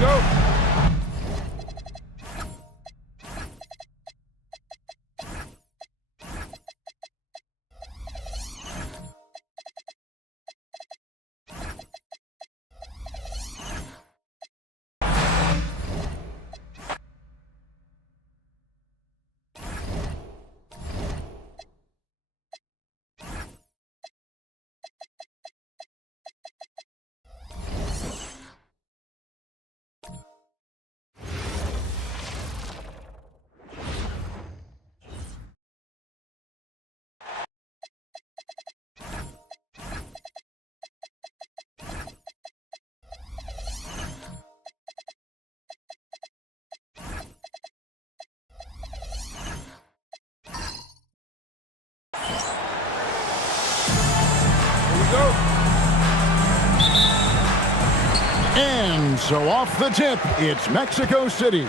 go. And so off the tip, it's Mexico City.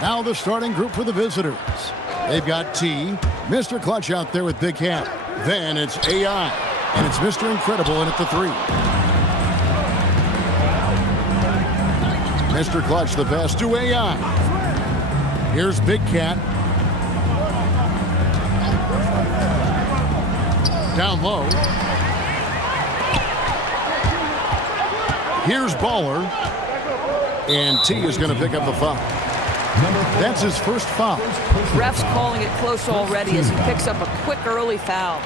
Now the starting group for the visitors. They've got T, Mr. Clutch out there with Big Cat. Then it's AI, and it's Mr. Incredible in at the 3. Mr. Clutch, the pass to AI. Here's Big Cat. Down low. Here's Baller. And T is going to pick up the foul. That's his first foul. Ref's calling it close already as he picks up a quick early foul.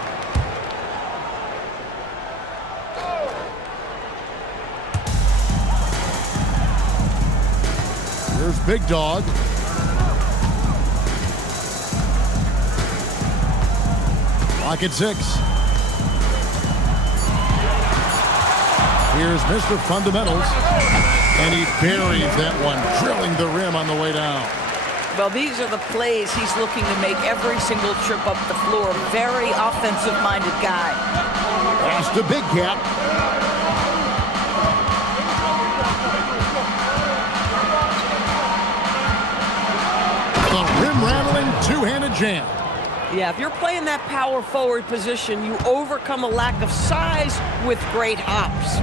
Here's Big Dog. Lock at 6. Here's Mr. Fundamentals. And he buries that one, drilling the rim on the way down. Well, these are the plays he's looking to make every single trip up the floor. Very offensive-minded guy. Pass to Big Cat. The rim-rattling two-handed jam. Yeah, if you're playing that power forward position, you overcome a lack of size with great hops.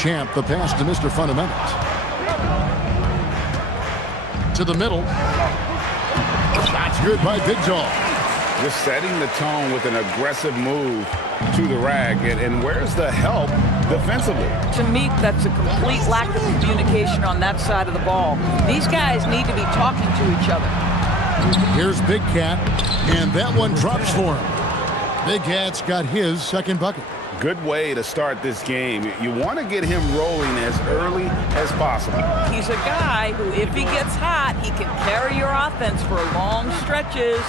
Champ, the pass to Mr. Fundamentals. To the middle. That's good by Big Dog. Just setting the tone with an aggressive move to the rack. And where's the help defensively? To me, that's a complete lack of communication on that side of the ball. These guys need to be talking to each other. Here's Big Cat, and that one drops for him. Big Cat's got his second bucket. Good way to start this game. You want to get him rolling as early as possible. He's a guy who, if he gets hot, he can carry your offense for long stretches.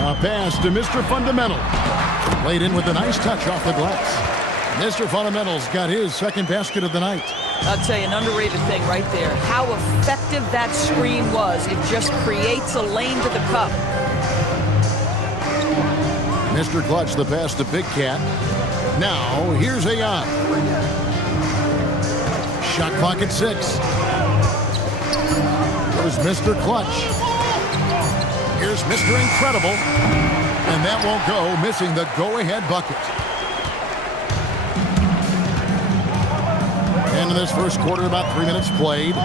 A pass to Mr. Fundamental. Played in with a nice touch off the glass. Mr. Fundamental's got his second basket of the night. I'll tell you, an underrated thing right there. How effective that screen was. It just creates a lane to the cup. Mr. Clutch, the pass to Big Cat. Now, here's AI. Shot clock at 6. There's Mr. Clutch. Here's Mr. Incredible. And that won't go, missing the go-ahead bucket. And in this first quarter, about 3 minutes played.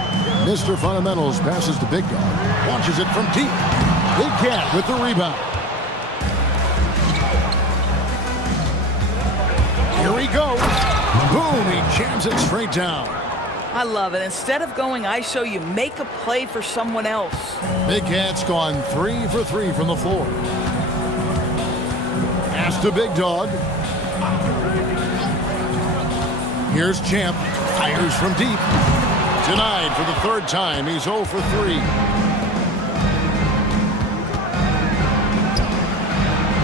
Mr. Fundamentals passes to Big Dog. Launches it from deep. Big Cat with the rebound. Here he goes. Boom, he jams it straight down. I love it. Instead of going ISO, you make a play for someone else. Big Cat's gone 3 for 3 from the floor. Pass to Big Dog. Here's Champ. Fires from deep. Denied for the third time. He's 0 for 3.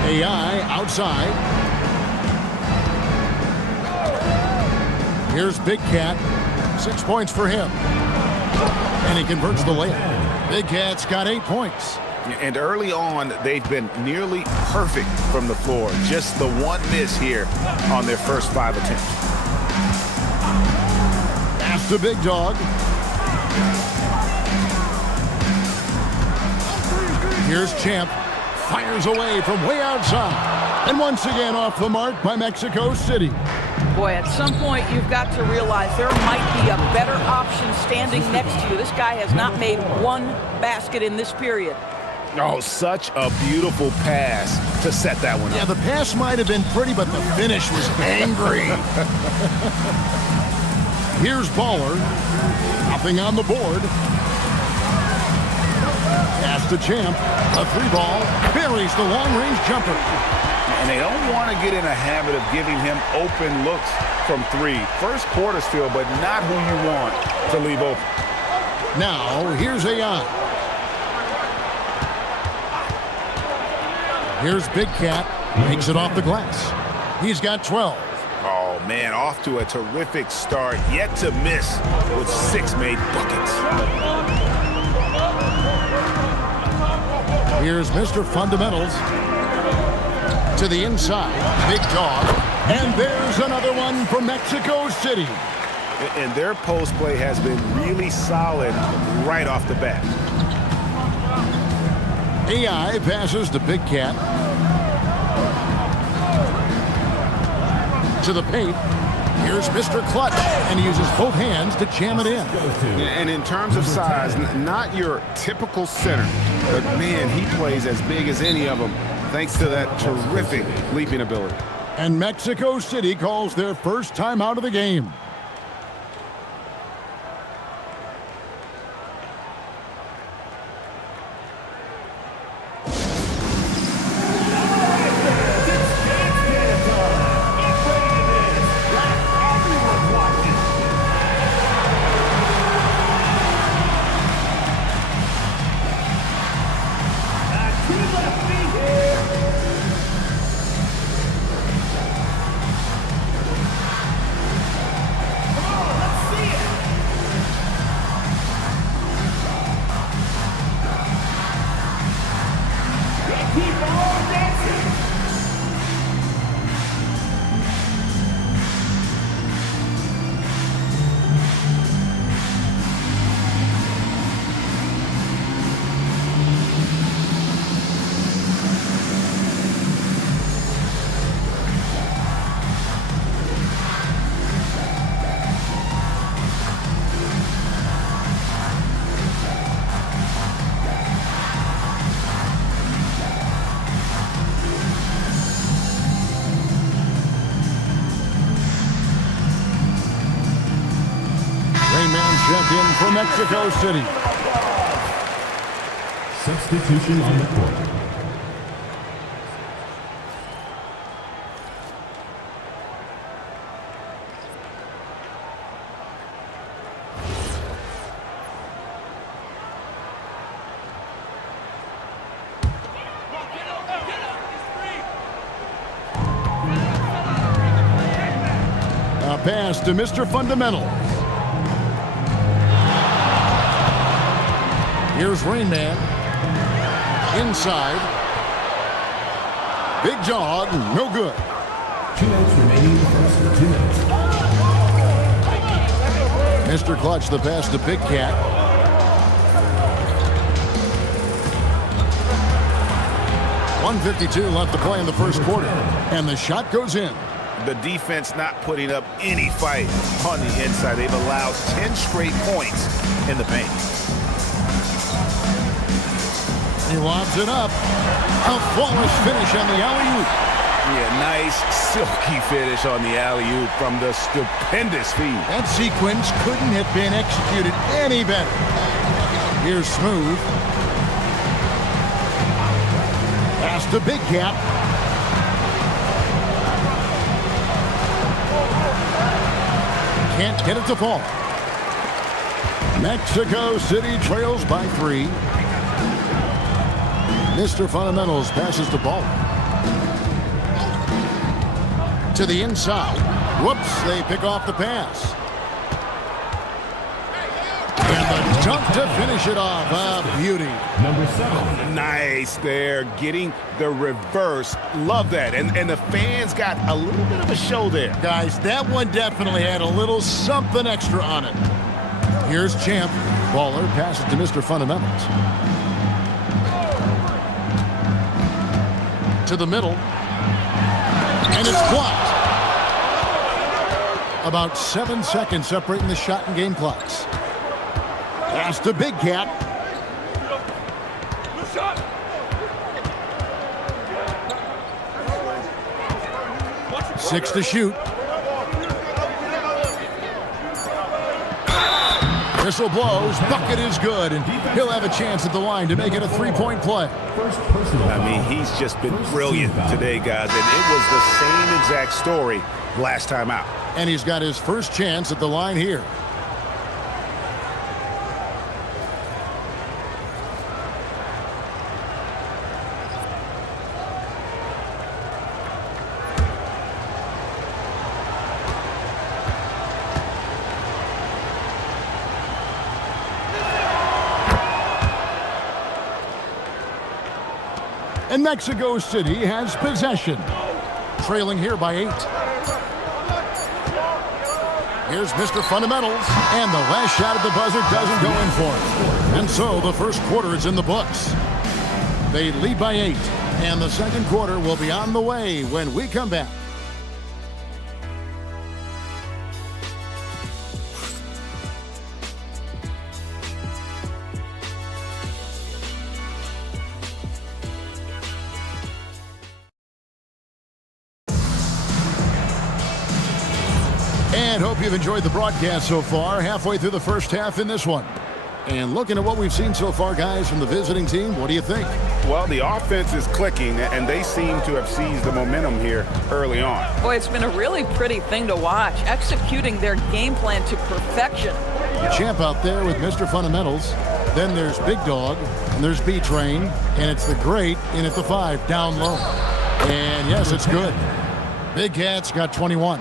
AI outside. Here's Big Cat. 6 points for him. And he converts the layup. Big Cat's got 8 points. And early on, they've been nearly perfect from the floor. Just the one miss here on their first 5 attempts. Pass to Big Dog. Here's Champ. Fires away from way outside. And once again off the mark by Mexico City. Boy, at some point, you've got to realize there might be a better option standing next to you. This guy has not made one basket in this period. Oh, such a beautiful pass to set that one up. Yeah, the pass might have been pretty, but the finish was angry. Here's Baller. Nothing on the board. Pass to Champ. A three ball. Buries the long-range jumper. And they don't want to get in a habit of giving him open looks from three. First quarter still, but not who you want to leave open. Now, here's AI. Here's Big Cat. Makes it off the glass. He's got 12. Oh, man, off to a terrific start. Yet to miss with 6 made buckets. Here's Mr. Fundamentals. To the inside. Big dog. And there's another one from Mexico City. And their post play has been really solid right off the bat. AI passes to Big Cat. To the paint. Here's Mr. Clutch. And he uses both hands to jam it in. And in terms of size, not your typical center. But, man, he plays as big as any of them thanks to that terrific leaping ability. And Mexico City calls their first time out of the game. Checked in for Mexico City. Substitution on the court. A pass to Mr. Fundamental. Here's Rain Man. Inside. Big jog, no good. 2 minutes remaining in the first. 2 minutes. Mr. Clutch, the pass to Big Cat. .152 left to play in the first quarter. And the shot goes in. The defense not putting up any fight on the inside. They've allowed 10 straight points in the paint. He lobs it up. A flawless finish on the alley-oop. Yeah, nice, silky finish on the alley-oop from the stupendous feed. That sequence couldn't have been executed any better. Here's Smooth. Pass to Big Cat. Can't get it to fall. Mexico City trails by 3. Mr. Fundamentals passes the ball. To the inside. Whoops, they pick off the pass. And the dunk to finish it off. A beauty. Number 7. Nice there, getting the reverse. Love that. And the fans got a little bit of a show there. Guys, that one definitely had a little something extra on it. Here's Champ. Baller passes to Mr. Fundamentals. To the middle. And it's blocked. About 7 seconds separating the shot and game clocks. Pass to Big Cat. Six to shoot. Whistle blows. Bucket is good, and he'll have a chance at the line to make it a three-point play. First personal I mean, foul. he's just been brilliant today, guys, and it was the same exact story last time out. And he's got his first chance at the line here. And Mexico City has possession. Trailing here by 8. Here's Mr. Fundamentals. And the last shot at the buzzer doesn't go in for him. And so the first quarter is in the books. They lead by 8. And the second quarter will be on the way when we come back. And hope you've enjoyed the broadcast so far. Halfway through the first half in this one. And looking at what we've seen so far, guys, from the visiting team, what do you think? Well, the offense is clicking, and they seem to have seized the momentum here early on. Boy, it's been a really pretty thing to watch, executing their game plan to perfection. Champ out there with Mr. Fundamentals. Then there's Big Dog, and there's B-Train, and it's the Great in at the 5, down low. And yes, it's good. Big Cat's got 21.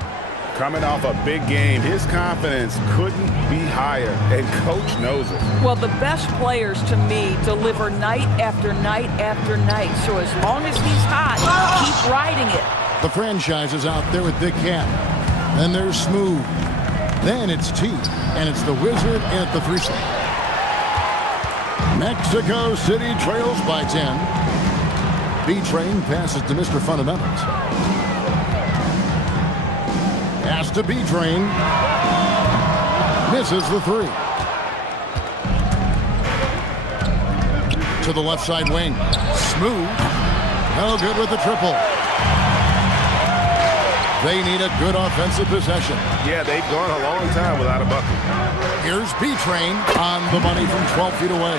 Coming off a big game, his confidence couldn't be higher, and Coach knows it. Well, the best players, to me, deliver night after night after night. So as long as he's hot, keep riding it. The franchise is out there with Big Cat. Then there's Smooth. Then it's T, and it's the Wizard in at the 3 slot. Mexico City trails by 10. B-Train passes to Mr. Fundamentals. Pass to B-Train. Misses the 3. To the left side wing. Smooth. No good with the triple. They need a good offensive possession. Yeah, they've gone a long time without a bucket. Here's B-Train on the money from 12 feet away.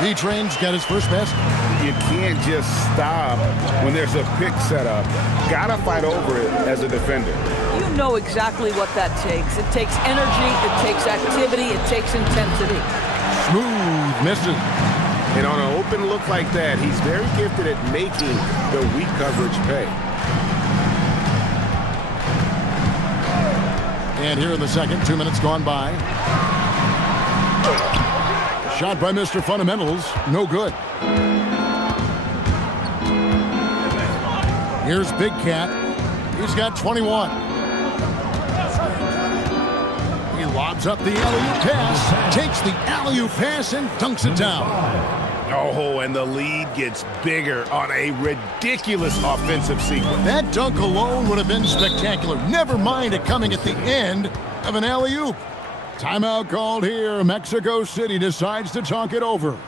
B-Train's got his first basket. You can't just stop when there's a pick set up. Gotta fight over it as a defender. You know exactly what that takes. It takes energy, it takes activity, it takes intensity. Smooth misses. And on an open look like that, he's very gifted at making the weak coverage pay. And here in the second, 2 minutes gone by. Shot by Mr. Fundamentals, no good. Here's Big Cat. He's got 21. He lobs up the alley-oop pass, takes the alley-oop pass and dunks it down. Oh, and the lead gets bigger on a ridiculous offensive sequence. That dunk alone would have been spectacular. Never mind it coming at the end of an alley-oop. Timeout called here. Mexico City decides to talk it over.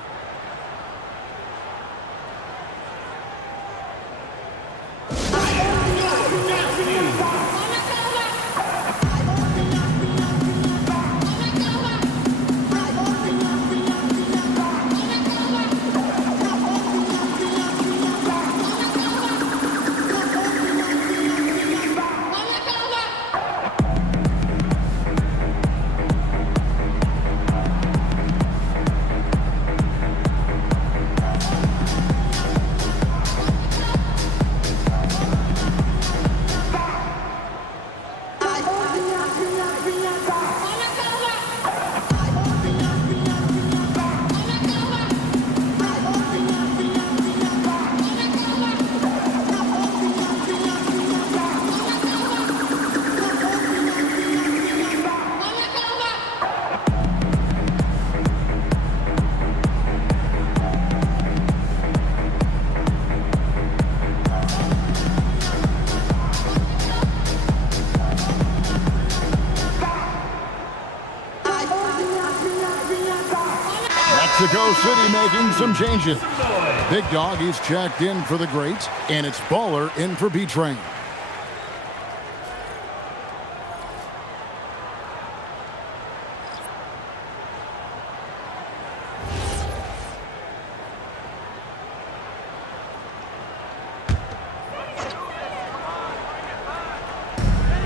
Mexico City making some changes. Big Dog, he's checked in for the greats, and it's Baller in for B-Train.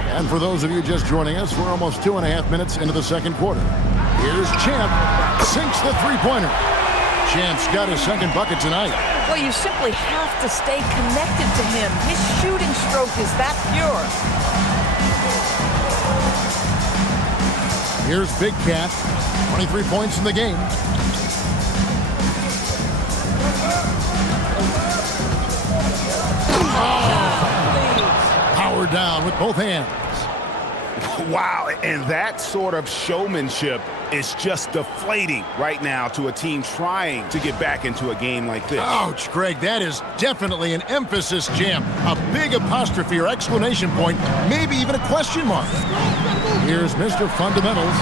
And for those of you just joining us, we're almost 2.5 minutes into the second quarter. Here's Champ, sinks the three-pointer. Champ's got his second bucket tonight. Well, you simply have to stay connected to him. His shooting stroke is that pure. Here's Big Cat, 23 points in the game. Power down with both hands. Wow, and that sort of showmanship is just deflating right now to a team trying to get back into a game like this. Ouch, Greg, that is definitely an emphasis jam. A big apostrophe or exclamation point, maybe even a question mark. Here's Mr. Fundamentals.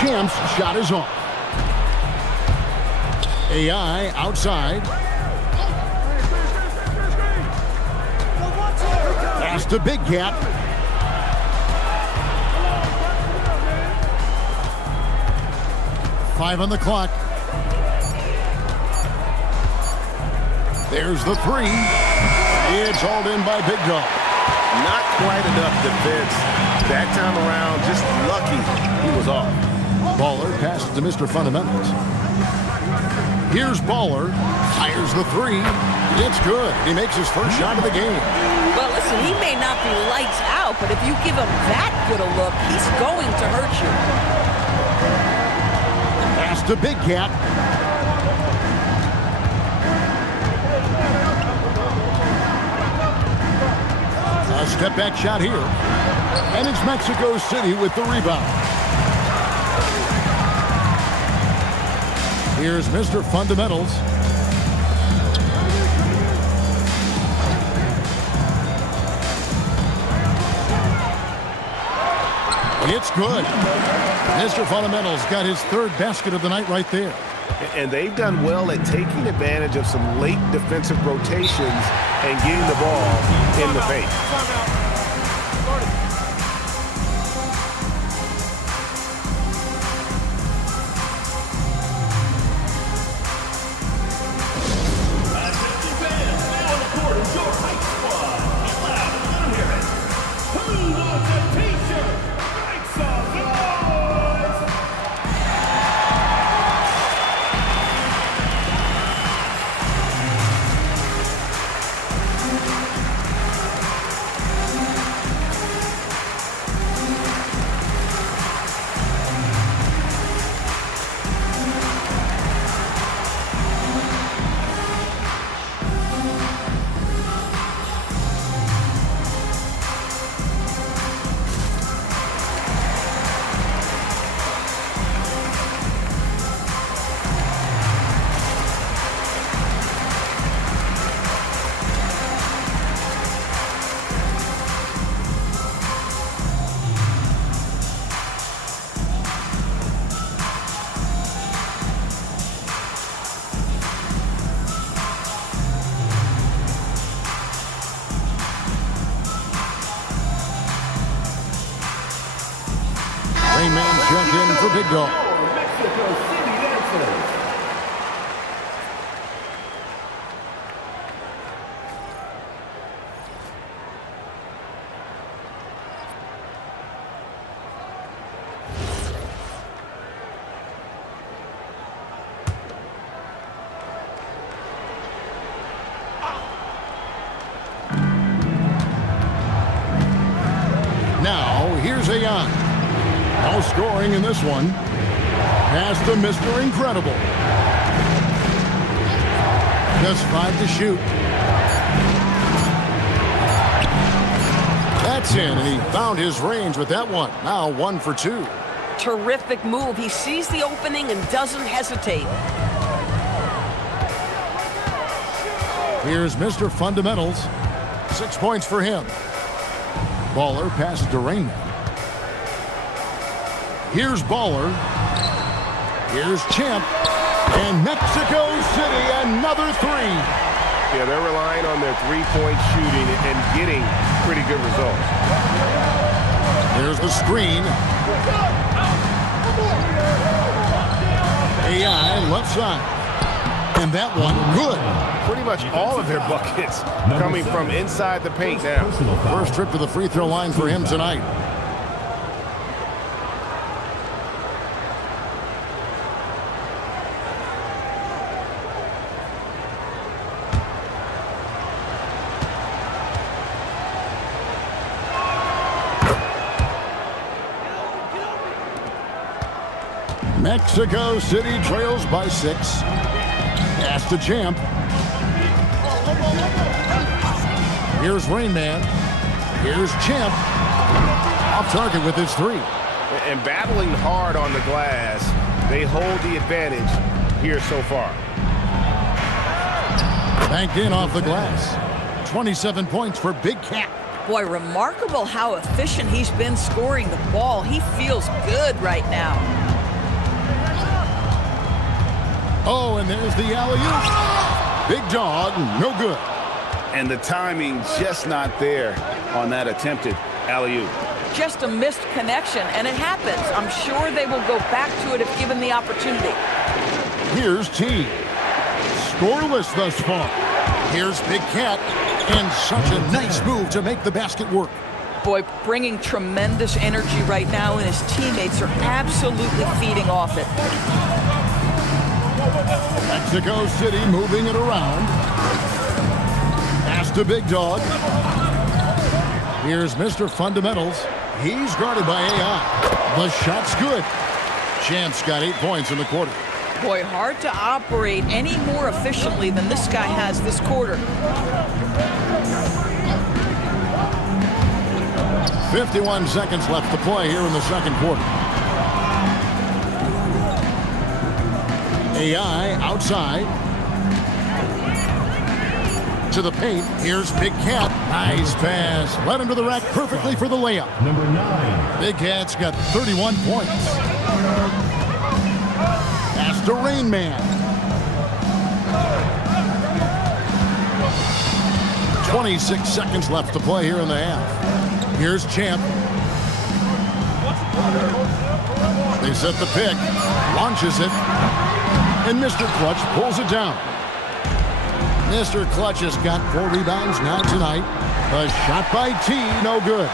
Champ's shot is off. AI outside. Pass to Big Cat. Five on the clock. There's the three. It's hauled in by Big Dog. Not quite enough defense. That time around, just lucky he was off. Baller passes to Mr. Fundamentals. Here's Baller. Fires the three. It's good. He makes his first shot of the game. Well, listen, he may not be lights out, but if you give him that good a look, he's going to hurt you. Pass to Big Cat. A step back shot here. And it's Mexico City with the rebound. Here's Mr. Fundamentals. It's good. Mr. Fundamentals got his third basket of the night right there. And they've done well at taking advantage of some late defensive rotations and getting the ball in the paint. Man checked in for Big Dog. Mexico City Dancers. Now, here's AI. No scoring in this one. Pass to Mr. Incredible. Just 5 to shoot. That's in, and he found his range with that one. Now 1 for 2. Terrific move. He sees the opening and doesn't hesitate. Here's Mr. Fundamentals. 6 points for him. Baller passes to Rainman. Here's Baller. Here's Champ. And Mexico City, another three. Yeah, they're relying on their three-point shooting and getting pretty good results. There's the screen. AI left side. And that one, good. Pretty much all of their buckets coming from inside the paint now. First trip to the free throw line for him tonight. Mexico City trails by 6. Pass to Champ. Here's Rain Man. Here's Champ. Off target with his 3. And battling hard on the glass, they hold the advantage here so far. Banked in off the glass. 27 points for Big Cat. Boy, remarkable how efficient he's been scoring the ball. He feels good right now. Oh, and there's the alley-oop. Big Dog, no good. And the timing just not there on that attempted alley-oop. Just a missed connection, and it happens. I'm sure they will go back to it if given the opportunity. Here's T. Scoreless thus far. Here's Big Cat. And such a nice move to make the basket work. Boy, bringing tremendous energy right now, and his teammates are absolutely feeding off it. Mexico City moving it around. Pass to Big Dog. Here's Mr. Fundamentals. He's guarded by AI. The shot's good. Champ's got 8 points in the quarter. Boy, hard to operate any more efficiently than this guy has this quarter. 51 seconds left to play here in the second quarter. AI outside. To the paint. Here's Big Cat. Nice pass. Led him to the rack perfectly for the layup. Number 9. Big Cat's got 31 points. Pass to Rain Man. 26 seconds left to play here in the half. Here's Champ. They set the pick. Launches it. And Mr. Clutch pulls it down. Mr. Clutch has got 4 rebounds now tonight. A shot by T, no good.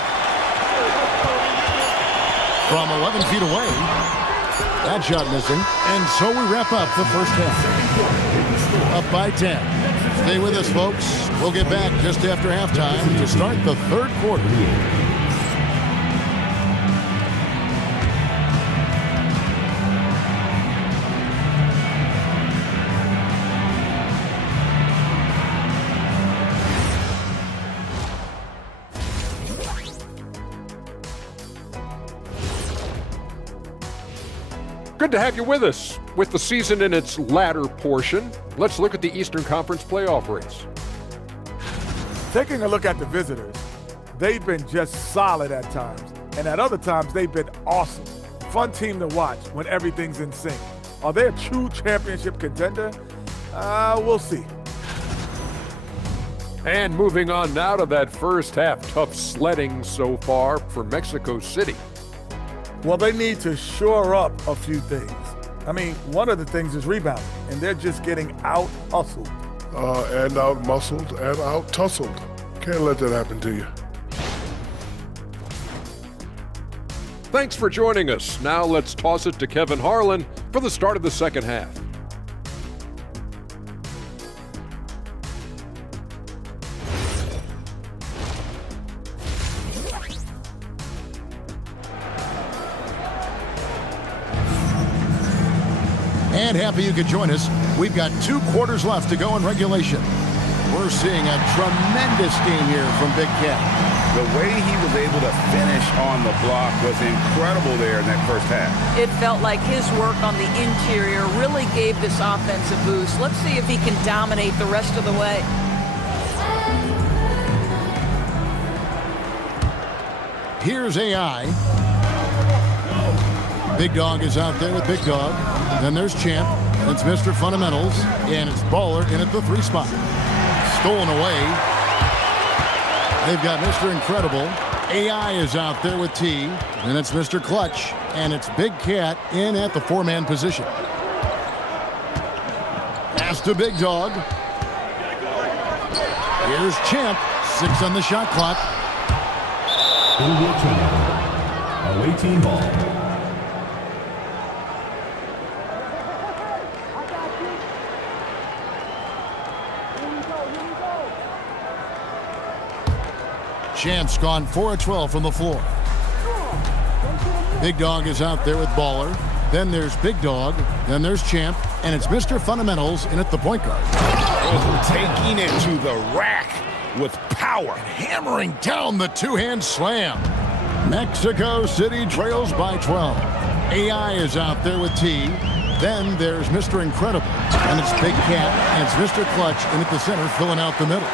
From 11 feet away. That shot missing. And so we wrap up the first half. Up by 10. Stay with us, folks. We'll get back just after halftime to start the third quarter. Good to have you with us. With the season in its latter portion, let's look at the Eastern Conference playoff race. Taking a look at the visitors, they've been just solid at times, and at other times they've been awesome. Fun team to watch when everything's in sync. Are they a true championship contender? We'll see. And moving on now to that first half, tough sledding so far for Mexico City. Well, they need to shore up a few things. I mean, one of the things is rebounding, and they're just getting out-hustled. And out-muscled and out-tussled. Can't let that happen to you. Thanks for joining us. Now let's toss it to Kevin Harlan for the start of the second half. And happy you could join us. We've got 2 quarters left to go in regulation. We're seeing a tremendous game here from Big Cat. The way he was able to finish on the block was incredible there in that first half. It felt like his work on the interior really gave this offense a boost. Let's see if he can dominate the rest of the way. Here's AI. Big Dog is out there with Big Dog. Then there's Champ. It's Mr. Fundamentals, and it's Baller in at the 3 spot. Stolen away. They've got Mr. Incredible. AI is out there with T. And it's Mr. Clutch, and it's Big Cat in at the 4-man position. Pass to Big Dog. Here's Champ. 6 on the shot clock. It'll be a turnover. Away team ball. Champ's gone 4 of 12 from the floor. Big Dog is out there with Baller. Then there's Big Dog. Then there's Champ. And it's Mr. Fundamentals in at the point guard. Oh, taking it to the rack with power. Hammering down the 2-hand slam. Mexico City trails by 12. AI is out there with T. Then there's Mr. Incredible. And it's Big Cat. And it's Mr. Clutch in at the center filling out the middle.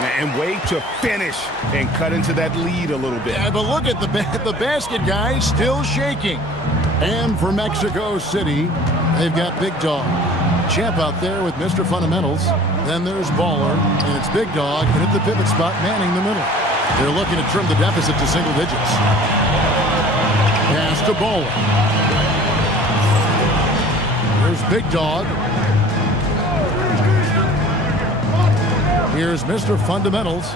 And wait to finish and cut into that lead a little bit. Yeah, but look at the basket, guys, still shaking. And for Mexico City, they've got Big Dog. Champ out there with Mr. Fundamentals. Then there's Baller, and it's Big Dog, and at the pivot spot, manning the middle. They're looking to trim the deficit to single digits. Pass to Baller. There's Big Dog. Here's Mr. Fundamentals.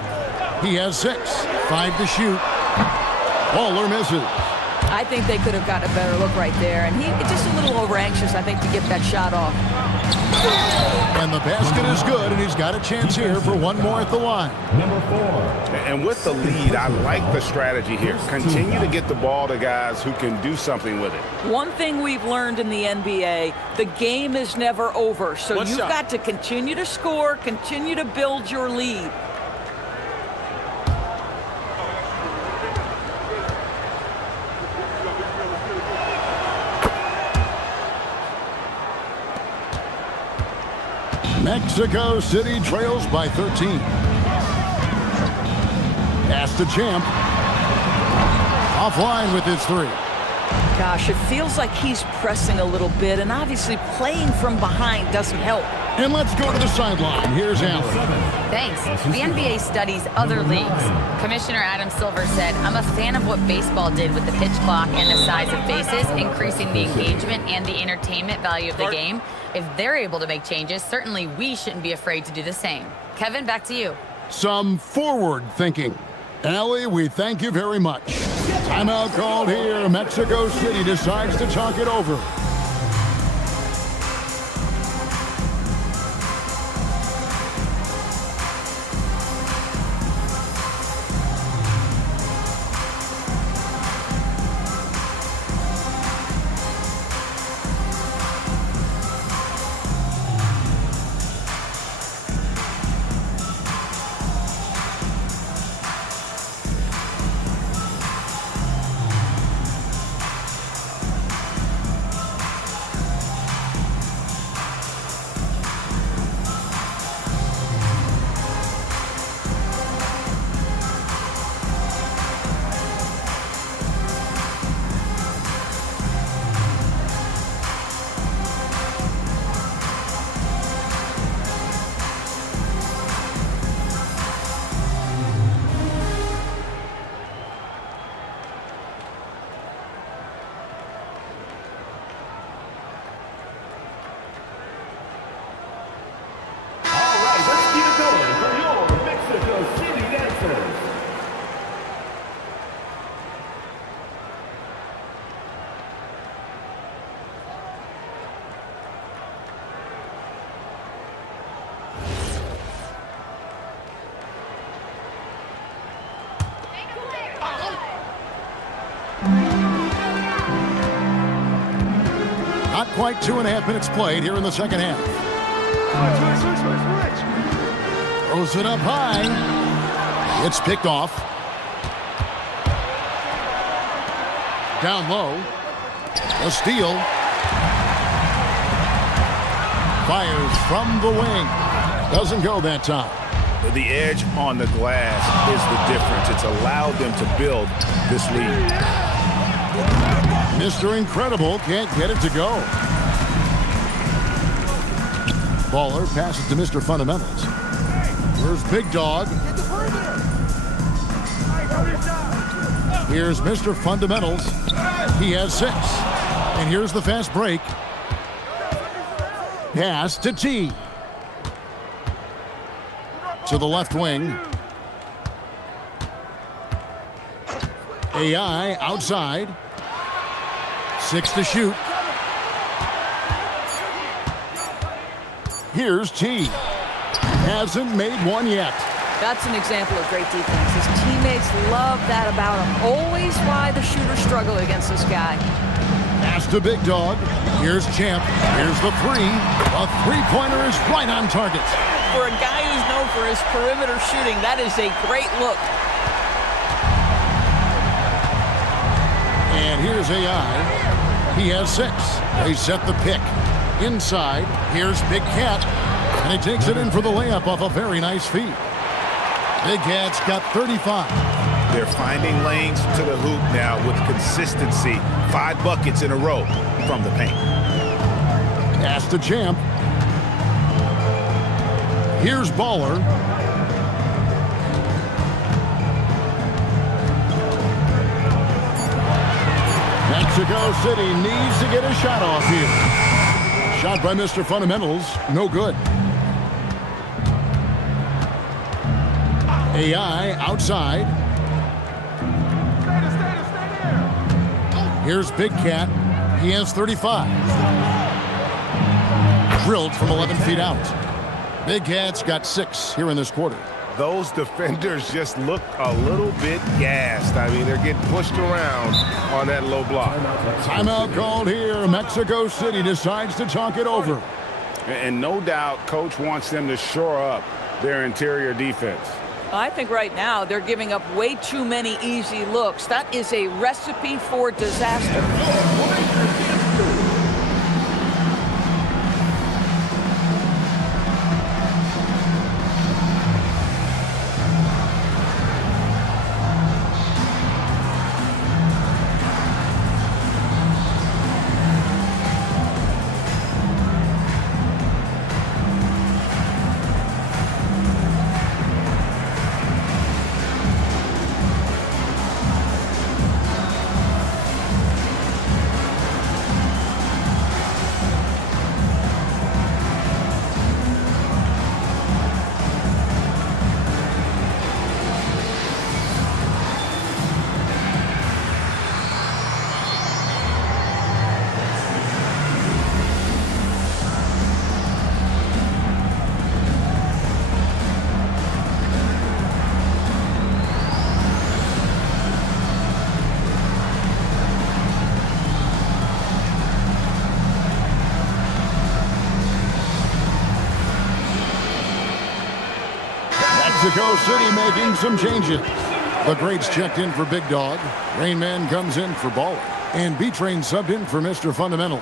He has 6. 5 to shoot. Baller misses. I think they could have gotten a better look right there. And he just a little over anxious, I think, to get that shot off. And the basket is good, and he's got a chance here for one more at the line. Number 4. And with the lead, I like the strategy here. Continue to get the ball to guys who can do something with it. One thing we've learned in the NBA, the game is never over. So you've got to continue to score, continue to build your lead. Mexico City trails by 13. Pass to Champ. Offline with his 3. Gosh, it feels like he's pressing a little bit, and obviously playing from behind doesn't help. And let's go to the sideline. Here's Allen. Thanks. The NBA studies other leagues. Commissioner Adam Silver said, I'm a fan of what baseball did with the pitch clock and the size of bases, increasing the engagement and the entertainment value of the game. If they're able to make changes, certainly we shouldn't be afraid to do the same. Kevin, back to you. Some forward thinking. Allie, we thank you very much. Timeout called here. Mexico City decides to talk it over. Not quite 2.5 minutes played here in the second half. Throws it up high. It's picked off. Down low. A steal. Fires from the wing. Doesn't go that time. The edge on the glass is the difference. It's allowed them to build this lead. Mr. Incredible can't get it to go. Baller passes to Mr. Fundamentals. Here's Big Dog. Here's Mr. Fundamentals. He has 6. And here's the fast break. Pass to T. To the left wing. AI outside. 6 to shoot. Here's T. Hasn't made one yet. That's an example of great defense. His teammates love that about him. Always why the shooters struggle against this guy. Pass to Big Dog. Here's Champ. Here's the 3. A three-pointer is right on target. For a guy who's known for his perimeter shooting, that is a great look. And here's AI. He has 6. They set the pick. Inside, here's Big Cat. And he takes it in for the layup off a very nice feed. Big Cat's got 35. They're finding lanes to the hoop now with consistency. 5 buckets in a row from the paint. Pass to Champ. Here's Baller. Mexico City needs to get a shot off here. Shot by Mr. Fundamentals. No good. AI outside. Here's Big Cat. He has 35. Drilled from 11 feet out. Big Cat's got 6 here in this quarter. Those defenders just look a little bit gassed. I mean, they're getting pushed around on that low block. Timeout called here. Mexico City decides to talk it over. And no doubt, Coach wants them to shore up their interior defense. I think right now they're giving up way too many easy looks. That is a recipe for disaster. Mexico City making some changes. The Greats checked in for Big Dog. Rain Man comes in for Baller. And B-Train subbed in for Mr. Fundamentals.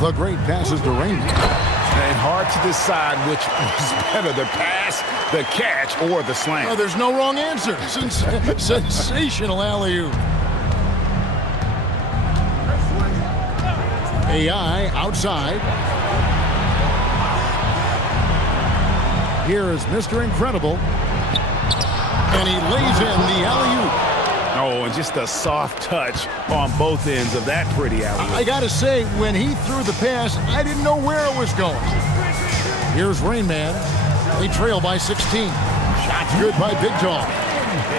The Great passes to Rain Man. And hard to decide which was better, the pass, the catch, or the slam. Oh, there's no wrong answer. Sensational alley-oop. AI outside. Here is Mr. Incredible. And he lays in the alley-oop. Oh, and just a soft touch on both ends of that pretty alley-oop. I gotta say, when he threw the pass, I didn't know where it was going. Here's Rain Man. They trail by 16. Shots good by Big Dog.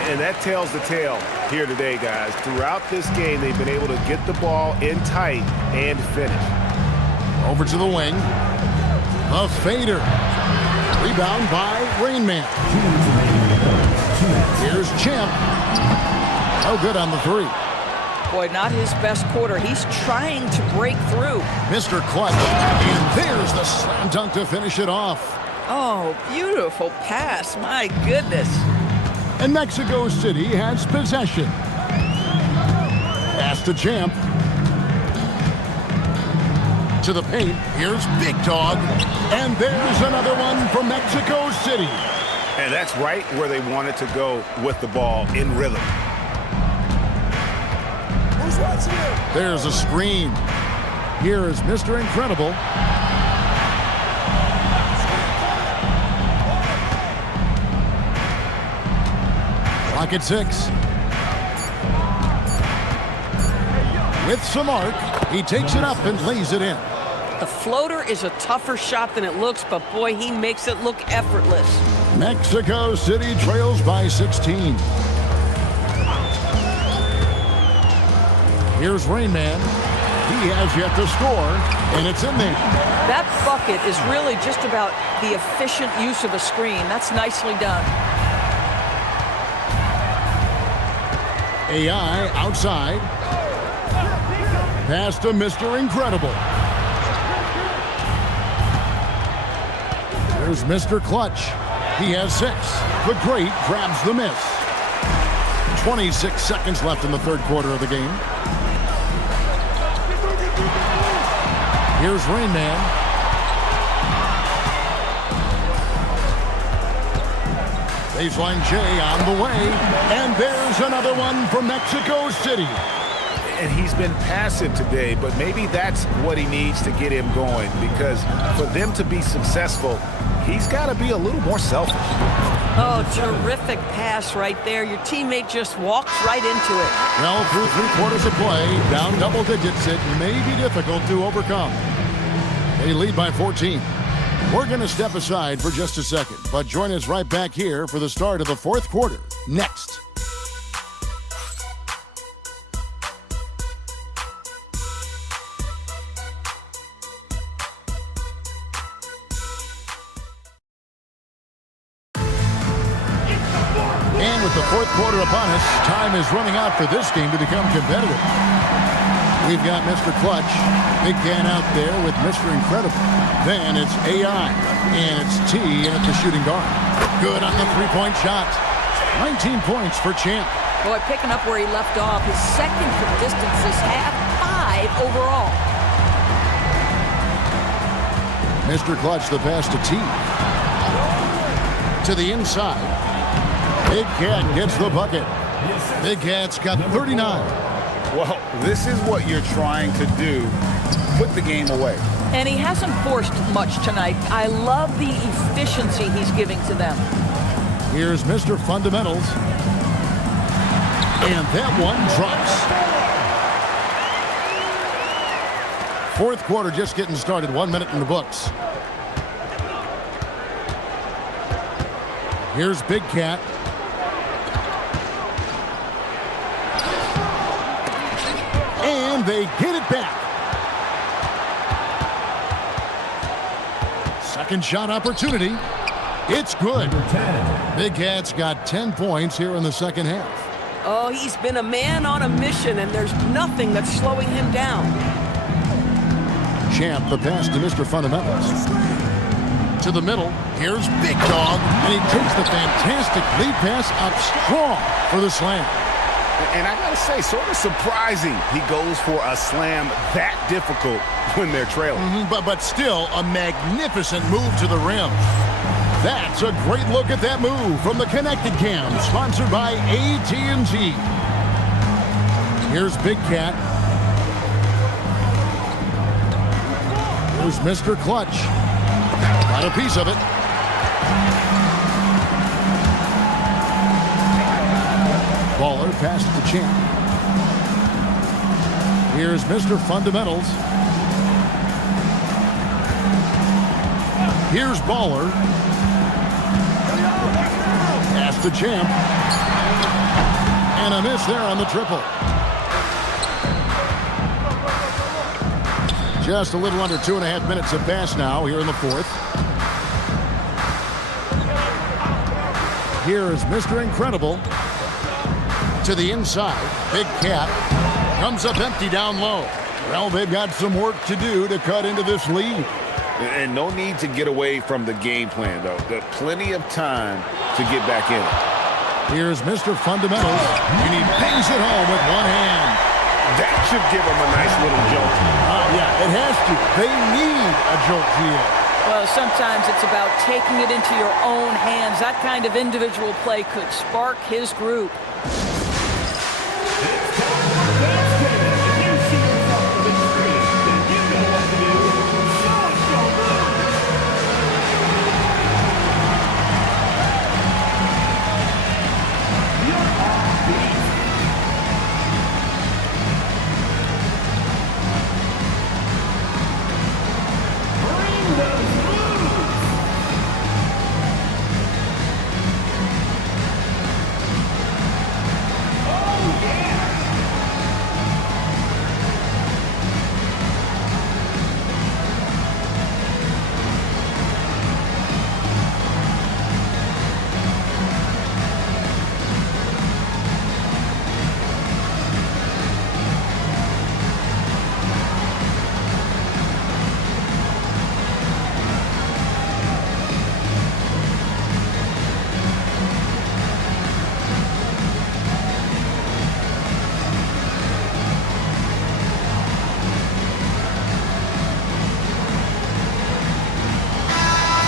And that tells the tale here today, guys. Throughout this game, they've been able to get the ball in tight and finish. Over to the wing. A fader. Rebound by Rain Man. Here's Champ. No good on the 3. Boy, not his best quarter. He's trying to break through. Mr. Clutch. And there's the slam dunk to finish it off. Oh, beautiful pass. My goodness. And Mexico City has possession. Pass to Champ. To the paint. Here's Big Dog. And there's another one for Mexico City. And that's right where they wanted to go with the ball, in rhythm. Who's watching it? There's a screen. Here is Mr. Incredible. Clock at 6. With some arc, he takes it up and lays it in. The floater is a tougher shot than it looks, but boy, he makes it look effortless. Mexico City trails by 16. Here's Rain Man. He has yet to score, and it's in there. That bucket is really just about the efficient use of a screen. That's nicely done. AI outside. Pass to Mr. Incredible. There's Mr. Clutch. He has 6. The Great grabs the miss. 26 seconds left in the third quarter of the game. Here's Rain Man. Baseline J on the way. And there's another one for Mexico City. And he's been passive today, but maybe that's what he needs to get him going, because for them to be successful, he's got to be a little more selfish. Oh, terrific pass right there. Your teammate just walked right into it. Well, through 3 quarters of play, down double digits, it may be difficult to overcome. They lead by 14. We're going to step aside for just a second, but join us right back here for the start of the fourth quarter. Next. And with the fourth quarter upon us, time is running out for this game to become competitive. We've got Mr. Clutch, Big Can out there with Mr. Incredible. Then it's AI, and it's T in at the shooting guard. Good on the three-point shot. 19 points for Champ. Boy, picking up where he left off. His second for distance this half, 5 overall. Mr. Clutch, the pass to T. To the inside. Big Cat gets the bucket. Big Cat's got 39. Well, this is what you're trying to do. Put the game away. And he hasn't forced much tonight. I love the efficiency he's giving to them. Here's Mr. Fundamentals. And that one drops. Fourth quarter just getting started. 1 minute in the books. Here's Big Cat. And they get it back. Second shot opportunity. It's good. Big Cat's got 10 points here in the second half. Oh, he's been a man on a mission, and there's nothing that's slowing him down. Champ, the pass to Mr. Fundamentals. To the middle. Here's Big Dog, and he takes the fantastic lead pass up strong for the slam. And I gotta say, sort of surprising he goes for a slam that difficult when they're trailing. But still a magnificent move to the rim. That's a great look at that move from the Connected Cam, sponsored by AT&T. Here's Big Cat. Here's Mr. Clutch. Got a piece of it. Baller passes to Champ. Here's Mr. Fundamentals. Here's Baller. Pass to Champ. And a miss there on the triple. Just a little under 2.5 minutes have passed now here in the fourth. Here is Mr. Incredible. To the inside. Big Cat comes up empty down low. Well, they've got some work to do to cut into this lead. And no need to get away from the game plan, though. There's plenty of time to get back in. Here's Mr. Fundamentals, and he bangs it home with one hand. That should give him a nice little jolt. Yeah, it has to. They need a jolt GA. Well, sometimes it's about taking it into your own hands. That kind of individual play could spark his group.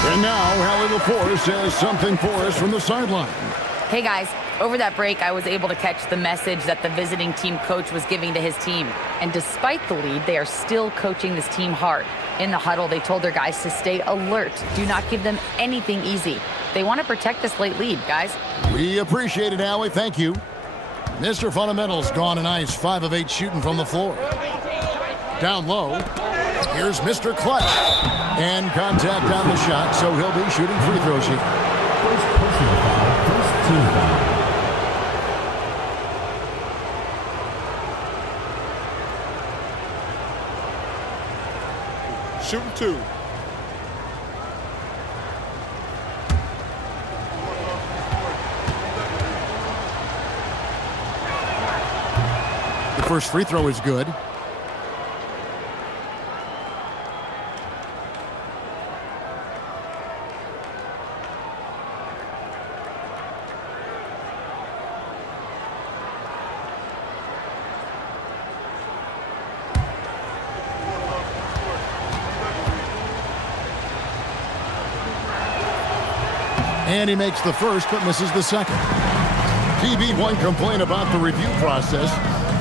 And now, Hallie LaForce says something for us from the sideline. Hey guys, over that break, I was able to catch the message that the visiting team coach was giving to his team. And despite the lead, they are still coaching this team hard. In the huddle, they told their guys to stay alert. Do not give them anything easy. They want to protect this late lead, guys. We appreciate it, Hallie. Thank you. Mr. Fundamentals gone and ice, 5 of 8 shooting from the floor. Down low, here's Mr. Clutch. And contact on the shot, so he'll be shooting free throws here. First personal foul, first team foul. Shooting 2. The first free throw is good. And he makes the first, but misses the second. TB won't complain about the review process.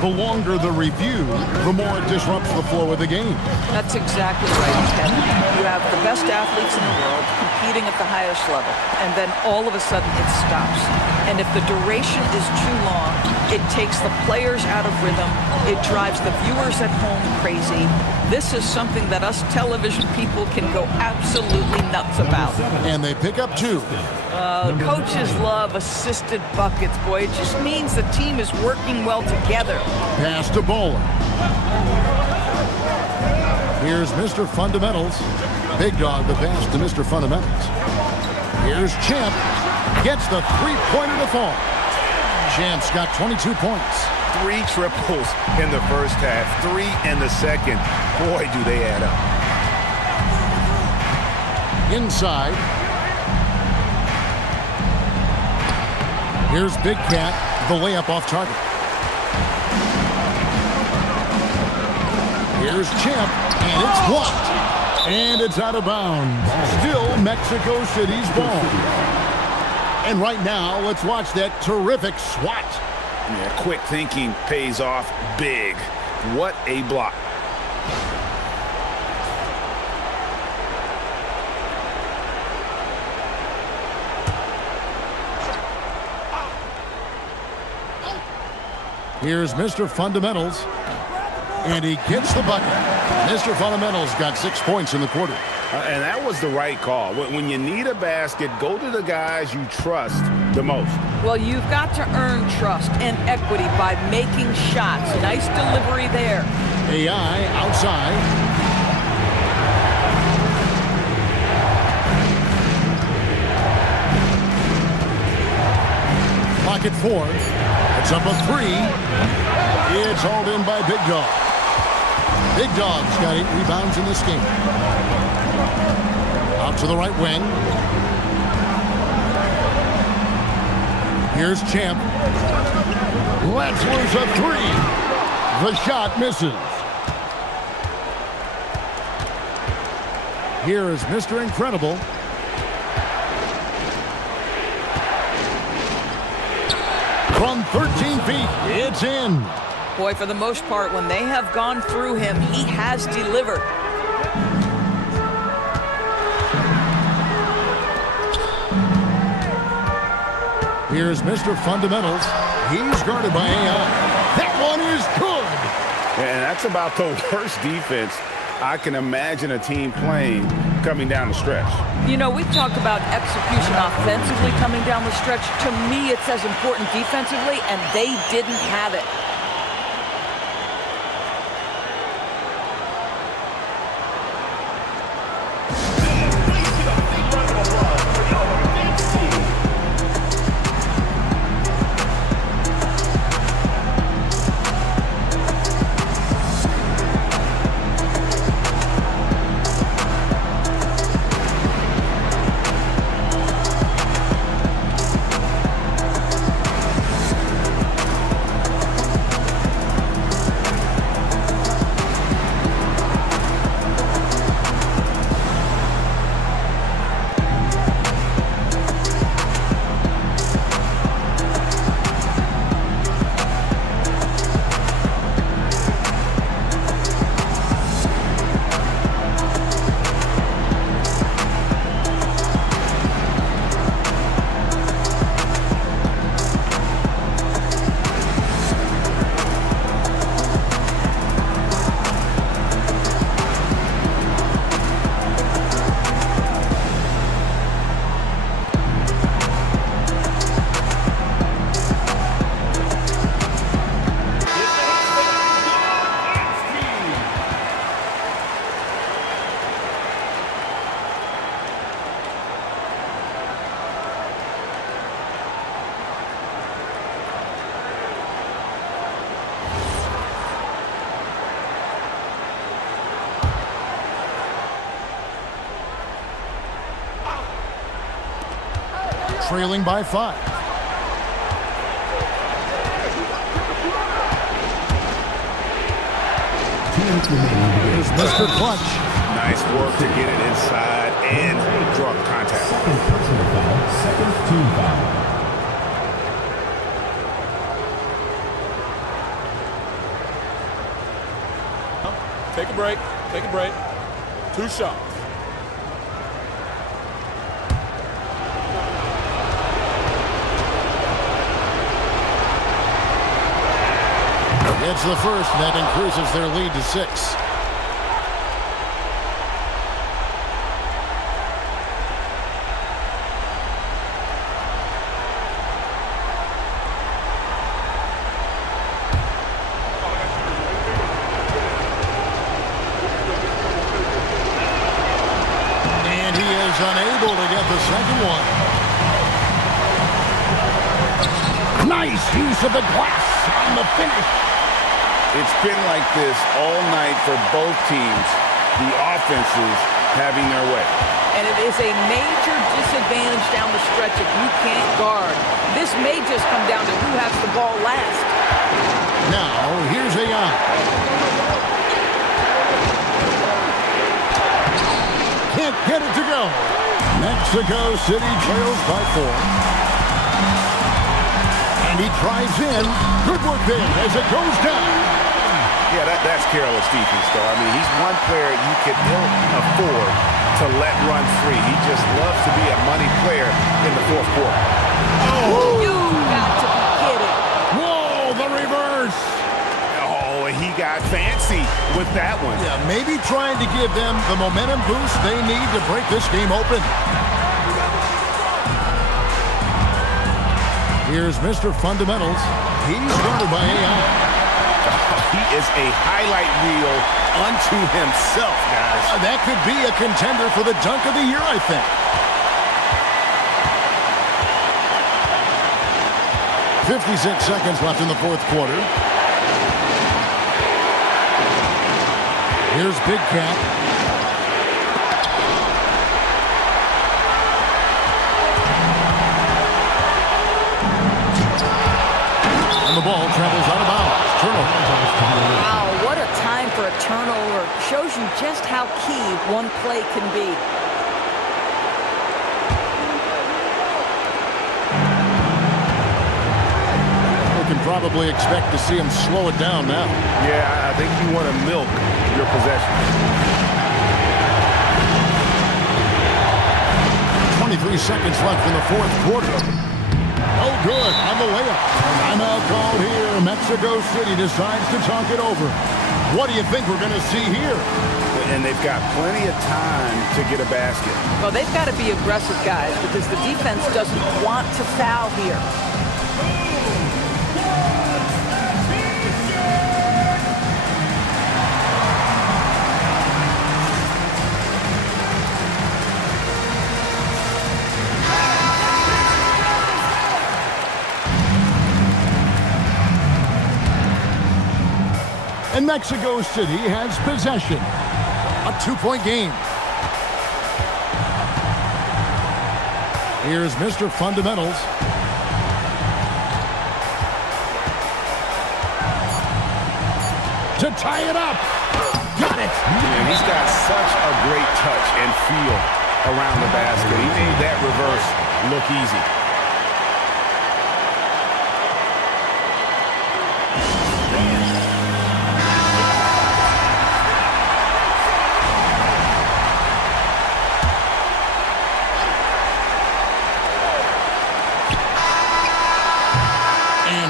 The longer the review, the more it disrupts the flow of the game. That's exactly right, Kevin. You have the best athletes in the world competing at the highest level, and then all of a sudden it stops. And if the duration is too long, it takes the players out of rhythm. It drives the viewers at home crazy. This is something that us television people can go absolutely nuts about. And they pick up 2. Coaches love assisted buckets, boy. It just means the team is working well together. Pass to Bowler. Here's Mr. Fundamentals. Big Dog the pass to Mr. Fundamentals. Here's Champ. Gets the three-pointer to fall. Champ's got 22 points. 3 triples in the first half, 3 in the second. Boy, do they add up. Inside. Here's Big Cat, the layup off target. Here's Champ, and it's blocked. And it's out of bounds. Still Mexico City's ball. And right now, let's watch that terrific swat. Yeah, quick thinking pays off big. What a block. Here's Mr. Fundamentals, and he gets the bucket. Mr. Fundamentals got 6 points in the quarter. And that was the right call. When you need a basket, go to the guys you trust the most. Well, you've got to earn trust and equity by making shots. Nice delivery there. AI outside. Pocket 4. It's up a 3. It's hauled in by Big Dog. Big Dog's got 8 rebounds in this game. Out to the right wing. Here's Champ. Let's lose a 3. The shot misses. Here is Mr. Incredible. From 13 feet, it's in. Boy, for the most part, when they have gone through him, he has delivered. Here's Mr. Fundamentals. He's guarded by AI. That one is good. And that's about the worst defense I can imagine a team playing coming down the stretch. You know, we've talked about execution offensively coming down the stretch. To me, it's as important defensively, and they didn't have it. Trailing by 5. Here's Mr. Clutch. Nice work to get it inside and draw contact. Second personal foul, second team foul. Take a break. Take a break. 2 shots. It's the first, and that increases their lead to 6. And he is unable to get the second one. Nice use of the glass on the finish. It's been like this all night for both teams, the offenses having their way. And it is a major disadvantage down the stretch if you can't guard. This may just come down to who has the ball last. Now, here's AI. Can't get it to go. Mexico City trails by 4. And he drives in. Good work there as it goes down. Yeah, that's careless defense, though. I mean, he's one player you can ill afford to let run free. He just loves to be a money player in the fourth quarter. Oh! You got to be kidding. Whoa, the reverse. Oh, and he got fancy with that one. Yeah, maybe trying to give them the momentum boost they need to break this game open. Here's Mr. Fundamentals. He's guarded by AI. He is a highlight reel unto himself, guys. That could be a contender for the dunk of the year, I think. 56 seconds left in the fourth quarter. Here's Big Cat. And the ball travels out of bounds. Turnover. Wow, what a time for a turnover shows you just how key one play can be. We can probably expect to see him slow it down now. Yeah, I think you want to milk your possession. 23 seconds left in the fourth quarter. Oh, good on the layup. Timeout called here. Mexico City decides to talk it over. What do you think we're going to see here? And they've got plenty of time to get a basket. Well, they've got to be aggressive, guys, because the defense doesn't want to foul here. And Mexico City has possession. A 2-point game. Here's Mr. Fundamentals. To tie it up. Got it. And he's got such a great touch and feel around the basket. He made that reverse look easy.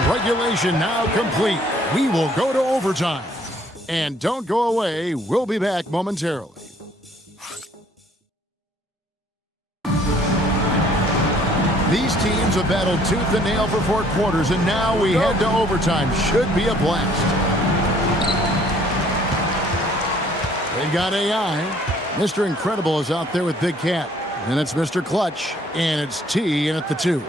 Regulation now complete. We will go to overtime. And don't go away. We'll be back momentarily. These teams have battled tooth and nail for 4 quarters, and now we head to overtime. Should be a blast. They got AI. Mr. Incredible is out there with Big Cat. And it's Mr. Clutch. And it's T in at the 2.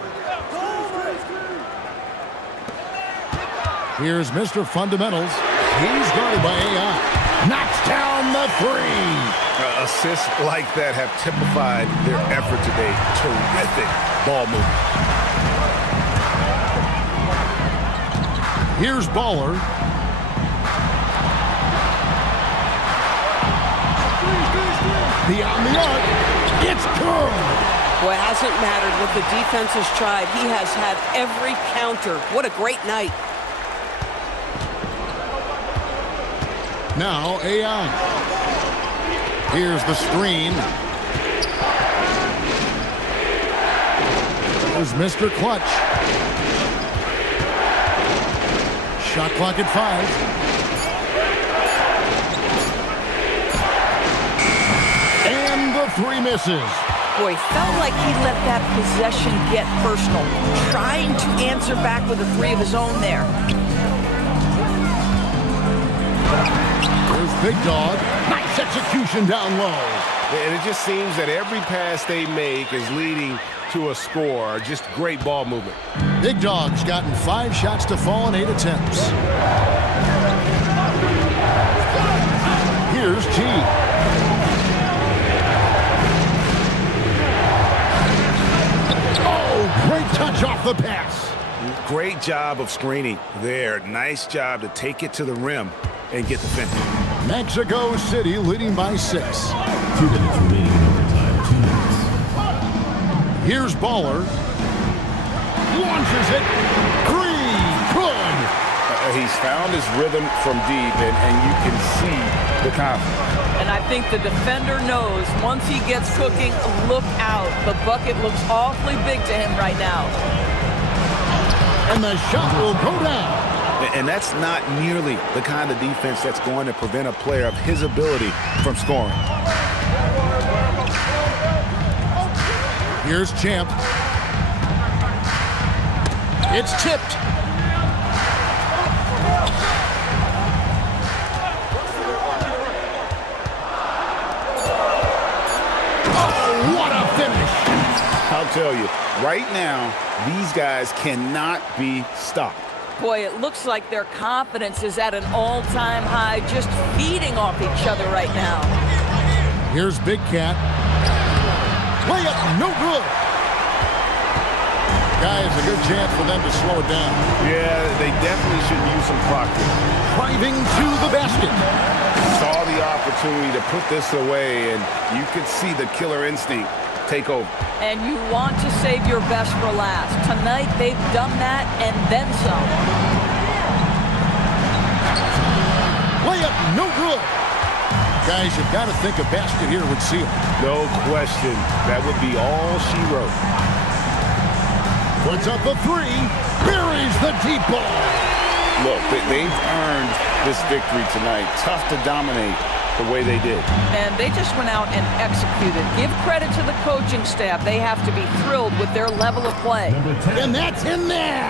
Here's Mr. Fundamentals. He's guarded by AI. Knocks down the 3. Assists like that have typified their effort today. Terrific ball movement. Here's Baller. Beyond the arc. It's good. Well, it hasn't mattered what the defense has tried. He has had every counter. What a great night. Now AI. Here's the screen. Here's Mr. Clutch. Shot clock at 5. And the 3 misses. Boy, felt like he let that possession get personal, trying to answer back with a 3 of his own there. There's Big Dog. Nice execution down low. And it just seems that every pass they make is leading to a score. Just great ball movement. Big Dog's gotten 5 shots to fall in 8 attempts. Here's G. Oh, great touch off the pass. Great job of screening there. Nice job to take it to the rim and get the finish. Mexico City leading by 6. 2 minutes remaining in overtime. 2 minutes. Here's Baller. Launches it. 3. Good. He's found his rhythm from deep, and you can see the confidence. And I think the defender knows once he gets cooking, look out. The bucket looks awfully big to him right now. And the shot will go down. And that's not nearly the kind of defense that's going to prevent a player of his ability from scoring. Here's Champ. It's tipped. Oh, what a finish. I'll tell you, right now, these guys cannot be stopped. Boy, it looks like their confidence is at an all-time high, just feeding off each other right now. Here's Big Cat. Layup, no good. Guys, a good chance for them to slow it down. Yeah, they definitely should use some clock here. Driving to the basket. Saw the opportunity to put this away, and you could see the killer instinct take over. And you want to save your best for last. Tonight, they've done that and then some. Layup, no good. Guys, you've got to think a basket here would seal. No question. That would be all she wrote. Puts up a three. Buries the deep ball. Look, they've earned this victory tonight. Tough to dominate the way they did. And they just went out and executed. Give credit to the coaching staff. They have to be thrilled with their level of play. And that's in there.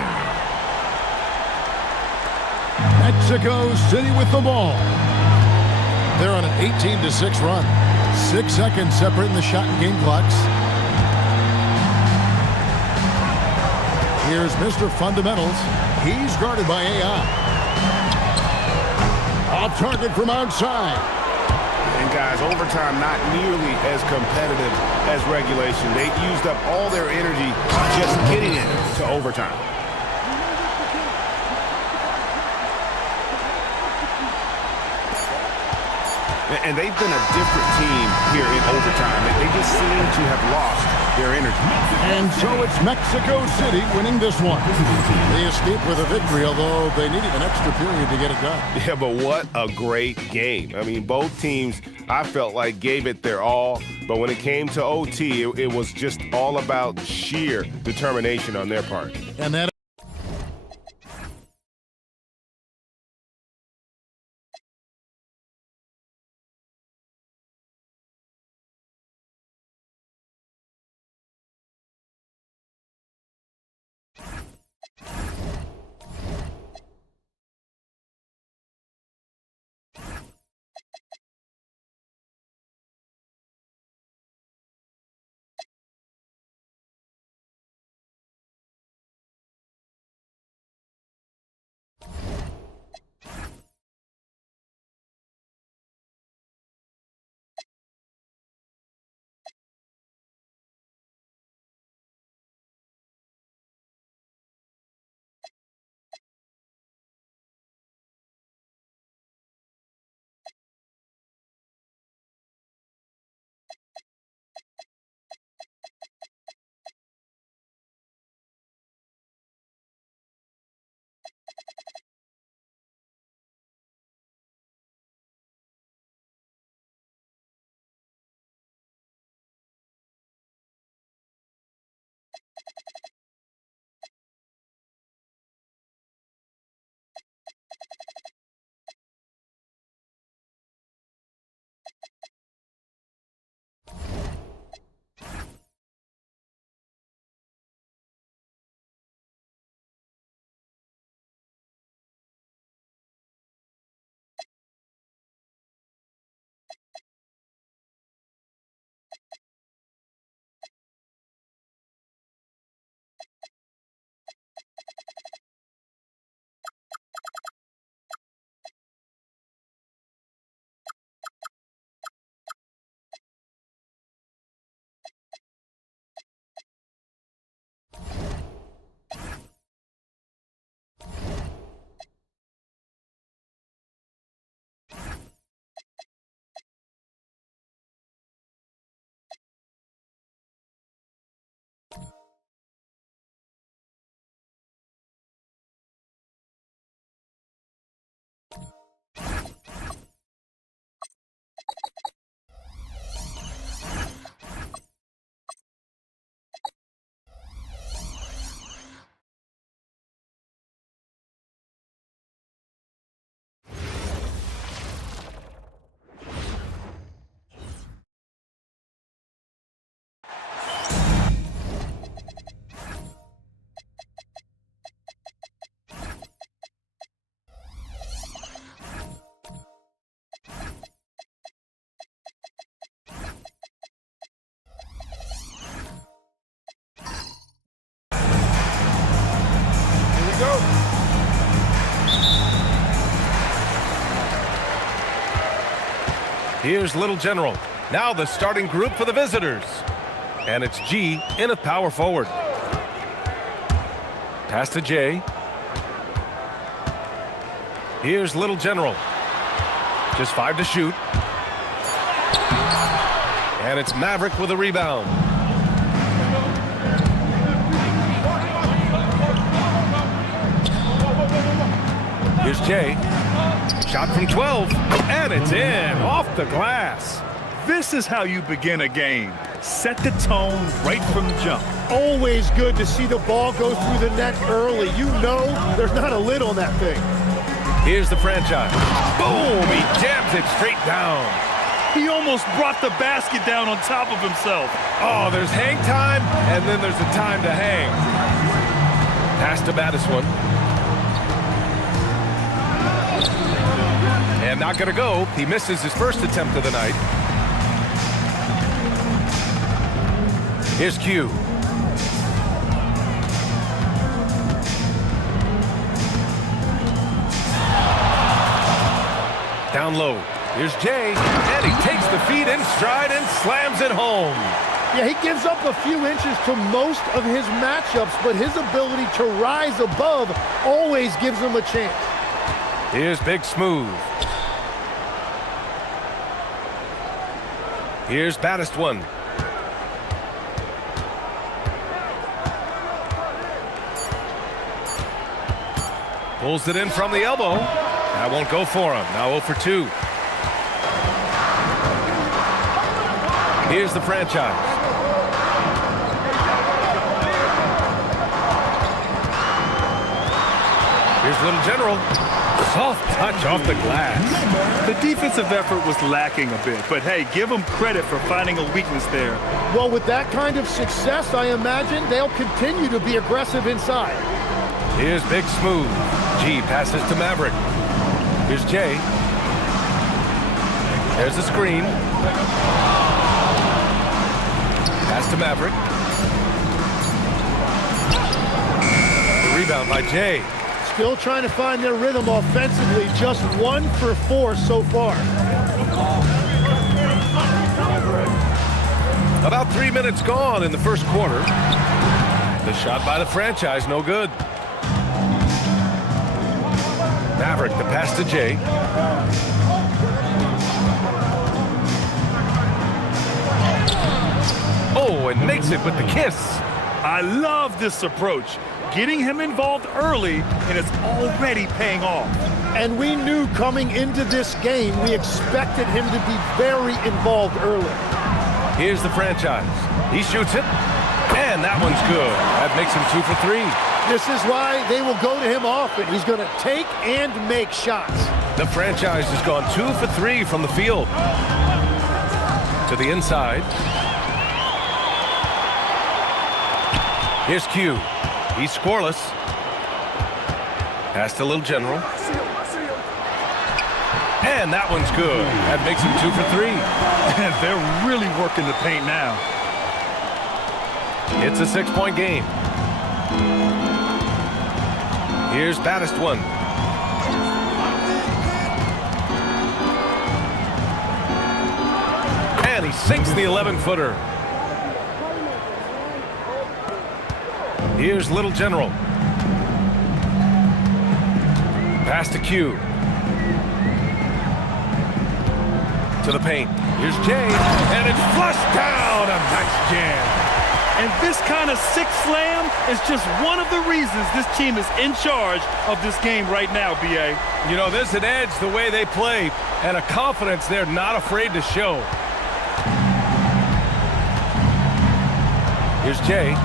Mexico City with the ball. They're on an 18-6 run. 6 seconds separating the shot and game clocks. Here's Mr. Fundamentals. He's guarded by AI. Off target from outside. And guys, overtime not nearly as competitive as regulation. They used up all their energy just getting into overtime. And they've been a different team here in overtime. They just seem to have lost their energy. And so it's Mexico City winning this one. They escaped with a victory, although they needed an extra period to get it done. Yeah, but what a great game. I mean, both teams, I felt like, gave it their all. But when it came to OT, it was just all about sheer determination on their part. And that Here's Little General. Now the starting group for the visitors. And it's G in a power forward. Pass to J. Here's Little General. Just 5 to shoot. And it's Maverick with a rebound. Here's Jay. Shot from 12. And it's in. Off the glass. This is how you begin a game. Set the tone right from the jump. Always good to see the ball go through the net early. You know there's not a lid on that thing. Here's the franchise. Boom! He jams it straight down. He almost brought the basket down on top of himself. Oh, there's hang time, and then there's a time to hang. Pass to Battiswan. And not going to go. He misses his first attempt of the night. Here's Q. Down low. Here's Jay. And he takes the feed in stride and slams it home. Yeah, he gives up a few inches to most of his matchups, but his ability to rise above always gives him a chance. Here's Big Smooth. Here's Battiswan. Pulls it in from the elbow. That won't go for him. Now 0 for 2. Here's the franchise. Here's Little General. Soft touch off the glass. The defensive effort was lacking a bit, but hey, give them credit for finding a weakness there. Well, with that kind of success, I imagine they'll continue to be aggressive inside. Here's Big Smooth. G passes to Maverick. Here's Jay. There's the screen. Pass to Maverick. The rebound by Jay. Still trying to find their rhythm offensively. Just 1 for 4 so far. About 3 minutes gone in the first quarter. The shot by the franchise, no good. Maverick, the pass to Jay. Oh, and makes it with the kiss. I love this approach. Getting him involved early, and it's already paying off. And we knew coming into this game, we expected him to be very involved early. Here's the franchise. He shoots it, and that one's good. That makes him 2 for 3. This is why they will go to him often. He's going to take and make shots. The franchise has gone 2 for 3 from the field. To the inside. Here's Q. He's scoreless. Pass to Little General. And that one's good. That makes him 2 for 3. And they're really working the paint now. It's a 6-point game. Here's Battiswan. And he sinks the 11-footer. Here's Little General. Pass to Q. To the paint. Here's Jay. And it's flushed down. A nice jam. And this kind of sick slam is just one of the reasons this team is in charge of this game right now, B.A. You know, there's an edge the way they play and a confidence they're not afraid to show. Here's Jay.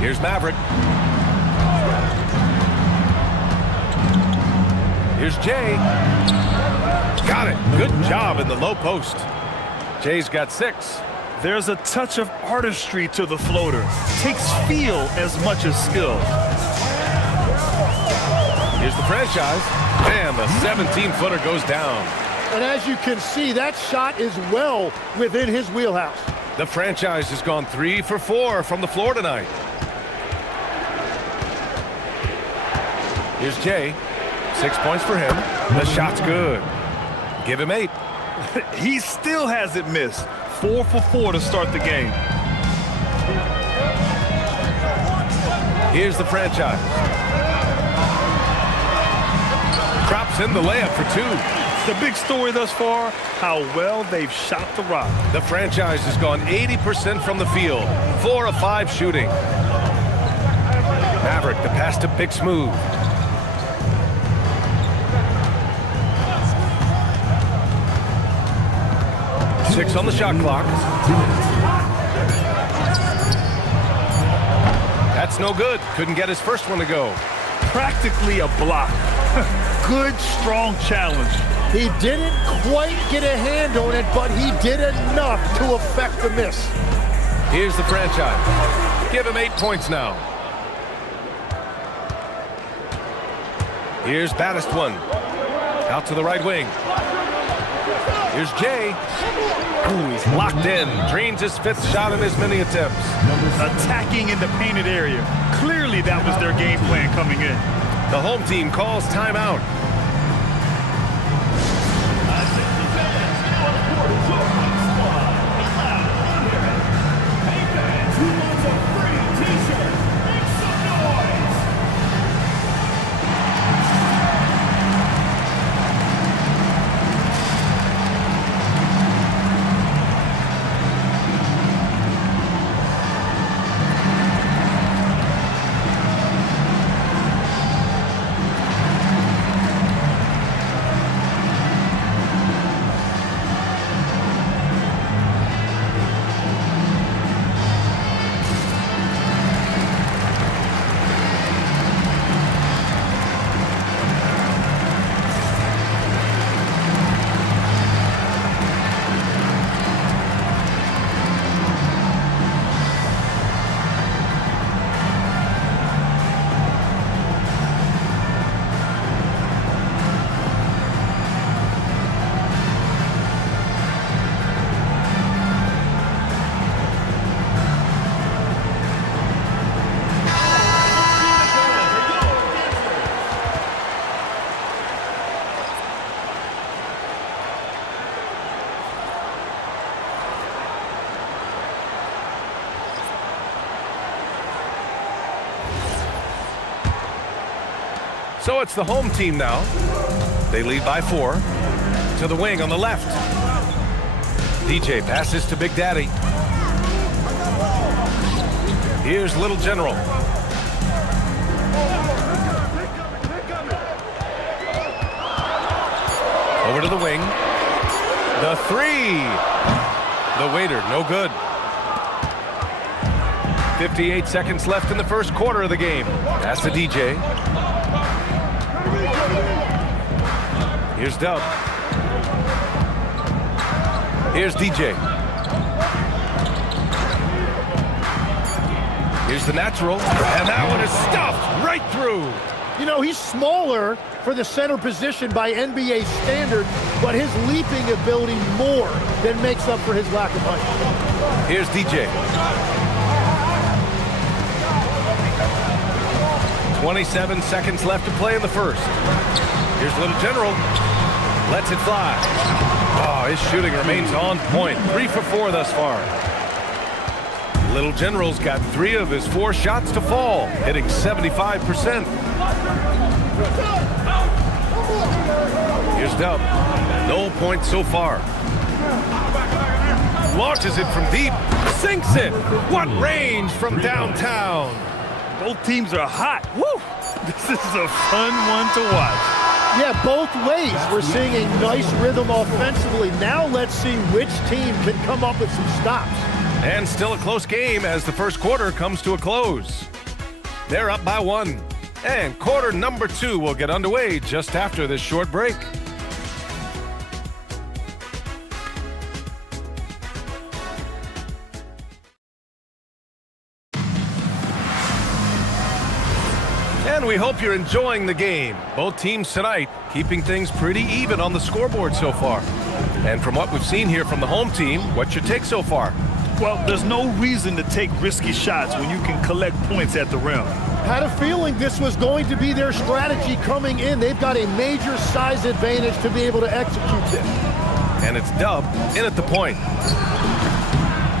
Here's Maverick. Here's Jay. Got it. Good job in the low post. Jay's got 6. There's a touch of artistry to the floater. Takes feel as much as skill. Here's the franchise. And the 17-footer goes down. And as you can see, that shot is well within his wheelhouse. The franchise has gone 3 for 4 from the floor tonight. Here's Jay. 6 points for him. The shot's good. Give him 8. He still hasn't missed. 4 for 4 to start the game. Here's the franchise. drops in the layup for two. The big story thus far, how well they've shot the rock. The franchise has gone 80% from the field. 4 of 5 shooting. Maverick, the pass to Big Smooth. Six on the shot clock. That's no good. Couldn't get his first one to go. Practically a block. Good, strong challenge. He didn't quite get a hand on it, but he did enough to affect the miss. Here's the franchise. Give him 8 points now. Here's baddest one. Out to the right wing. Here's Jay. Ooh, he's locked in. Drains his 5th shot in as many attempts. Attacking in the painted area. Clearly that was their game plan coming in. The home team calls timeout. So it's the home team now. They lead by 4. To the wing on the left. DJ passes to Big Daddy. Here's Little General. Over to the wing. The 3. The waiter, no good. 58 seconds left in the first quarter of the game. Pass to DJ. Here's Dub. Here's DJ. Here's the natural. And that one is stuffed right through. You know, he's smaller for the center position by NBA standard, but his leaping ability more than makes up for his lack of height. Here's DJ. 27 seconds left to play in the first. Here's Little General. Lets it fly. Oh, his shooting remains on point. 3 for 4 thus far. Little General's got 3 of his 4 shots to fall, hitting 75%. Here's Dub. No points so far. Launches it from deep. Sinks it. What range from downtown. Both teams are hot. Woo! This is a fun one to watch. Yeah, both ways. We're seeing a nice rhythm offensively. Now let's see which team can come up with some stops. And still a close game as the first quarter comes to a close. They're up by 1. And quarter number 2 will get underway just after this short break. And we hope you're enjoying the game. Both teams tonight keeping things pretty even on the scoreboard so far. And from what we've seen here from the home team, what's your take so far? Well, there's no reason to take risky shots when you can collect points at the rim. Had a feeling this was going to be their strategy coming in. They've got a major size advantage to be able to execute this. And it's Dub in at the point.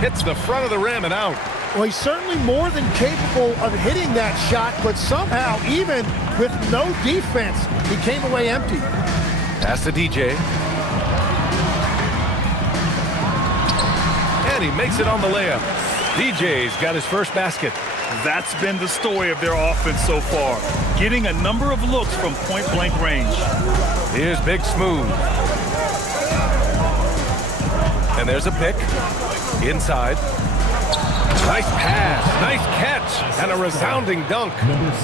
Hits the front of the rim and out. Well, he's certainly more than capable of hitting that shot, but somehow, even with no defense, he came away empty. Pass to DJ. And he makes it on the layup. DJ's got his first basket. That's been the story of their offense so far, getting a number of looks from point-blank range. Here's Big Smooth. And there's a pick. Inside. Nice pass, nice catch, and a resounding dunk.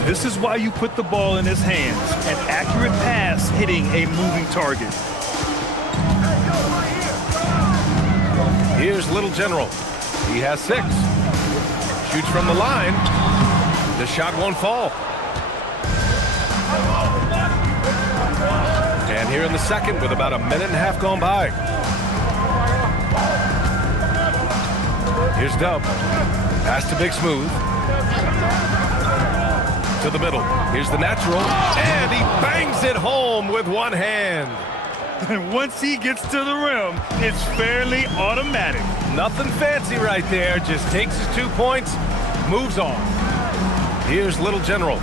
This is why you put the ball in his hands. An accurate pass hitting a moving target. Here's Little General. He has 6. Shoots from the line. The shot won't fall. And here in the second with about a minute and a half gone by. Here's Dub. Pass to Big Smooth. To the middle. Here's the natural. And he bangs it home with one hand. And once he gets to the rim, it's fairly automatic. Nothing fancy right there. Just takes his 2 points, moves on. Here's Little General.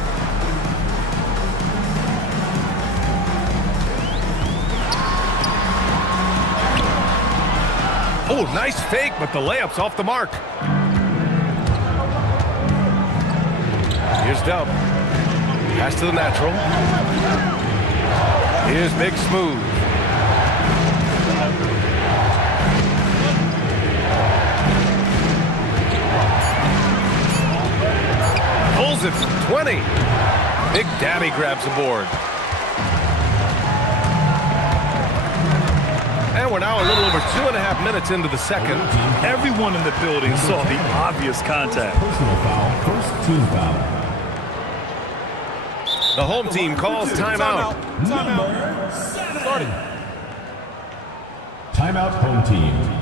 Oh, nice fake, but the layup's off the mark. Here's Dub. Pass to the natural. Here's Big Smooth. Pulls it from 20. Big Daddy grabs the board. And we're now a little over 2.5 minutes into the second. Everyone in the building saw the obvious contact. Personal foul, first team foul. The home team calls timeout. Number 7. Timeout, home team.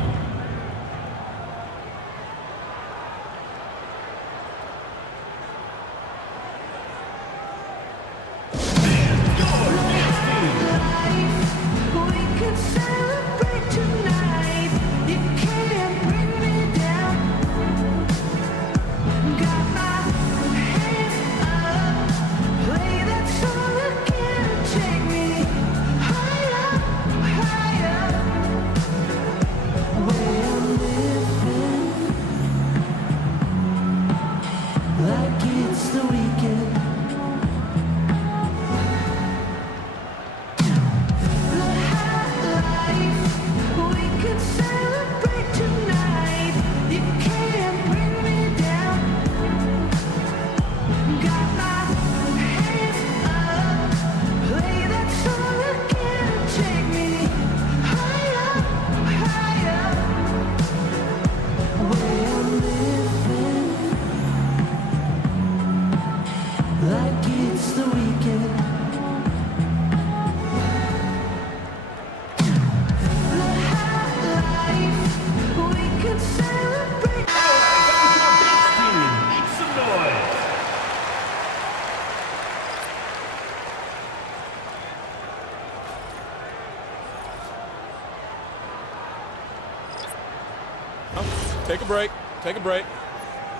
Take a break. Take a break.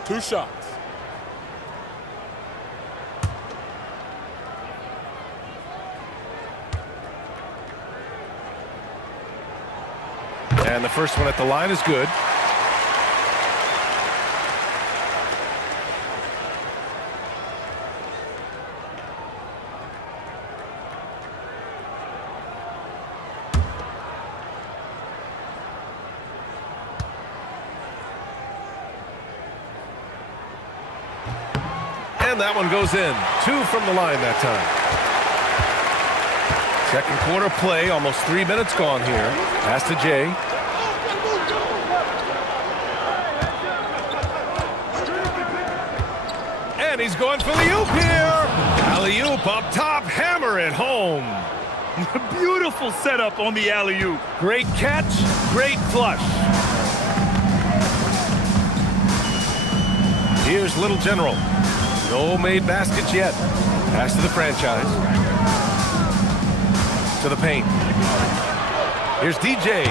2 shots. And the first one at the line is good. And that one goes in. 2 from the line that time. Second quarter play, almost 3 minutes gone here. Pass to Jay. And he's going for the oop here. Alley-oop up top, hammer it home. Beautiful setup on the alley-oop. Great catch, great flush. Here's Little General. No made baskets yet. Pass to the franchise. To the paint. Here's DJ.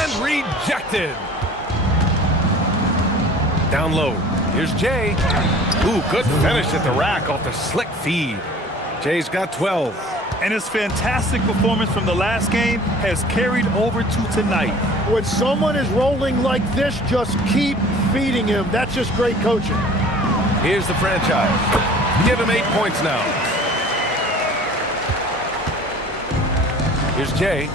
And rejected. Down low. Here's Jay. Ooh, good finish at the rack off the slick feed. Jay's got 12. And his fantastic performance from the last game has carried over to tonight. When someone is rolling like this, just keep feeding him. That's just great coaching. Here's the franchise. Give him 8 points now. Here's Jay.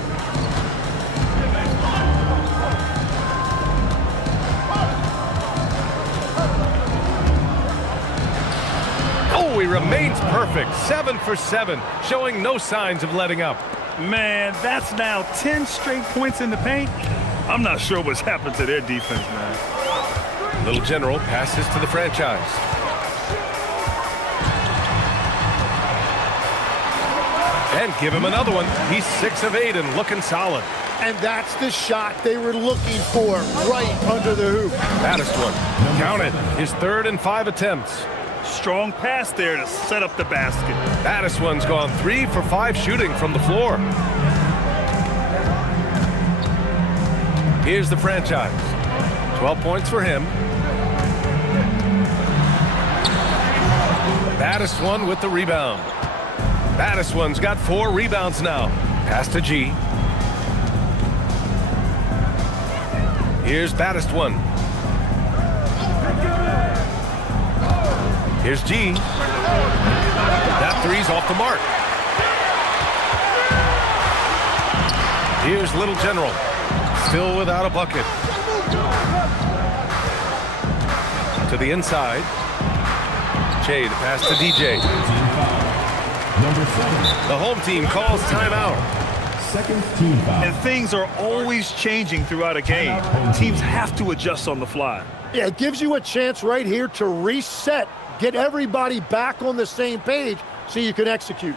Oh, he remains perfect. 7 for 7, showing no signs of letting up. Man, that's now 10 straight points in the paint. I'm not sure what's happened to their defense, man. Little General passes to the franchise. And give him another one. He's 6 of 8 and looking solid. And that's the shot they were looking for, right under the hoop. Baddest one. Count it. His 3rd and 5 attempts. Strong pass there to set up the basket. Baddest one's gone 3 for 5 shooting from the floor. Here's the franchise. 12 points for him. Baddest one with the rebound. Baddest one's got 4 rebounds now. Pass to G. Here's baddest one. Here's G. That 3's off the mark. Here's Little General. Still without a bucket. To the inside. Jay to pass to DJ. The home team calls timeout. Second team foul. And things are always changing throughout a game. Teams have to adjust on the fly. Yeah, it gives you a chance right here to reset, get everybody back on the same page so you can execute.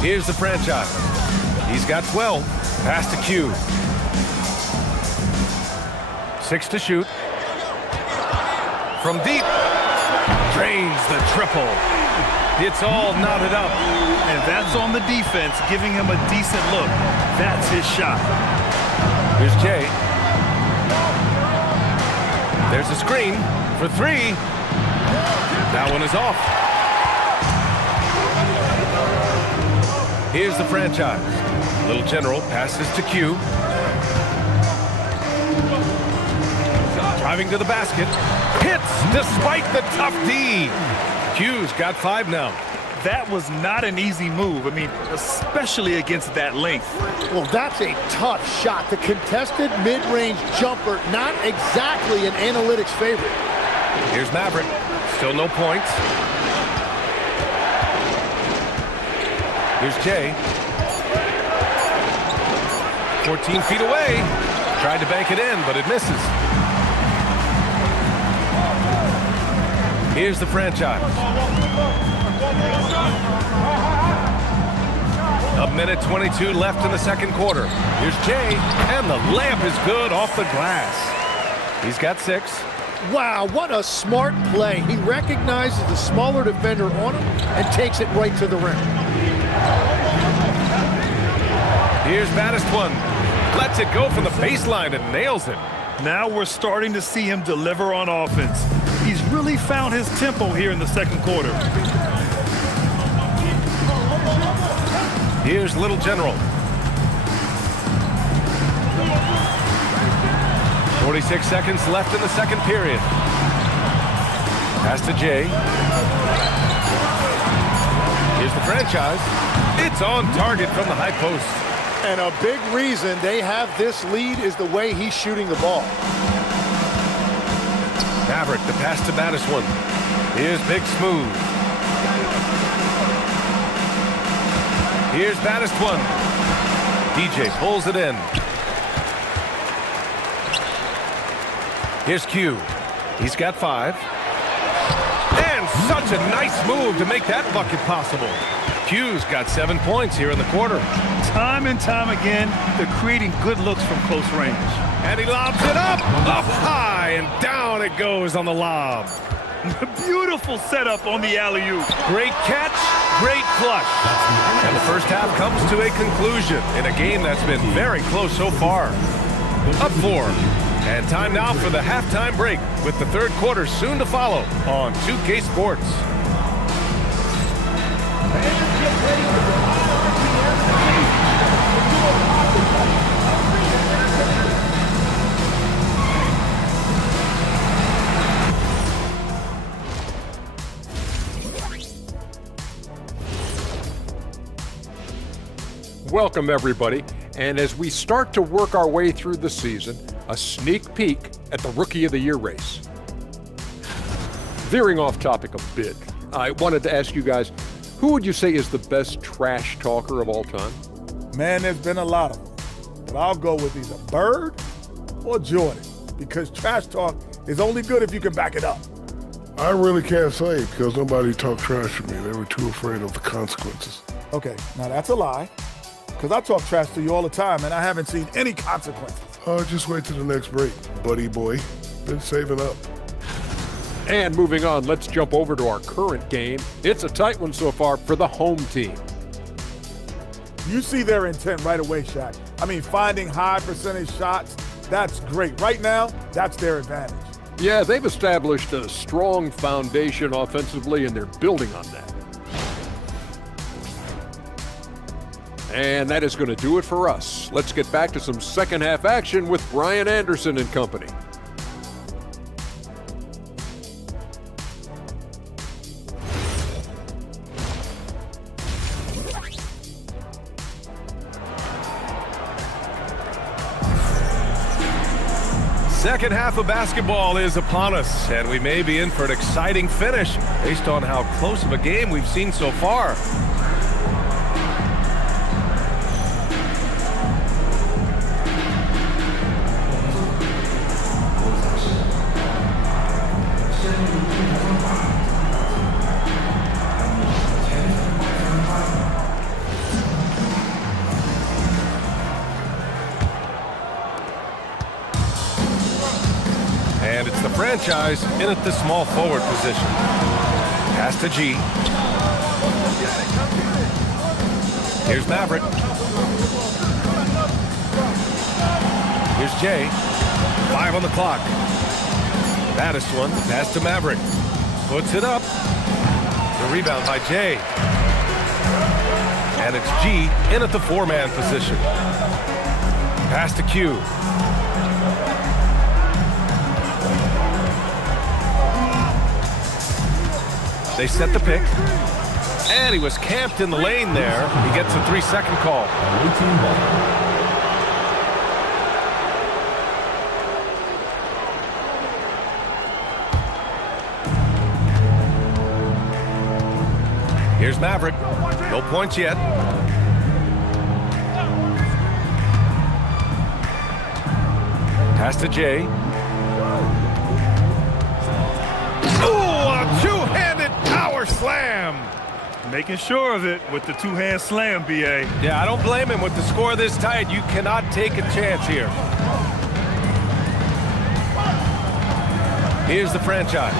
Here's the franchise. He's got 12. Pass to Q. 6 to shoot. From deep. Drains the triple. It's all knotted up. And that's on the defense, giving him a decent look. That's his shot. Here's Jay. There's a screen for 3. That one is off. Here's the franchise. Little General passes to Q. Driving to the basket. Hits despite the tough D. Q's got 5 now. That was not an easy move. I mean, especially against that length. Well, that's a tough shot. The contested mid-range jumper, not exactly an analytics favorite. Here's Maverick. Still no points. Here's Jay. 14 feet away. Tried to bank it in, but it misses. Here's the franchise. A minute 22 left in the second quarter. Here's Jay, and the layup is good off the glass. He's got 6. Wow, what a smart play. He recognizes the smaller defender on him and takes it right to the rim. Here's Batistone. Lets it go from the baseline and nails it. Now we're starting to see him deliver on offense. He's really found his tempo here in the second quarter. Here's Little General. 46 seconds left in the second period. Pass to Jay. Here's the franchise. It's on target from the high post. And a big reason they have this lead is the way he's shooting the ball. Maverick, the pass to Batistone. Here's Big Smooth. Here's Batistone. DJ pulls it in. Here's Q. He's got 5. And such a nice move to make that bucket possible. Q's got 7 points here in the quarter. Time and time again, they're creating good looks from close range. And he lobs it up high, and down it goes on the lob. Beautiful setup on the alley-oop. Great catch, great flush. And the first half comes to a conclusion in a game that's been very close so far. Up 4. And time now for the halftime break, with the third quarter soon to follow on 2K Sports. Welcome, everybody. And as we start to work our way through the season, a sneak peek at the Rookie of the Year race. Veering off topic a bit, I wanted to ask you guys, who would you say is the best trash talker of all time? Man, there's been a lot of them. But I'll go with either Bird or Jordan, because trash talk is only good if you can back it up. I really can't say because nobody talked trash to me. They were too afraid of the consequences. Okay, now that's a lie, because I talk trash to you all the time, and I haven't seen any consequences. Just wait till the next break, buddy boy. Been saving up. And moving on, let's jump over to our current game. It's a tight one so far for the home team. You see their intent right away, Shaq. I mean, finding high percentage shots, that's great. Right now, that's their advantage. Yeah, they've established a strong foundation offensively, and they're building on that. And that is going to do it for us. Let's get back to some second half action with Brian Anderson and company. Second half of basketball is upon us, and we may be in for an exciting finish based on how close of a game we've seen so far. And it's the franchise in at the small forward position. Pass to G. Here's Maverick. Here's Jay. 5 on the clock. Batistone, pass to Maverick. Puts it up. The rebound by Jay. And it's G in at the 4-man position. Pass to Q. They set the pick, and he was camped in the lane there. He gets a 3-second call. Here's Maverick. No points yet. Pass to Jay. Slam. Making sure of it with the two-hand slam, B.A. Yeah, I don't blame him. With the score this tight, you cannot take a chance here. Here's the franchise.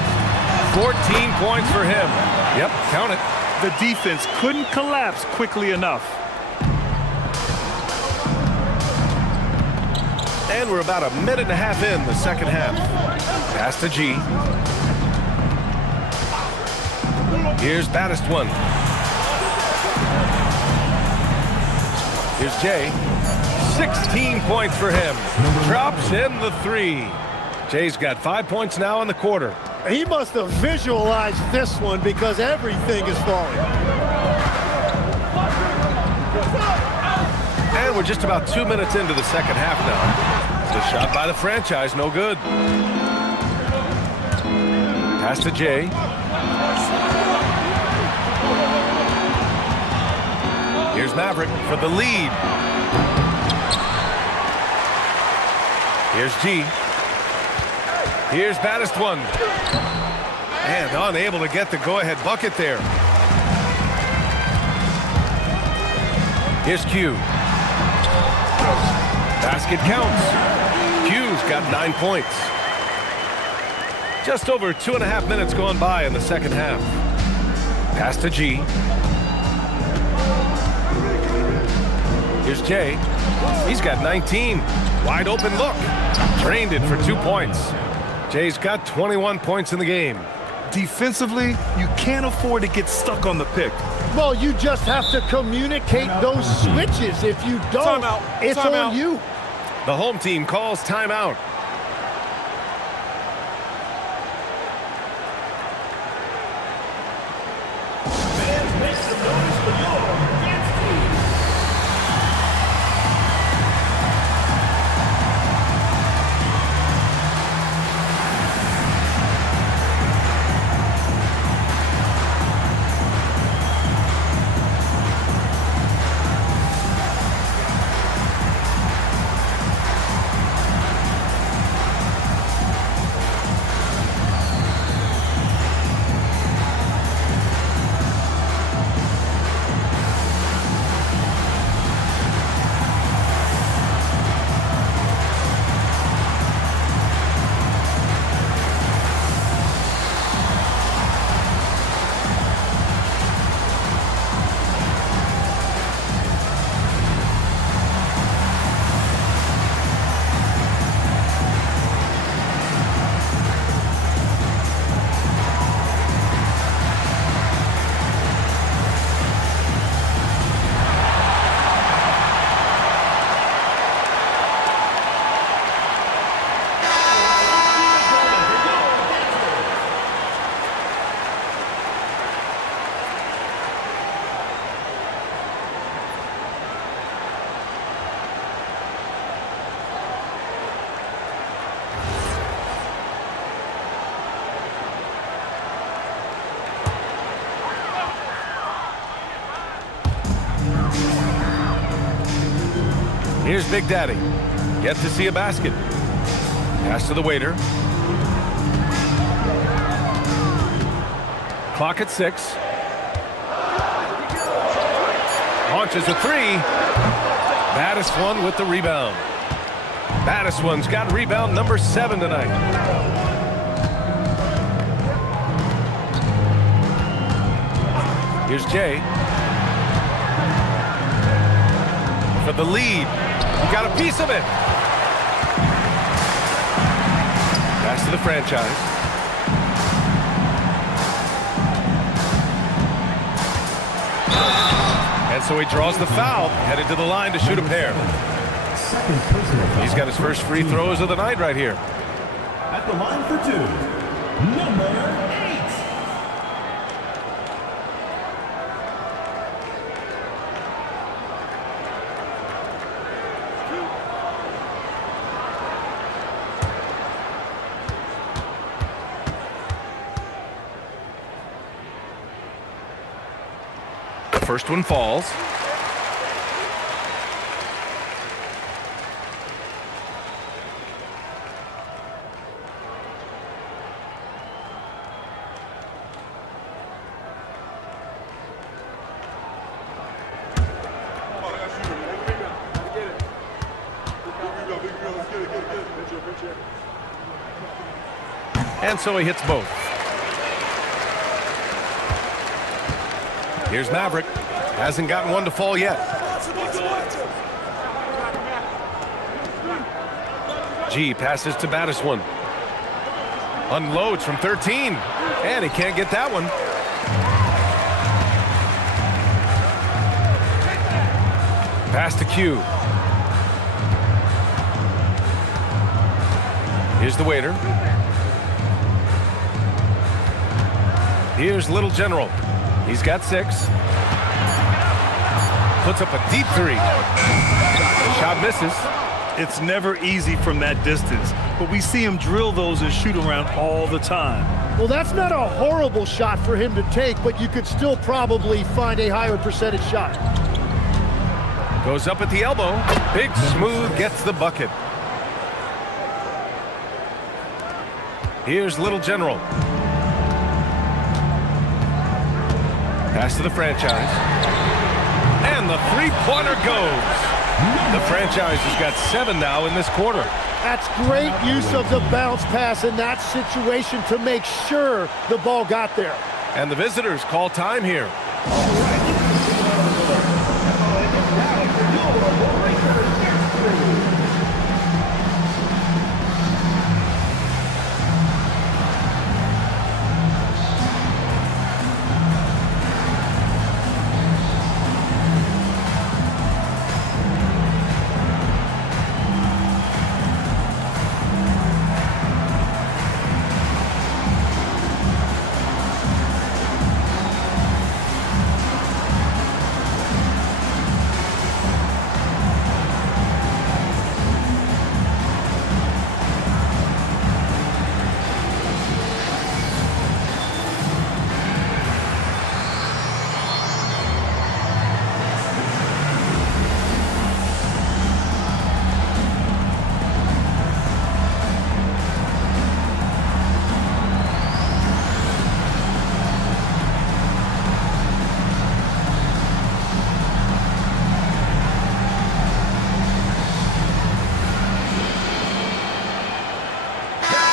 14 points for him. Yep, count it. The defense couldn't collapse quickly enough. And we're about a minute and a half in the second half. Pass to G. Here's baddest one. Here's Jay. 16 points for him. Drops in the 3. Jay's got 5 points now in the quarter. He must have visualized this one because everything is falling. And we're just about 2 minutes into the second half now. The shot by the franchise, no good. Pass to Jay. Here's Maverick for the lead. Here's G. Here's baddest one. And unable to get the go-ahead bucket there. Here's Q. Basket counts. Q's got 9 points. Just over 2.5 minutes gone by in the second half. Pass to G. Here's Jay. He's got 19. Wide open look. Drained it for 2 points. Jay's got 21 points in the game. Defensively, you can't afford to get stuck on the pick. Well, you just have to communicate those switches. If you don't, it's on you. The home team calls timeout. Here's Big Daddy. Yet to see a basket. Pass to the waiter. Clock at 6. Launches a 3. Baddest one with the rebound. Baddest one's got rebound number 7 tonight. Here's Jay. For the lead. He got a piece of it. Pass to the franchise. And so he draws the foul, headed to the line to shoot a pair. He's got his first free throws of the night right here. At the line for 2, number 8. The first one falls. And so he hits both. Here's Maverick. Hasn't gotten one to fall yet. G passes to Battiswan. Unloads from 13. And he can't get that one. Pass to Q. Here's the waiter. Here's Little General. He's got 6. Puts up a deep 3. The shot misses. It's never easy from that distance, but we see him drill those and shoot around all the time. Well, that's not a horrible shot for him to take, but you could still probably find a higher percentage shot. Goes up at the elbow. Big Smooth gets the bucket. Here's Little General. Pass to the franchise. And the three-pointer goes. The franchise has got 7 now in this quarter. That's great use of the bounce pass in that situation to make sure the ball got there. And the visitors call time here.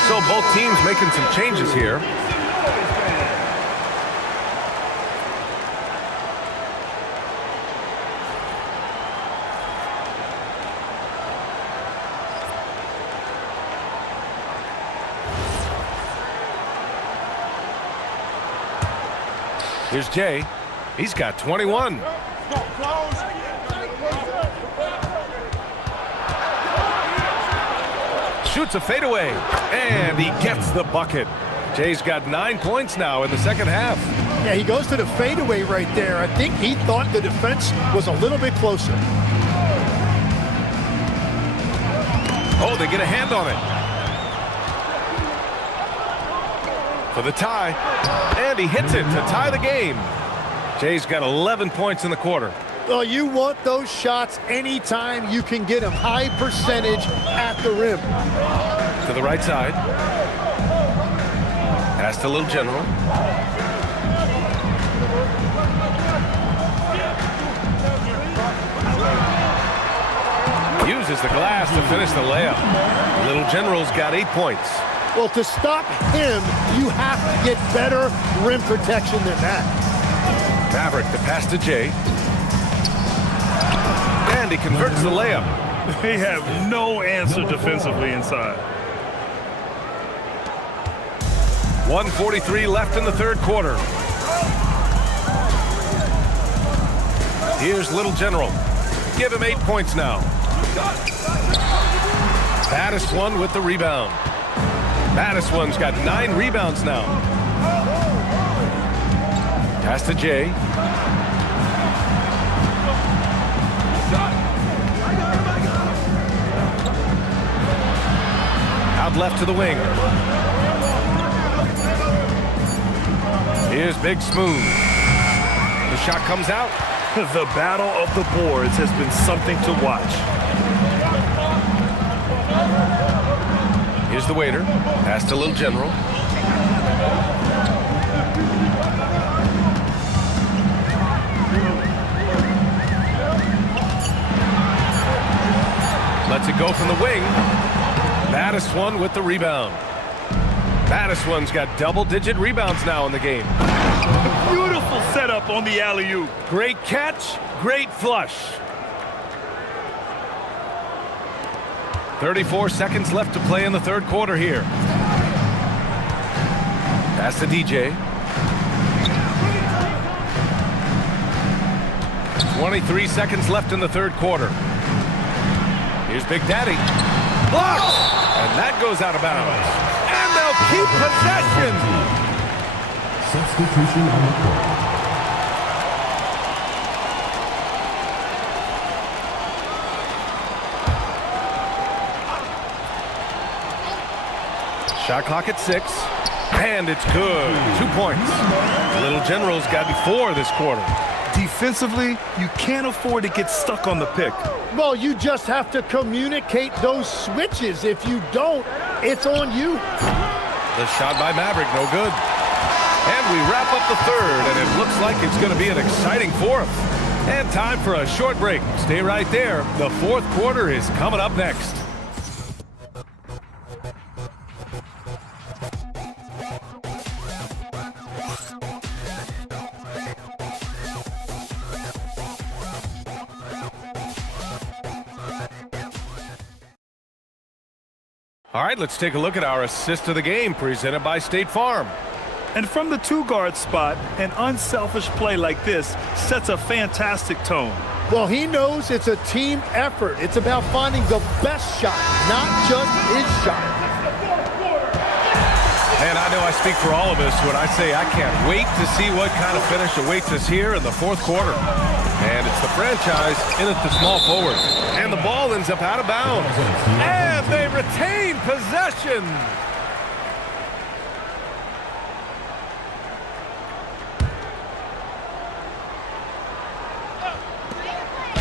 So both teams making some changes here. Here's Jay. He's got 21. Shoots a fadeaway, and he gets the bucket. Jay's got 9 points now in the second half. Yeah, he goes to the fadeaway right there. I think he thought the defense was a little bit closer. Oh, they get a hand on it. For the tie, and he hits it to tie the game. Jay's got 11 points in the quarter. Well, you want those shots anytime you can get them. High percentage at the rim. To the right side. Pass to Little General. Uses the glass to finish the layup. Little General's got 8 points. Well, to stop him, you have to get better rim protection than that. Maverick, the pass to Jay. And he converts the layup. They have no answer defensively inside. 1:43 left in the third quarter. Here's Little General. Give him 8 points now. Battiswan with the rebound. Battiswan's got 9 rebounds now. Pass to Jay. Out left to the wing. Here's Big Smooth. The shot comes out. The battle of the boards has been something to watch. Here's the waiter. Pass to Little General. Lets it go from the wing. Battiswan with the rebound. Baddest one's got double-digit rebounds now in the game. Beautiful setup on the alley-oop. Great catch, great flush. 34 seconds left to play in the third quarter here. Pass to DJ. 23 seconds left in the third quarter. Here's Big Daddy. Blocked! And that goes out of bounds. And they'll keep possession. Substitution on the court. Shot clock at 6. And it's good. 2 points. Little General's got 4 this quarter. Defensively, you can't afford to get stuck on the pick. Well, you just have to communicate those switches. If you don't, it's on you. The shot by Maverick, no good. And we wrap up the third, and it looks like it's going to be an exciting fourth. And time for a short break. Stay right there. The fourth quarter is coming up next. All right, let's take a look at our assist of the game presented by State Farm. And from the two-guard spot, an unselfish play like this sets a fantastic tone. Well, he knows it's a team effort. It's about finding the best shot, not just his shot. And I know I speak for all of us when I say I can't wait to see what kind of finish awaits us here in the fourth quarter. And it's the franchise in at the small forward. And the ball ends up out of bounds. And they retain possession.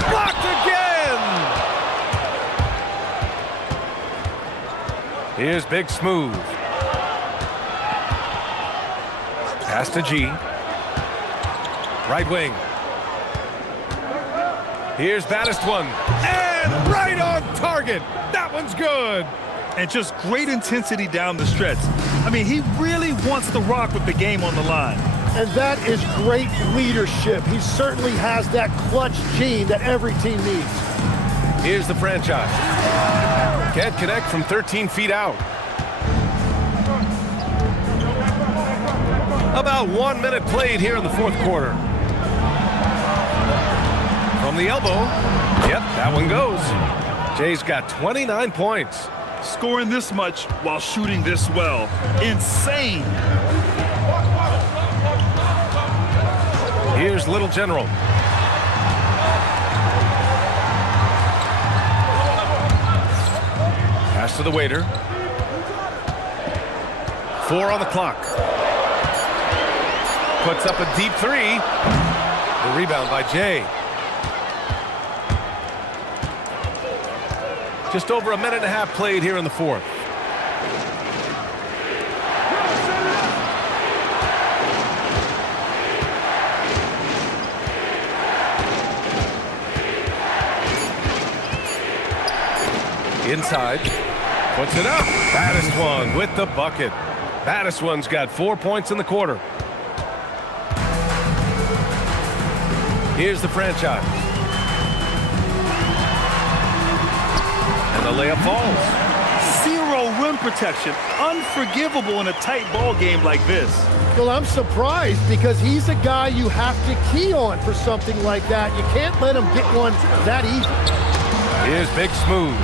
Blocked again. Here's Big Smooth. Pass to G. Right wing. Here's Baddest one. And right on target. That one's good. And just great intensity down the stretch. I mean, he really wants to rock with the game on the line. And that is great leadership. He certainly has that clutch gene that every team needs. Here's the franchise. Can't connect from 13 feet out. About 1 minute played here in the fourth quarter. From the elbow. Yep, that one goes. Jay's got 29 points. Scoring this much while shooting this well. Insane. Here's Little General. Pass to the waiter. 4 on the clock. Puts up a deep 3. The rebound by Jay. Just over a minute and a half played here in the fourth. Inside. Puts it up. Baddest one with the bucket. Baddest one's got 4 points in the quarter. Here's the franchise. And the layup falls. Zero rim protection. Unforgivable in a tight ball game like this. Well, I'm surprised because he's a guy you have to key on for something like that. You can't let him get one that easy. Here's Big Smooth.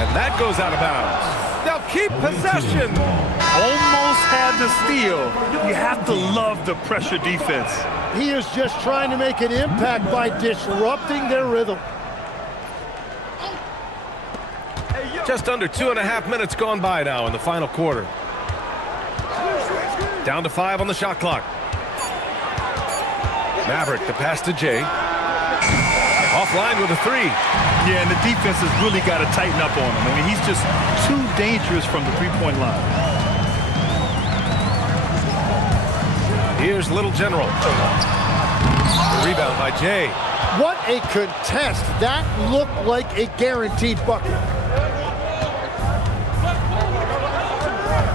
And that goes out of bounds. They'll keep possession. Almost had the steal. You have to love the pressure defense. He is just trying to make an impact by disrupting their rhythm. Just under 2.5 minutes gone by now in the final quarter. Down to 5 on the shot clock. Maverick, the pass to Jay. Offline with a 3. Yeah, and the defense has really got to tighten up on him. I mean, he's just too dangerous from the three-point line. Here's Little General. Rebound by Jay. What a contest. That looked like a guaranteed bucket.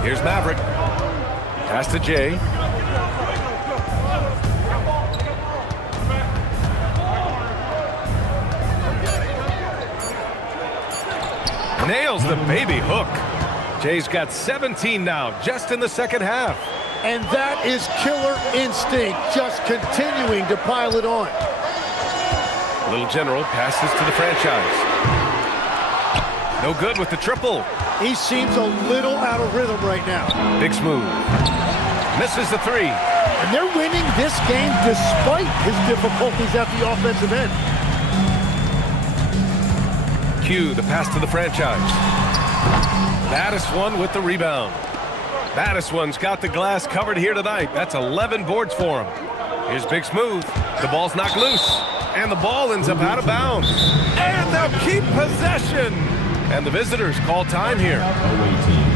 Here's Maverick. Pass to Jay. Nails the baby hook. Jay's got 17 now, just in the second half. And that is killer instinct, just continuing to pile it on. Little General passes to the franchise. No good with the triple. He seems a little out of rhythm right now. Big smooth. Misses the three. And they're winning this game despite his difficulties at the offensive end. Q, the pass to the franchise. Battisone with the rebound. Battisone's got the glass covered here tonight. That's 11 boards for him. Here's Big Smooth. The ball's knocked loose. And the ball ends up out of bounds. And they'll keep possession. And the visitors call time here. Away team.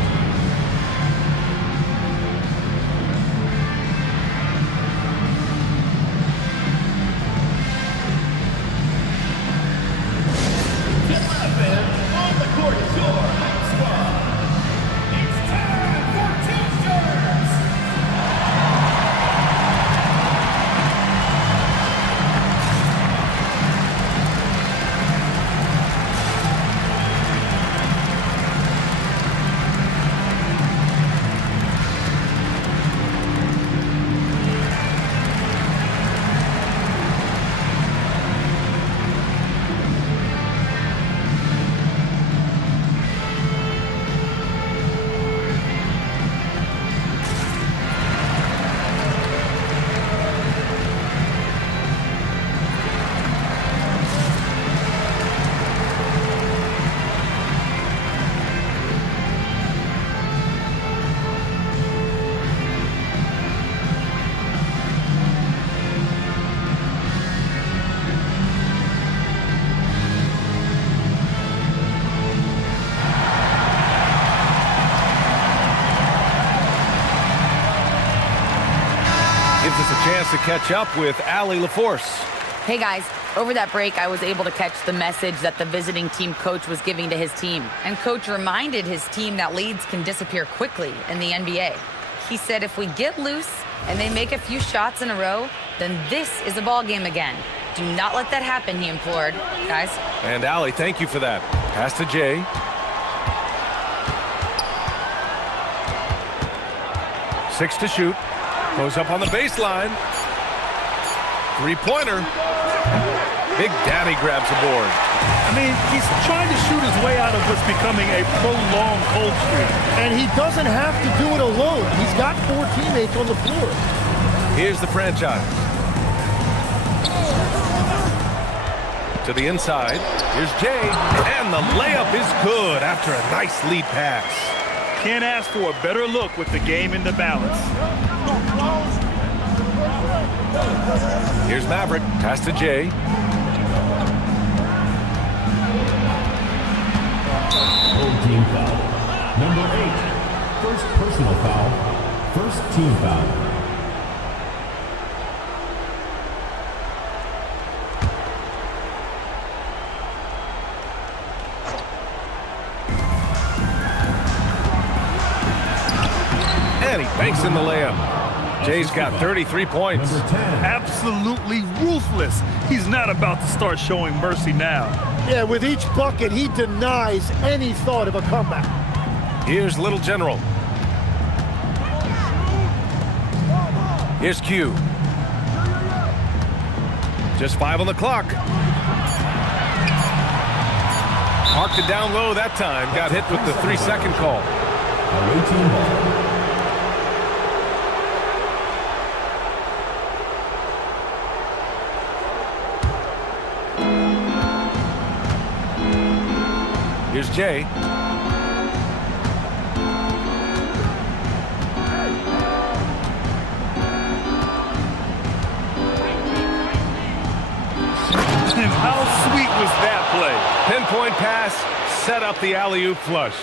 Gives us a chance to catch up with Allie LaForce. Hey guys, over that break I was able to catch the message that the visiting team coach was giving to his team. And coach reminded his team that leads can disappear quickly in the NBA. He said if we get loose and they make a few shots in a row, then this is a ball game again. Do not let that happen, he implored. Guys. And Allie, thank you for that. Pass to Jay. Six to shoot. Goes up on the baseline. Three-pointer. Big Daddy grabs the board. I mean, he's trying to shoot his way out of what's becoming a prolonged cold streak. And he doesn't have to do it alone. He's got 4 teammates on the floor. Here's the franchise. To the inside. Here's Jay. And the layup is good after a nice lead pass. Can't ask for a better look with the game in the balance. Here's Maverick. Pass to Jay. Old team foul. Number 8. First personal foul. First team foul. And he banks in the layup. Jay's got 33 points. Absolutely ruthless. He's not about to start showing mercy now. Yeah, with each bucket, he denies any thought of a comeback. Here's Little General. Here's Q. Just 5 on the clock. Marked it down low that time. Got hit with the 3-second call. Away team ball. Here's Jay. And how sweet was that play? Pinpoint pass, set up the alley-oop flush.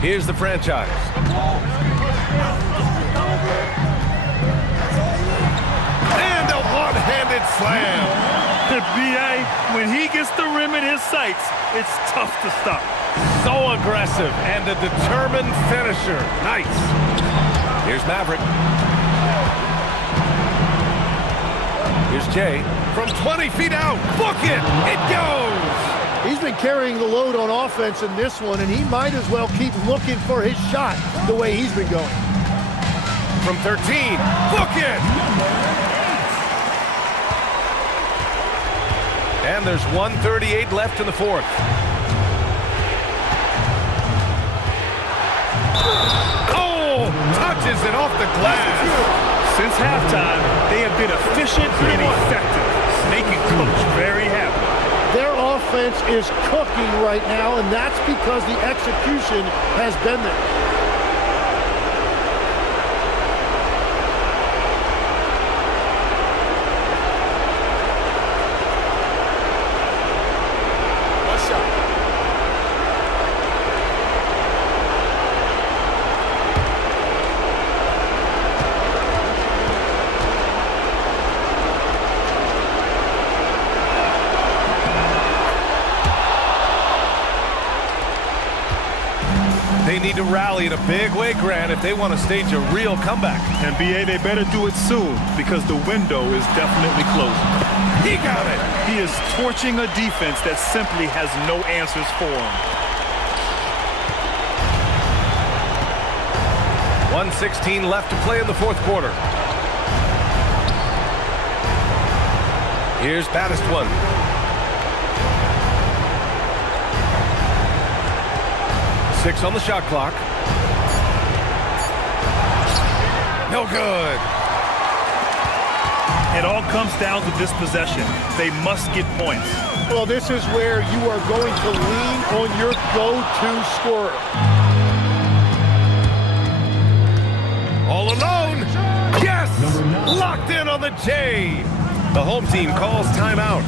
Here's the franchise. And a one-handed slam. B.A., when he gets the rim in his sights, it's tough to stop. So aggressive and a determined finisher. Nice. Here's Maverick. Here's Jay. From 20 feet out. Book it. It goes. He's been carrying the load on offense in this one, and he might as well keep looking for his shot the way he's been going. From 13. Book it. And there's 1:38 left in the fourth. Oh, touches it off the glass. Since halftime, they have been efficient and effective, making Coach very happy. Their offense is cooking right now, and that's because the execution has been there. They need to rally in a big way, Grant, if they want to stage a real comeback. And B.A., they better do it soon because the window is definitely closing. He got it. He is torching a defense that simply has no answers for him. 1:16 left to play in the fourth quarter. Here's baddest one. Six on the shot clock. No good. It all comes down to this possession. They must get points. Well, this is where you are going to lean on your go-to scorer. All alone. Yes! Locked in on the J. The home team calls timeout.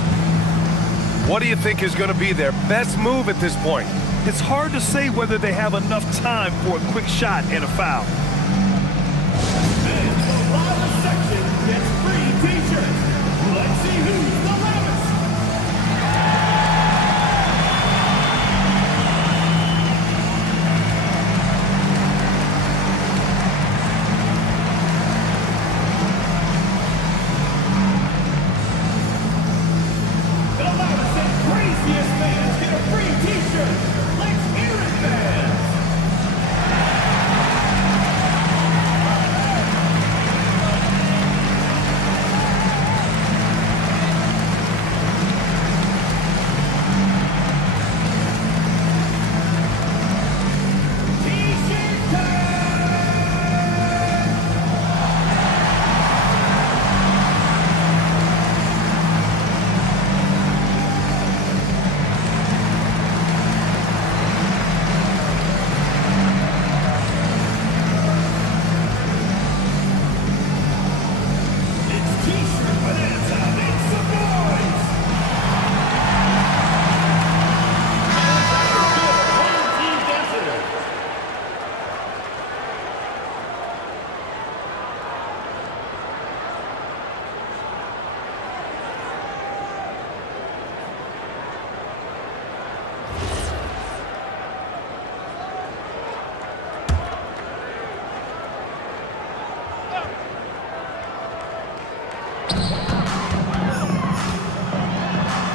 What do you think is going to be their best move at this point? It's hard to say whether they have enough time for a quick shot and a foul. And the loudest section gets free t-shirts. Let's see who's the loudest. The loudest and craziest fans get a free t-shirt. Let's hear it, fans.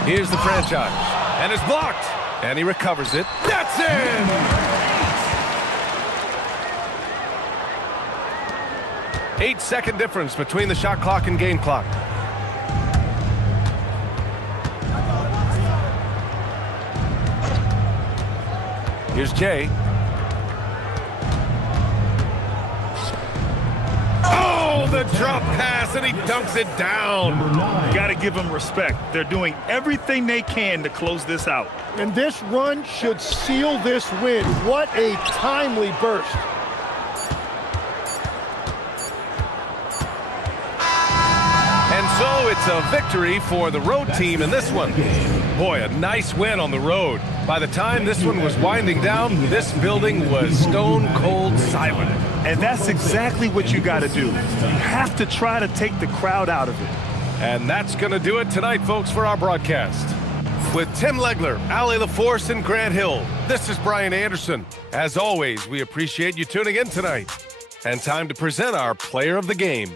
Here's the franchise. And it's blocked. And he recovers it. That's in! 8-second difference between the shot clock and game clock. Here's Jay. Oh, the drop pass, and he dunks it down. Got to give them respect. They're doing everything they can to close this out. And this run should seal this win. What a timely burst. And so it's a victory for the road team in this one. Boy, a nice win on the road. By the time this one was winding down, this building was stone cold silent. And that's exactly what you got to do. You have to try to take the crowd out of it. And that's going to do it tonight, folks, for our broadcast. With Tim Legler, Allie LaForce, and Grant Hill, this is Brian Anderson. As always, we appreciate you tuning in tonight. And time to present our player of the game.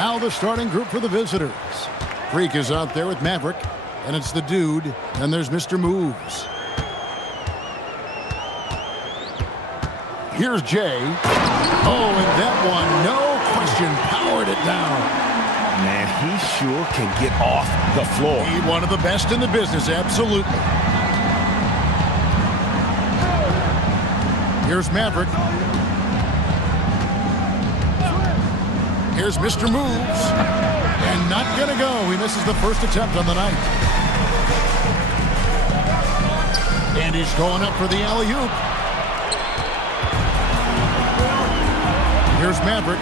Now the starting group for the visitors. Freak is out there with Maverick, and it's the Dude, and there's Mr. Moves. Here's Jay. Oh, and that one, no question, powered it down. Man, he sure can get off the floor. He's one of the best in the business, absolutely. Here's Maverick. Here's Mr. Moves. And not gonna go. He misses the first attempt on the night. And he's going up for the alley-oop. Here's Maverick.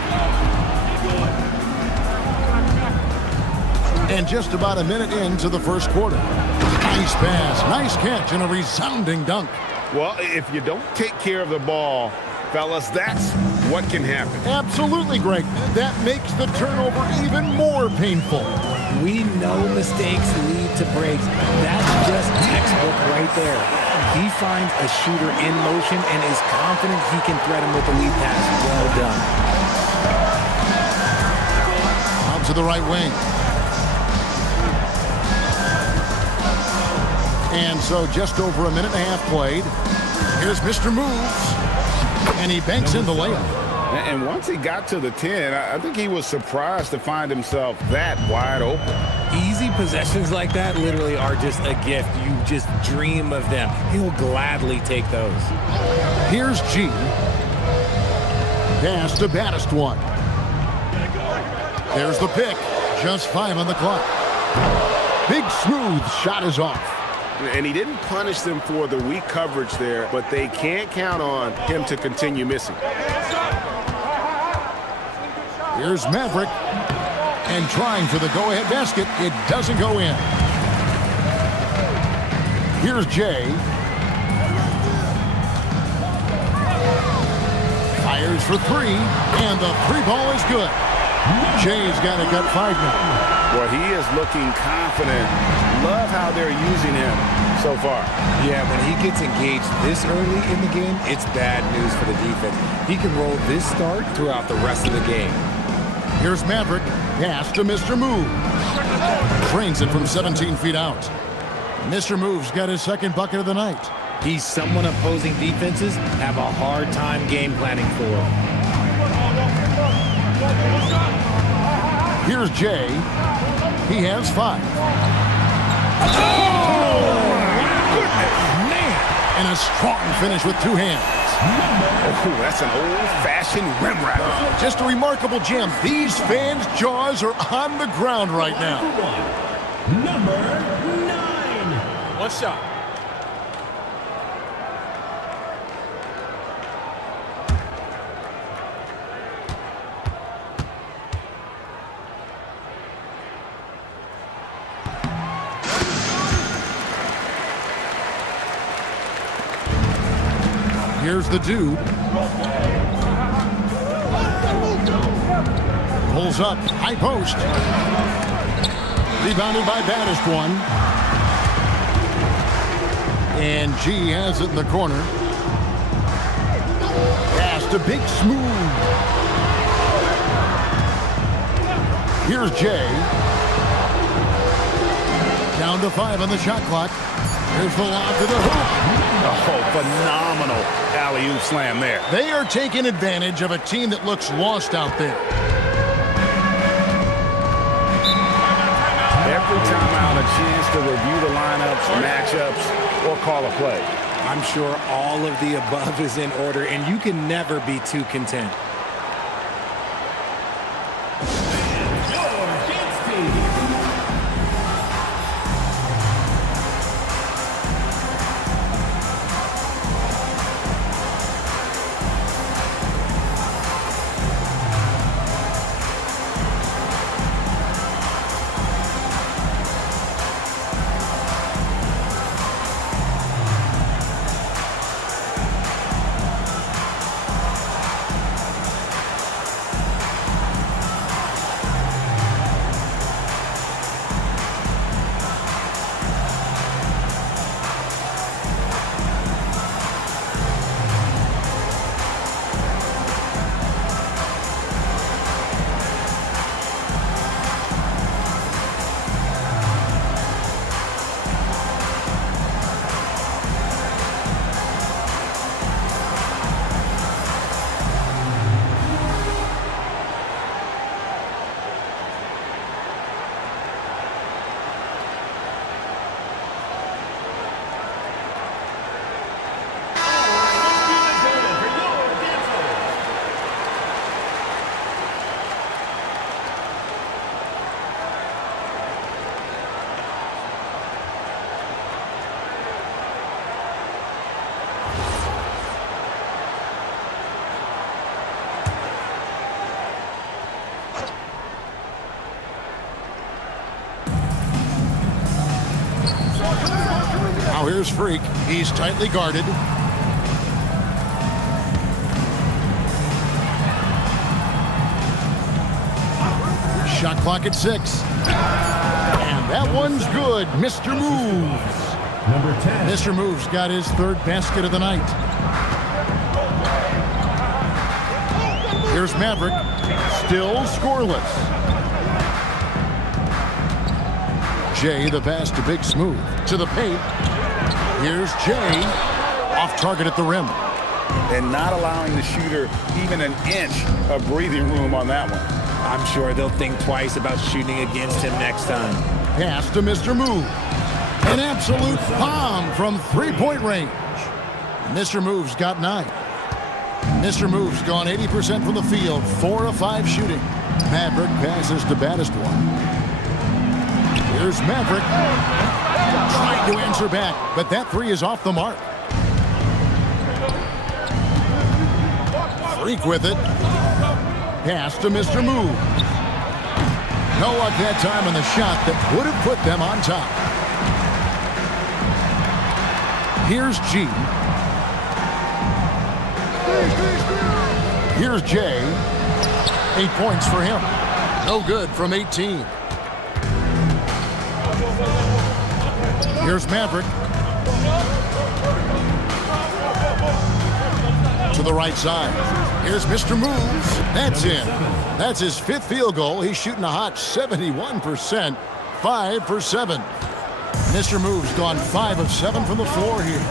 And just about a minute into the first quarter. Nice pass, nice catch, and a resounding dunk. Well, if you don't take care of the ball, fellas, that's what can happen. Absolutely, Greg. That makes the turnover even more painful. We know mistakes lead to breaks. That's just textbook right there. He finds a shooter in motion and is confident he can threat him with the lead pass. Well done. to the right wing. And so just over a minute and a half played. Here's Mr. Moves. And he banks in the layup. And once he got to the 10, I think he was surprised to find himself that wide open. Easy possessions like that literally are just a gift. You just dream of them. He'll gladly take those. Here's G. Pass to baddest one. There's the pick. Just 5 on the clock. Big smooth shot is off. And he didn't punish them for the weak coverage there, but they can't count on him to continue missing. Here's Maverick. And trying for the go-ahead basket. It doesn't go in. Here's Jay. Fires for 3. And the 3 ball is good. Jay's got a gut 5 now. Boy, he is looking confident. Love how they're using him so far. Yeah, when he gets engaged this early in the game, it's bad news for the defense. He can roll this start throughout the rest of the game. Here's Maverick. Pass to Mr. Move. Drains it from 17 feet out. Mr. Move's got his second bucket of the night. He's someone opposing defenses have a hard time game planning for. Here's Jay. He has 5. Oh, my goodness. Man. And a strong finish with 2 hands. Oh, that's an old-fashioned rim wrap. Just a remarkable gem. These fans' jaws are on the ground right now. Number 9. One shot. Here's the dude. Pulls up, high post. Rebounded by baddest one. And G has it in the corner. Pass to Big Smooth. Here's Jay. Down to 5 on the shot clock. Here's the lob to the hoop. Oh, phenomenal alley-oop slam there. They are taking advantage of a team that looks lost out there. Every time out, a chance to review the lineups, matchups, or call a play. I'm sure all of the above is in order, and you can never be too content. Now here's Freak. He's tightly guarded. Shot clock at 6. And that one's good. Mr. Moves. Number 10. Mr. Moves got his 3rd basket of the night. Here's Maverick. Still scoreless. Jay, the pass to Big Smooth. To the paint. Here's Jay. Off target at the rim. And not allowing the shooter even an inch of breathing room on that one. I'm sure they'll think twice about shooting against him next time. Pass to Mr. Move. An absolute bomb from three-point range. Mr. Move's got 9. Mr. Move's gone 80% from the field, 4 of 5 shooting. Maverick passes to baddest one. Here's Maverick. Trying to answer back, but that 3 is off the mark. Freak with it. Pass to Mr. Move. No luck that time on the shot that would have put them on top. Here's G. Here's Jay. 8 points for him. No good from 18. Here's Maverick. To the right side. Here's Mr. Moves. That's in. That's his 5th field goal. He's shooting a hot 71%. 5 for 7. Mr. Moves gone 5 of 7 from the floor here.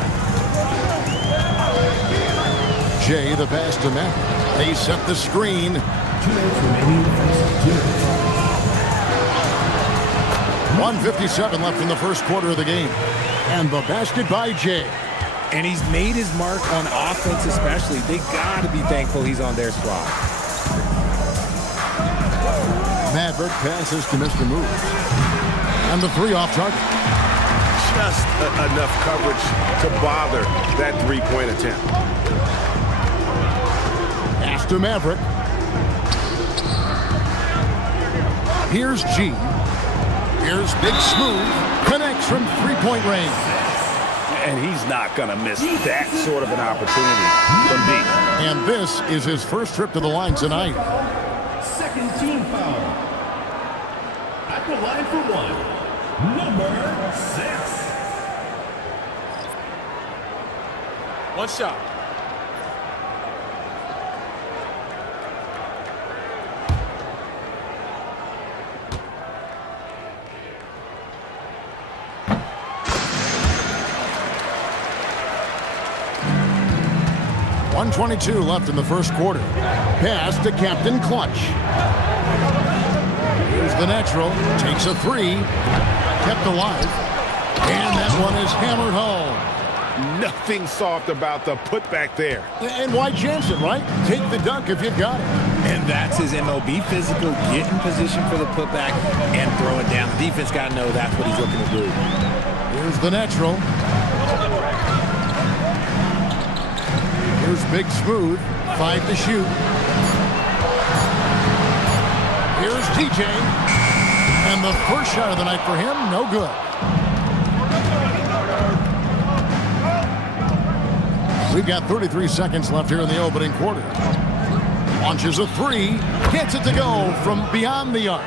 Jay, the pass to Maverick. They set the screen. 1:57 left in the first quarter of the game. And the basket by Jay. And he's made his mark on offense especially. They got to be thankful he's on their squad. Maverick passes to Mr. Moves. And the 3 off target. Just enough coverage to bother that 3-point attempt. Pass to Maverick. Here's G. Here's Big Smooth. Connects from 3-point range. And he's not going to miss that sort of an opportunity from deep. And this is his first trip to the line tonight. Second team foul. At the line for 1, number 6. 1 shot. .122 left in the first quarter. Pass to Captain Clutch. Here's the natural. Takes a 3. Kept alive. And that one is hammered home. Nothing soft about the putback there. And why chance it, right? Take the dunk if you've got it. And that's his MO. Be physical, get in position for the putback, and throw it down. The defense got to know that's what he's looking to do. Here's the natural. Here's Big Smooth. 5 to shoot. Here's TJ. And the first shot of the night for him, no good. We've got 33 seconds left here in the opening quarter. Launches a 3. Gets it to go from beyond the arc.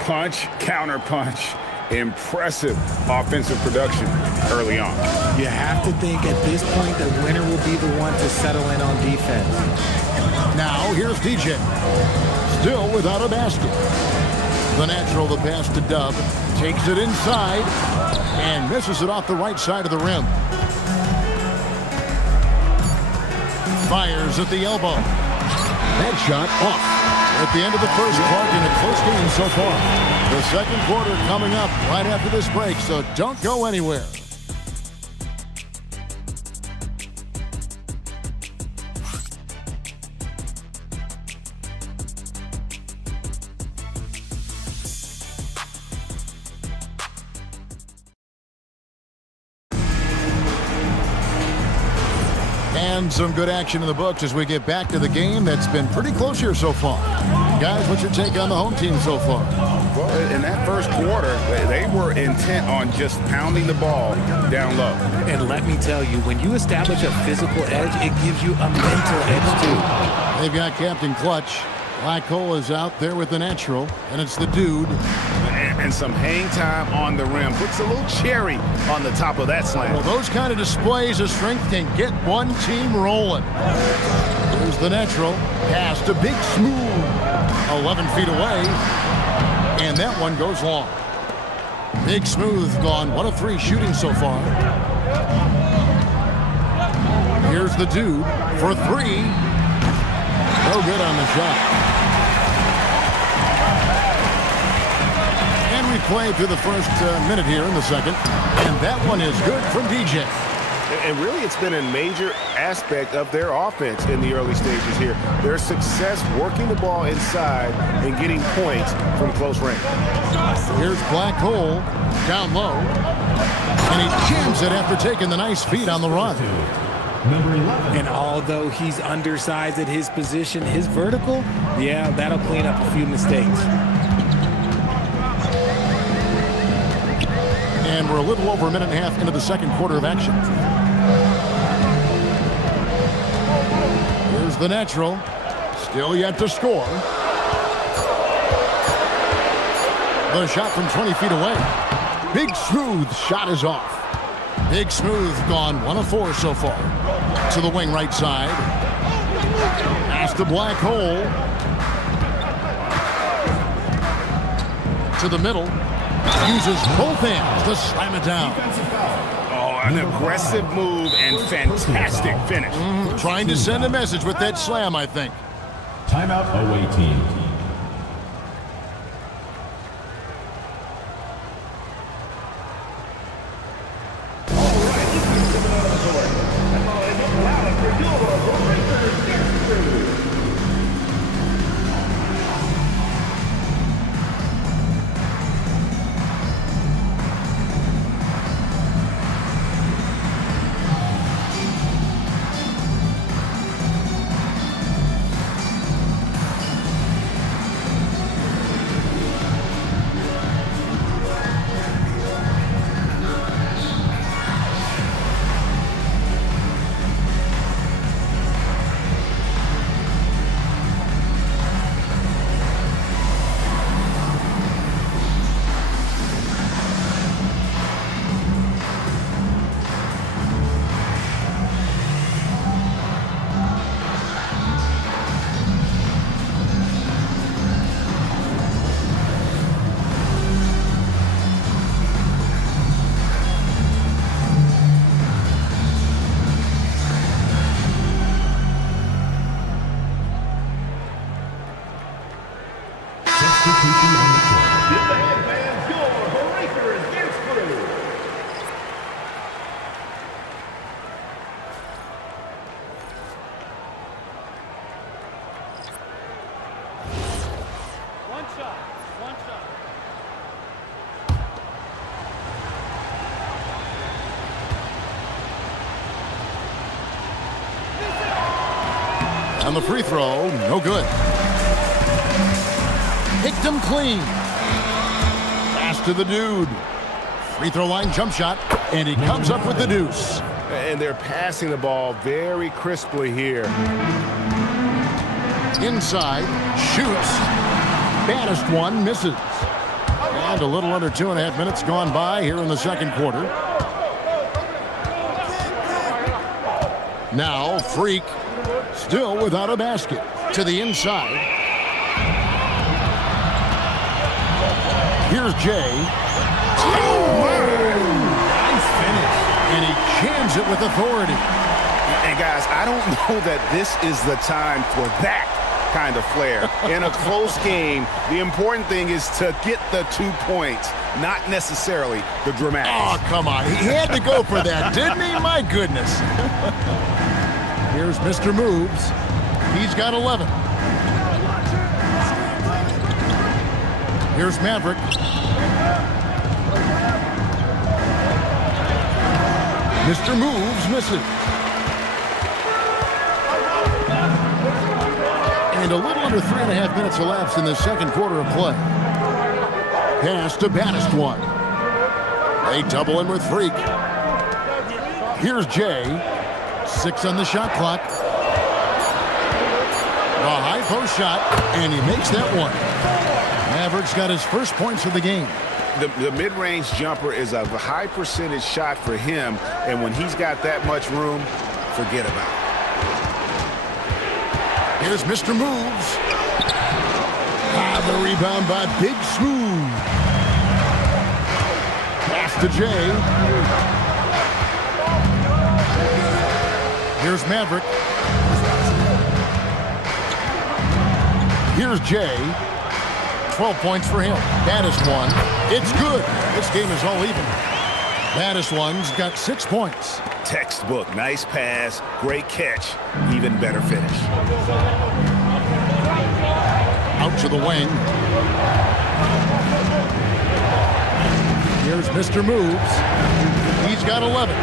Punch, counter punch. Impressive offensive production early on. You have to think at this point the winner will be the one to settle in on defense. Now here's DJ. Still without a basket. The natural, the pass to Dub. Takes it inside and misses it off the right side of the rim. Fires at the elbow. That shot off. At the end of the first part in a close game so far. The second quarter coming up right after this break, so don't go anywhere. And some good action in the books as we get back to the game that's been pretty close here so far. Guys, what's your take on the home team so far? Well, in that first quarter, they were intent on just pounding the ball down low. And let me tell you, when you establish a physical edge, it gives you a mental edge too. They've got Captain Clutch. Black Hole is out there with the natural, and it's the dude. And some hang time on the rim. Puts a little cherry on the top of that slam. Well, those kind of displays of strength can get one team rolling. Here's the natural. Pass to Big Smooth. 11 feet away. And that one goes long. Big Smooth gone 1 of 3 shooting so far. Here's the dude for 3. No good on the shot. And we play through the first minute here in the second. And that one is good from DJ. And really, it's been a major aspect of their offense in the early stages here. Their success working the ball inside and getting points from close range. Here's Black Hole down low. And he jams it after taking the nice feed on the run. Number 11. And although he's undersized at his position, his vertical, yeah, that'll clean up a few mistakes. And we're a little over a minute and a half into the second quarter of action. Here's the natural. Still yet to score. The shot from 20 feet away. Big Smooth shot is off. Big Smooth gone 1 of 4 so far. To the wing right side. Pass the Black Hole. To the middle. Uses both hands to slam it down. Oh, an aggressive move and fantastic finish. Trying to send a message with that slam, I think. Timeout away team. On the free throw, no good. Picked him clean. Pass to the dude. Free throw line jump shot, and he comes up with the deuce. And they're passing the ball very crisply here. Inside, shoots. Baddest one, misses. And a little under 2.5 minutes gone by here in the second quarter. Now, Freak, still without a basket. To the inside. Here's Jay. Nice finish. And he jams it with authority. And guys, I don't know that this is the time for that kind of flair. In a close game, the important thing is to get the 2 points, not necessarily the dramatics. Oh, come on. He had to go for that, didn't he? My goodness. Here's Mr. Moves. He's got 11. Here's Maverick. Mr. Moves misses. And a little under 3.5 minutes elapsed in the second quarter of play. Pass to baddest one. They double in with Freak. Here's Jay. 6 on the shot clock. A high post shot, and he makes that one. Maverick's got his first points of the game. The mid-range jumper is a high percentage shot for him, and when he's got that much room, forget about it. Here's Mr. Moves. The rebound by Big Smooth. to Jay. Here's Maverick. Here's Jay. 12 points for him. Baddest one. It's good. This game is all even. Baddest one's got 6 points. Textbook. Nice pass. Great catch. Even better finish. Out to the wing. Here's Mr. Moves. He's got 11.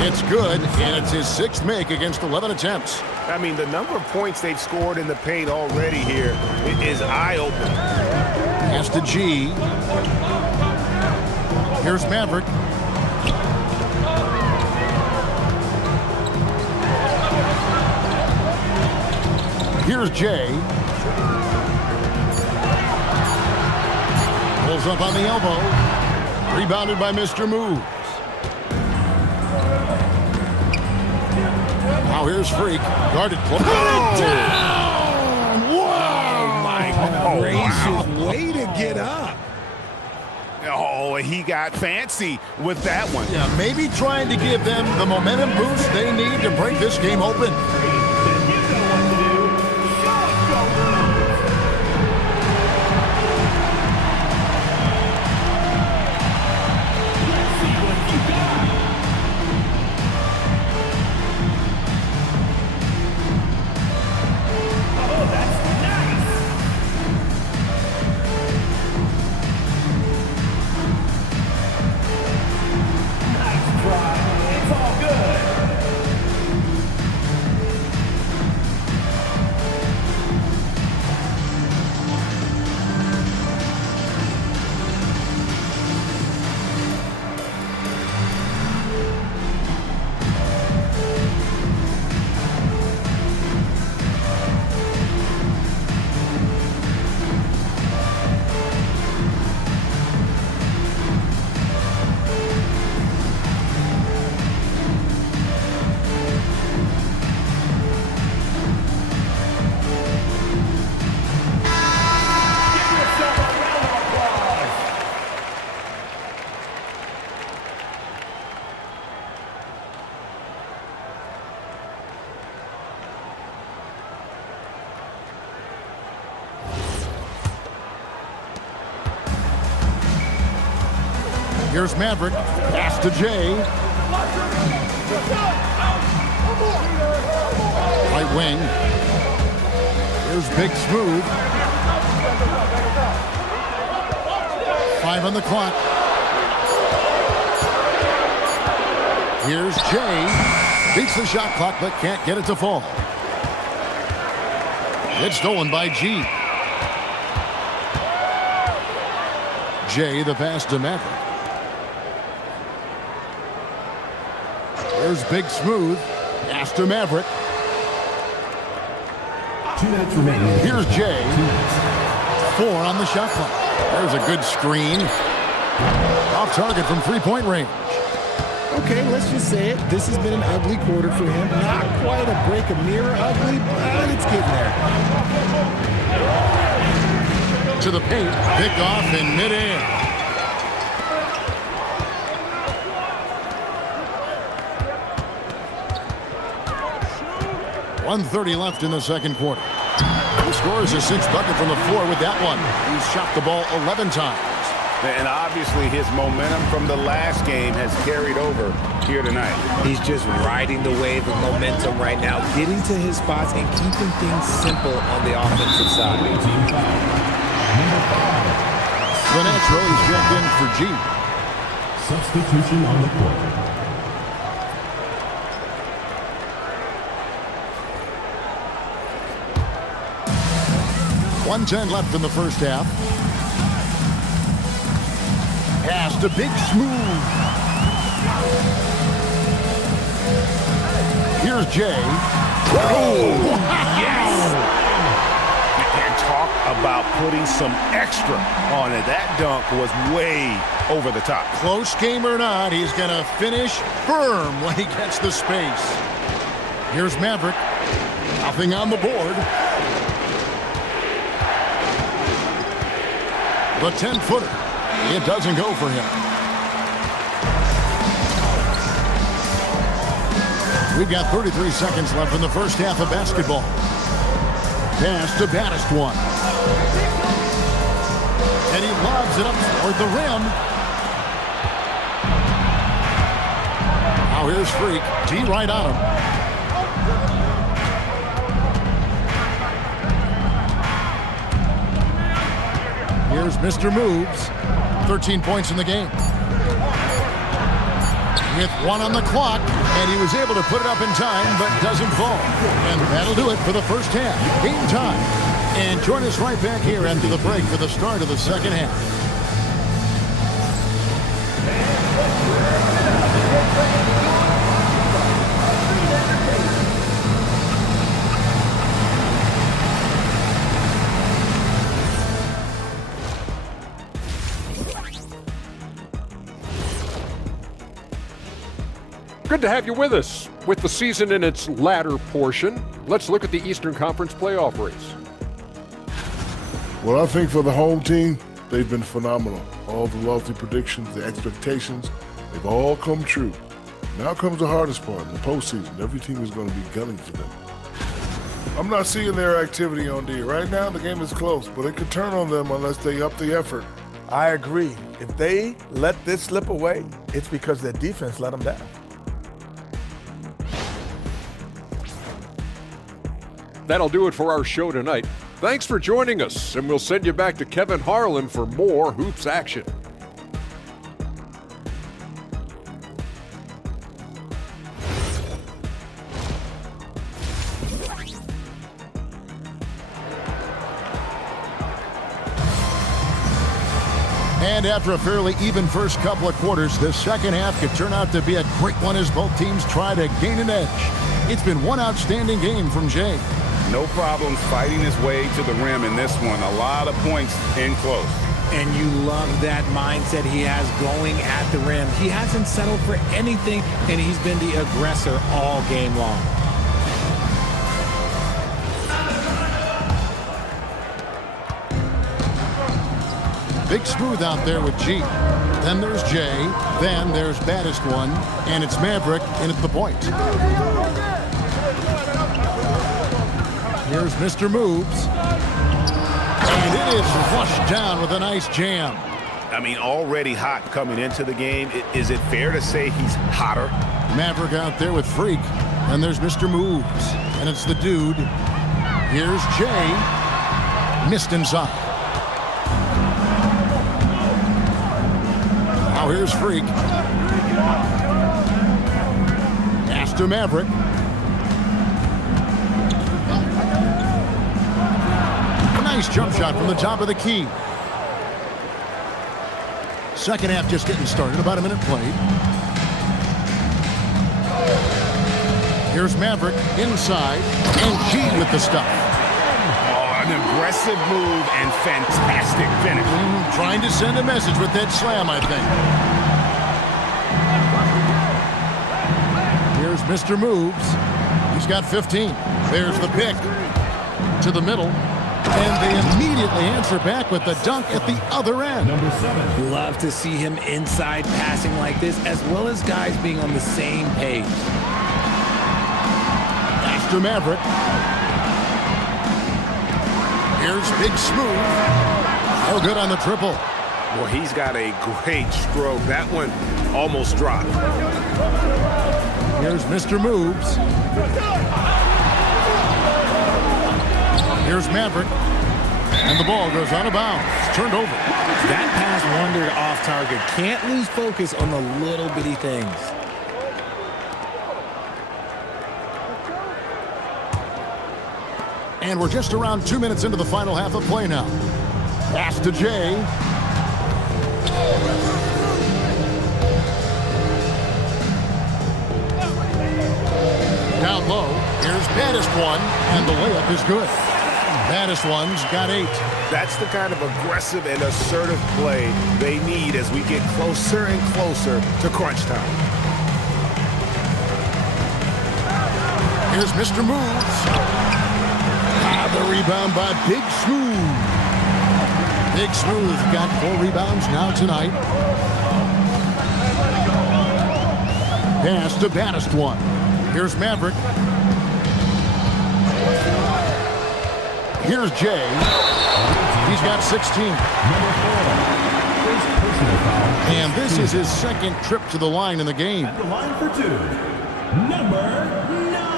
It's good, and it's his 6th make against 11 attempts. I mean, the number of points they've scored in the paint already here is eye-opening. Pass to G. Here's Maverick. Here's Jay. Pulls up on the elbow. Rebounded by Mr. Moves. Now here's Freak. Guarded close. Put it down! Wow! My gracious, way to get up. Oh, he got fancy with that one. Yeah, maybe trying to give them the momentum boost they need to break this game open. Here's Maverick. Pass to Jay. Right wing. Here's Big Smooth. 5 on the clock. Here's Jay. Beats the shot clock but can't get it to fall. It's stolen by G. Jay, the pass to Maverick. Here's Big Smooth. Pass to Maverick. 2 minutes remaining. Here's Jay. 4 on the shot clock. There's a good screen. Off target from three-point range. Okay, let's just say it. This has been an ugly quarter for him. Not quite a break a mirror ugly, but it's getting there. To the paint. Pick off in midair. 1:30 left in the second quarter. He scores a 6th bucket from the floor with that one. He's shot the ball 11 times. And obviously his momentum from the last game has carried over here tonight. He's just riding the wave of momentum right now, getting to his spots and keeping things simple on the offensive side. The natural is checked in for G. Substitution on the court. 1:10 left in the first half. Pass to Big Smooth. Here's Jay. Oh, yes! And talk about putting some extra on it. That dunk was way over the top. Close game or not, he's going to finish firm when he gets the space. Here's Maverick. Nothing on the board. The 10-footer. It doesn't go for him. We've got 33 seconds left in the first half of basketball. Pass to baddest one. And he lobs it up toward the rim. Now here's Freak. D right on him. Here's Mr. Moves. 13 points in the game. With 1 on the clock, and he was able to put it up in time, but doesn't fall. And that'll do it for the first half. Game time. And join us right back here after the break for the start of the second half. Good to have you with us. With the season in its latter portion, let's look at the Eastern Conference playoff race. Well, I think for the home team, they've been phenomenal. All the lofty predictions, the expectations, they've all come true. Now comes the hardest part, in the postseason. Every team is going to be gunning for them. I'm not seeing their activity on D. Right now, the game is close, but it could turn on them unless they up the effort. I agree. If they let this slip away, it's because their defense let them down. That'll do it for our show tonight. Thanks for joining us, and we'll send you back to Kevin Harlan for more hoops action. And after a fairly even first couple of quarters, the second half could turn out to be a great one as both teams try to gain an edge. It's been one outstanding game from Jay. No problems fighting his way to the rim in this one. A lot of points in close. And you love that mindset he has going at the rim. He hasn't settled for anything, and he's been the aggressor all game long. Big Smooth out there with G. Then there's Jay. Then there's baddest one. And it's Maverick in at the point. Here's Mr. Moves. And it is flushed down with a nice jam. I mean, already hot coming into the game. Is it fair to say he's hotter? Maverick out there with Freak. And there's Mr. Moves. And it's the dude. Here's Jay. Missed inside. Now here's Freak. Pass to Maverick. Nice jump shot from the top of the key. Second half just getting started. About a minute played. Here's Maverick inside. And G with the stuff. Oh, an aggressive move and fantastic finish. Trying to send a message with that slam, I think. Here's Mr. Moves. He's got 15. There's the pick. To the middle. And they immediately answer back with the dunk at the other end. Number 7. Love to see him inside passing like this, as well as guys being on the same page. Pass to Maverick. Here's Big Smooth. Oh, good on the triple. Well, he's got a great stroke. That one almost dropped. Here's Mr. Moves. Here's Maverick. And the ball goes out of bounds. It's turned over. That pass wandered off target. Can't lose focus on the little bitty things. And we're just around 2 minutes into the final half of play now. Pass to Jay. Down low. Here's baddest one. And the layup is good. Baddest one's got 8. That's the kind of aggressive and assertive play they need as we get closer and closer to crunch time. Here's Mr. Moves. The rebound by Big Smooth. Big Smooth got 4 rebounds now tonight. Pass to Baddest one. Here's Maverick. Here's Jay. He's got 16. And this is his second trip to the line in the game. At the line for 2, number 9.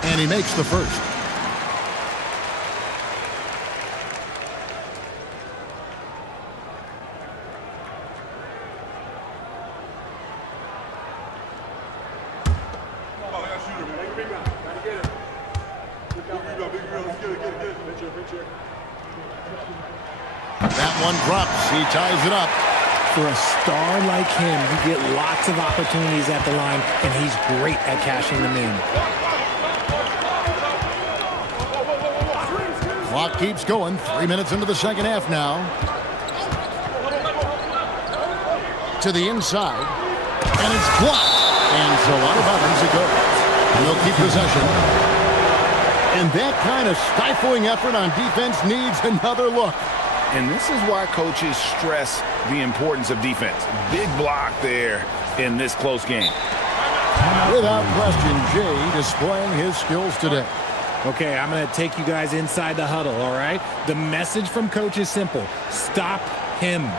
And he makes the first. That one drops. He ties it up. For a star like him, you get lots of opportunities at the line, and he's great at cashing them in. Clock keeps going. 3 minutes into the second half now. To the inside. And it's blocked. And so out of bounds it goes. They'll keep possession. And that kind of stifling effort on defense needs another look. And this is why coaches stress the importance of defense. Big block there in this close game. Without question, Jay displaying his skills today. Okay, I'm going to take you guys inside the huddle, all right? The message from coach is simple. Stop him.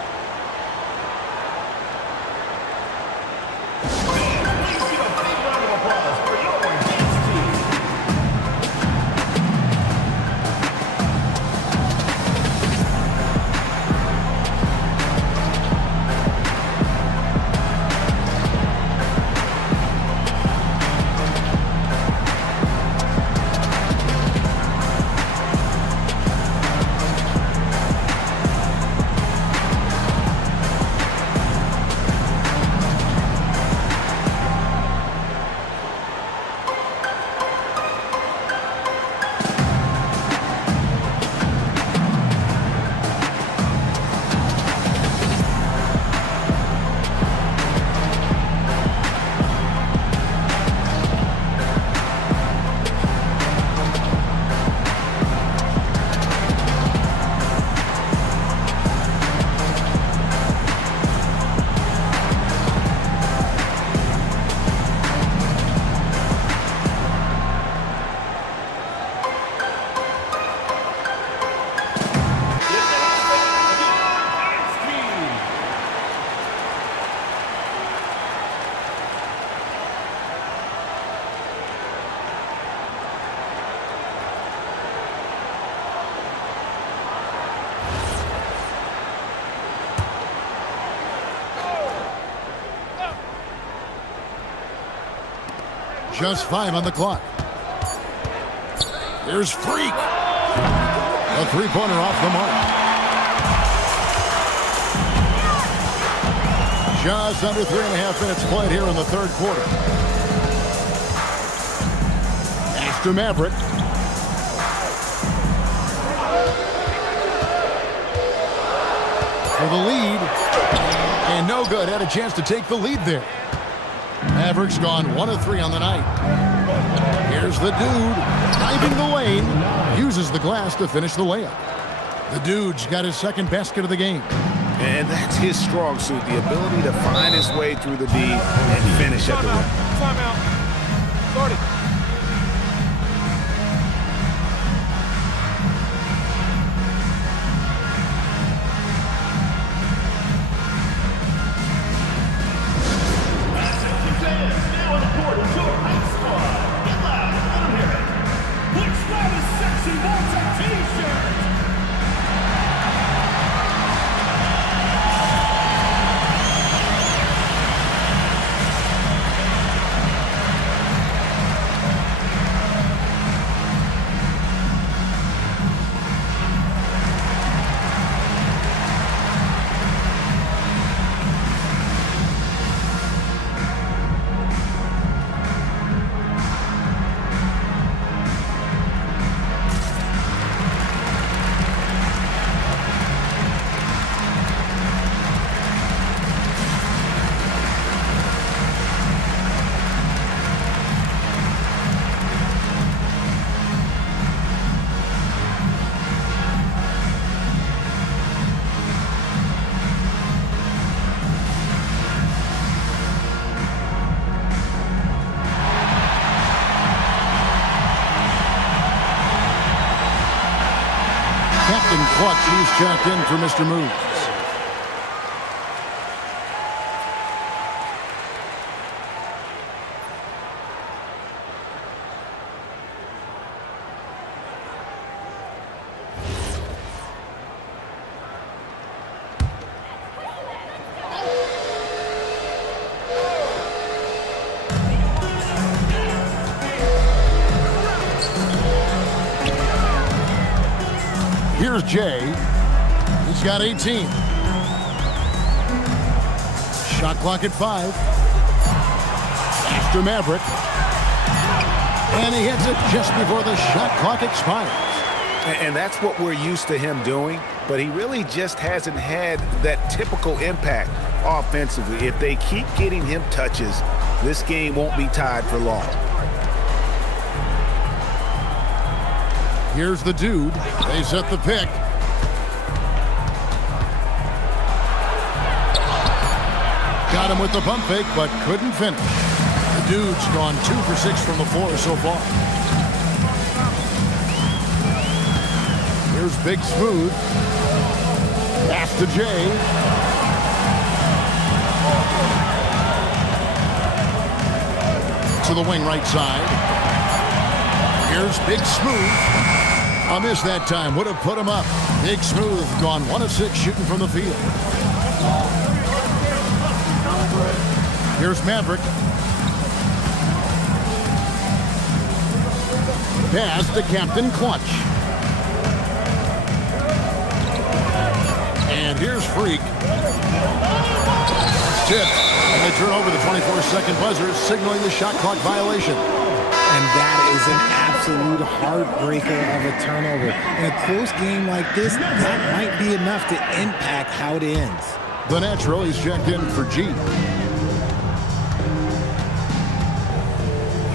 Just 5 on the clock. Here's Freak. A three-pointer off the mark. Just under 3.5 minutes played here in the third quarter. Pass to Maverick. For the lead. And no good. Had a chance to take the lead there. Maverick's gone 1 of 3 on the night. Here's the dude driving the lane. Uses the glass to finish the layup. The dude's got his second basket of the game. And that's his strong suit, the ability to find his way through the D and finish at the rim. Timeout. Started. Captain Clutch, he's checked in for Mr. Moves. Here's Jay. He's got 18. Shot clock at 5. After Maverick. And he hits it just before the shot clock expires. And that's what we're used to him doing, but he really just hasn't had that typical impact offensively. If they keep getting him touches, this game won't be tied for long. Here's the dude. They set the pick. Got him with the pump fake, but couldn't finish. The dude's gone 2 for 6 from the floor so far. Here's Big Smooth. Pass to Jay. To the wing right side. Here's Big Smooth. A miss that time. Would have put him up. Big Smooth gone 1 of 6 shooting from the field. Here's Maverick. Pass to Captain Clutch. And here's Freak. Tipped. And they turn over the 24-second buzzer, signaling the shot clock violation. And that is an absolute heartbreaker of a turnover. In a close game like this, that might be enough to impact how it ends. The natural, he's checked in for G.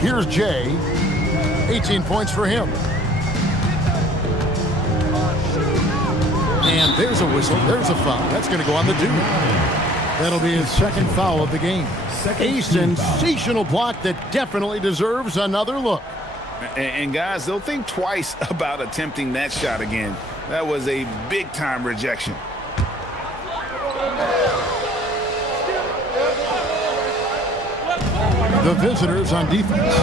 Here's Jay. 18 points for him. And there's a whistle. There's a foul. That's going to go on the dude. That'll be his second foul of the game. A sensational block that definitely deserves another look. And guys, they'll think twice about attempting that shot again. That was a big-time rejection. The visitors on defense.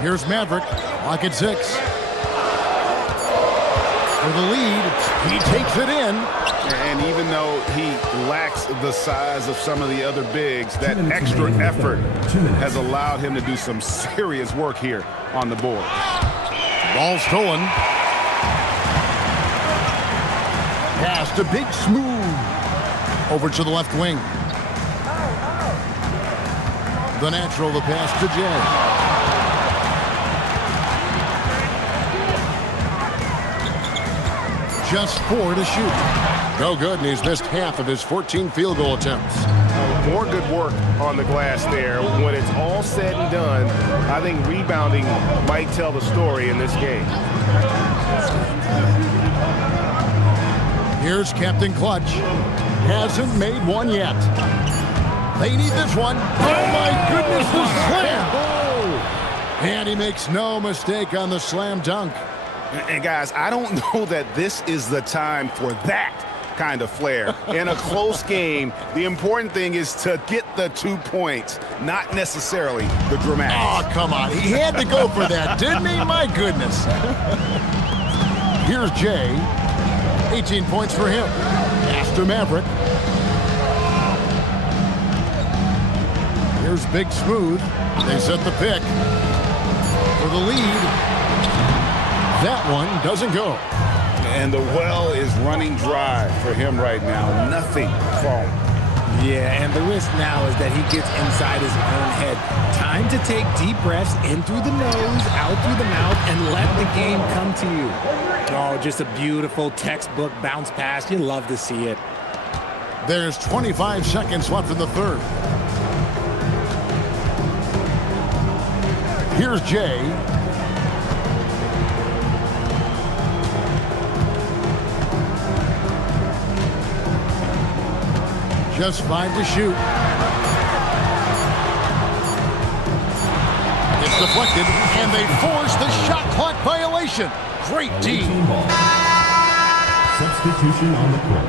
Here's Maverick. Clock at 6. For the lead, he takes it in. And even though he lacks the size of some of the other bigs, that extra effort has allowed him to do some serious work here on the board. Ball stolen. Pass to Big Smooth. Over to the left wing. The natural, the pass to Jay. Just 4 to shoot. No good, and he's missed half of his 14 field goal attempts. More good work on the glass there. When it's all said and done, I think rebounding might tell the story in this game. Here's Captain Clutch. Hasn't made one yet. They need this one. Oh, my goodness, the slam. And he makes no mistake on the slam dunk. And guys, I don't know that this is the time for that kind of flair. In a close game, the important thing is to get the 2 points, not necessarily the dramatics. Oh, come on. He had to go for that, didn't he? My goodness. Here's Jay. 18 points for him. Pass to Maverick. Here's Big Smooth. They set the pick for the lead. That one doesn't go. And the well is running dry for him right now. Nothing falling. Yeah, and the risk now is that he gets inside his own head. Time to take deep breaths in through the nose, out through the mouth, and let the game come to you. Oh, just a beautiful textbook bounce pass. You love to see it. There's 25 seconds left in the third. Here's Jay. Just 5 to shoot. It's deflected, and they force the shot clock violation. Great D. Substitution on the court.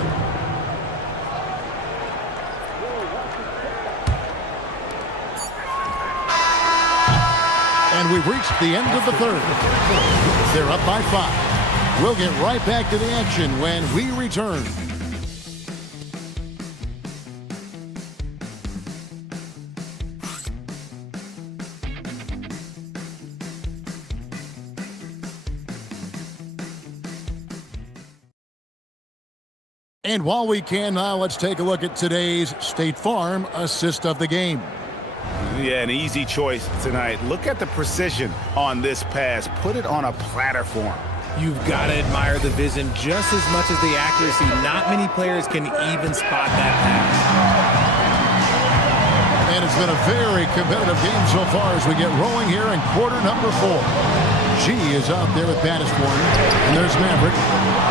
And we've reached the end of the third. They're up by 5. We'll get right back to the action when we return. And while we can now, let's take a look at today's State Farm assist of the game. Yeah, an easy choice tonight. Look at the precision on this pass. Put it on a platter form. You've got to admire the vision just as much as the accuracy. Not many players can even spot that pass. And it's been a very competitive game so far as we get rolling here in quarter number 4. G is out there with baddest one. And there's Maverick.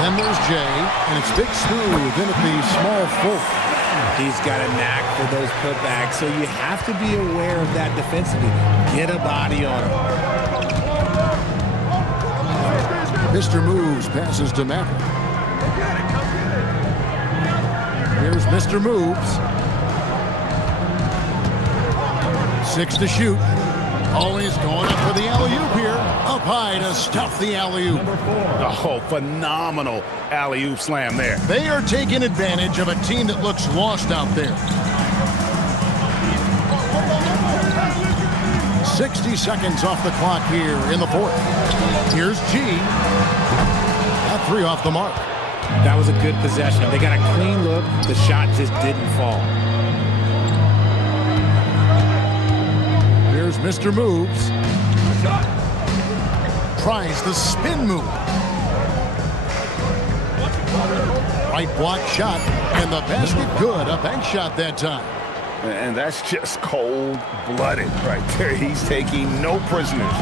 Then there's Jay. And it's Big Smooth in at the small forward. He's got a knack for those putbacks, so you have to be aware of that defensively. Get a body on him. Mr. Moves passes to Maverick. Here's Mr. Moves. 6 to shoot. Oh, he's going up for the alley-oop here. Up high to stuff the alley-oop. Oh, phenomenal alley-oop slam there. They are taking advantage of a team that looks lost out there. 60 seconds off the clock here in the fourth. Here's G. That 3 off the mark. That was a good possession. They got a clean look. The shot just didn't fall. Here's Mr. Moves. Tries the spin move. Right block shot, and the basket good. A bank shot that time. And that's just cold-blooded right there. He's taking no prisoners.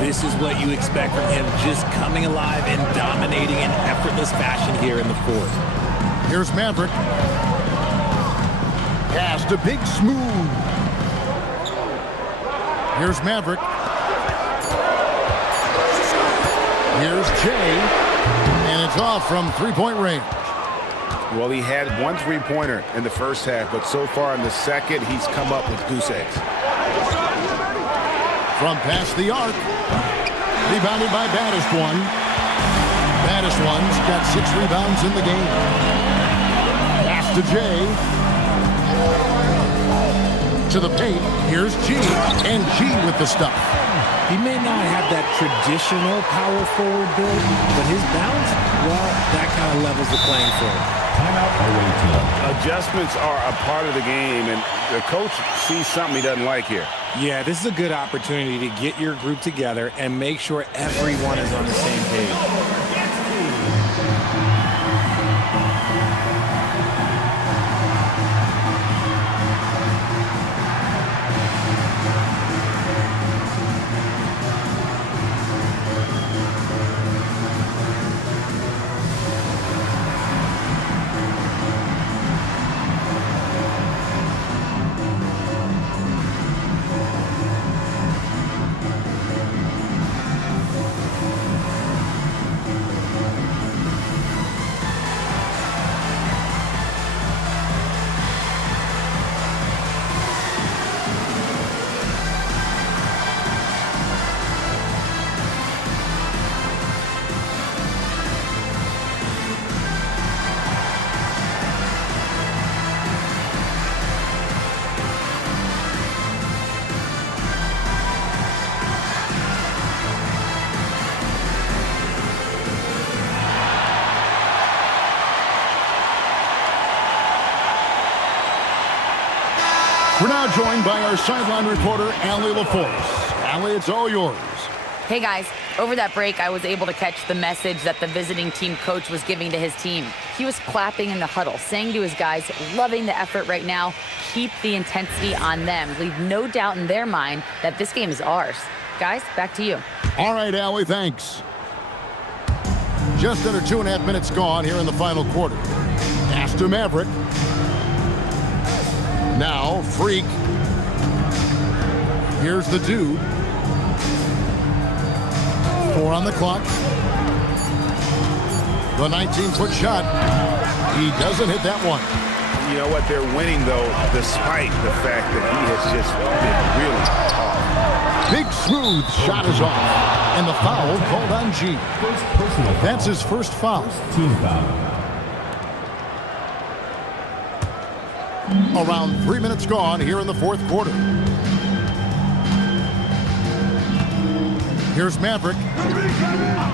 This is what you expect from him, just coming alive and dominating in effortless fashion here in the fourth. Here's Maverick. Pass to Big Smooth. Here's Maverick. Here's Jay. And it's off from three-point range. Well, he had 1 3-pointer in the first half, but so far in the second, he's come up with goose eggs. From past the arc. Rebounded by Baddest One. Baddest One's got 6 rebounds in the game. Pass to Jay. To the paint. Here's G. And G with the stuff. He may not have that traditional power forward build, but his bounce, well, that kind of levels the playing field. Adjustments are a part of the game, and the coach sees something he doesn't like here. Yeah, this is a good opportunity to get your group together and make sure everyone is on the same page. We're now joined by our sideline reporter, Allie LaForce. Allie, it's all yours. Hey guys, over that break, I was able to catch the message that the visiting team coach was giving to his team. He was clapping in the huddle, saying to his guys, loving the effort right now, keep the intensity on them. Leave no doubt in their mind that this game is ours. Guys, back to you. All right, Allie, thanks. Just under 2.5 minutes gone here in the final quarter. Pass to Maverick. Now, Freak. Here's the dude. 4 on the clock. The 19-foot shot. He doesn't hit that one. You know what? They're winning, though, despite the fact that he has just been really tough. Big smooth shot is off. And the foul called on G. That's his first foul. Team foul. Around 3 minutes gone here in the fourth quarter. Here's Maverick.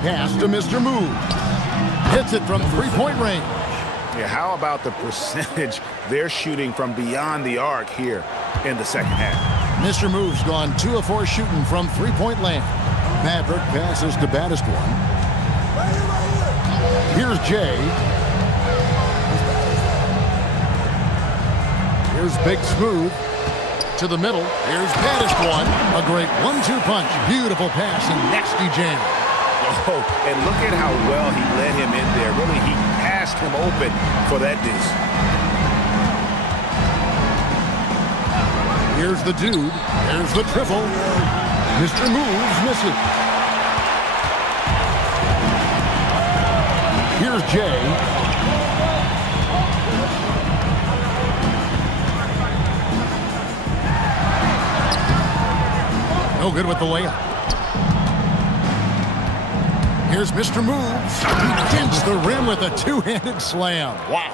Pass to Mr. Move. Hits it from three-point range. Yeah, how about the percentage they're shooting from beyond the arc here in the second half? Mr. Move's gone 2 of 4 shooting from three-point land. Maverick passes to baddest one. Here's Jay. Here's Big Smooth to the middle. Here's baddest one. A great 1-2 punch. Beautiful pass and nasty jam. Oh, and look at how well he led him in there. Really, he passed him open for that deuce. Here's the dude. Here's the triple. Mr. Moves misses. Here's Jay. No good with the layup. Here's Mr. Moves. He dents the rim with a two-handed slam. Wow.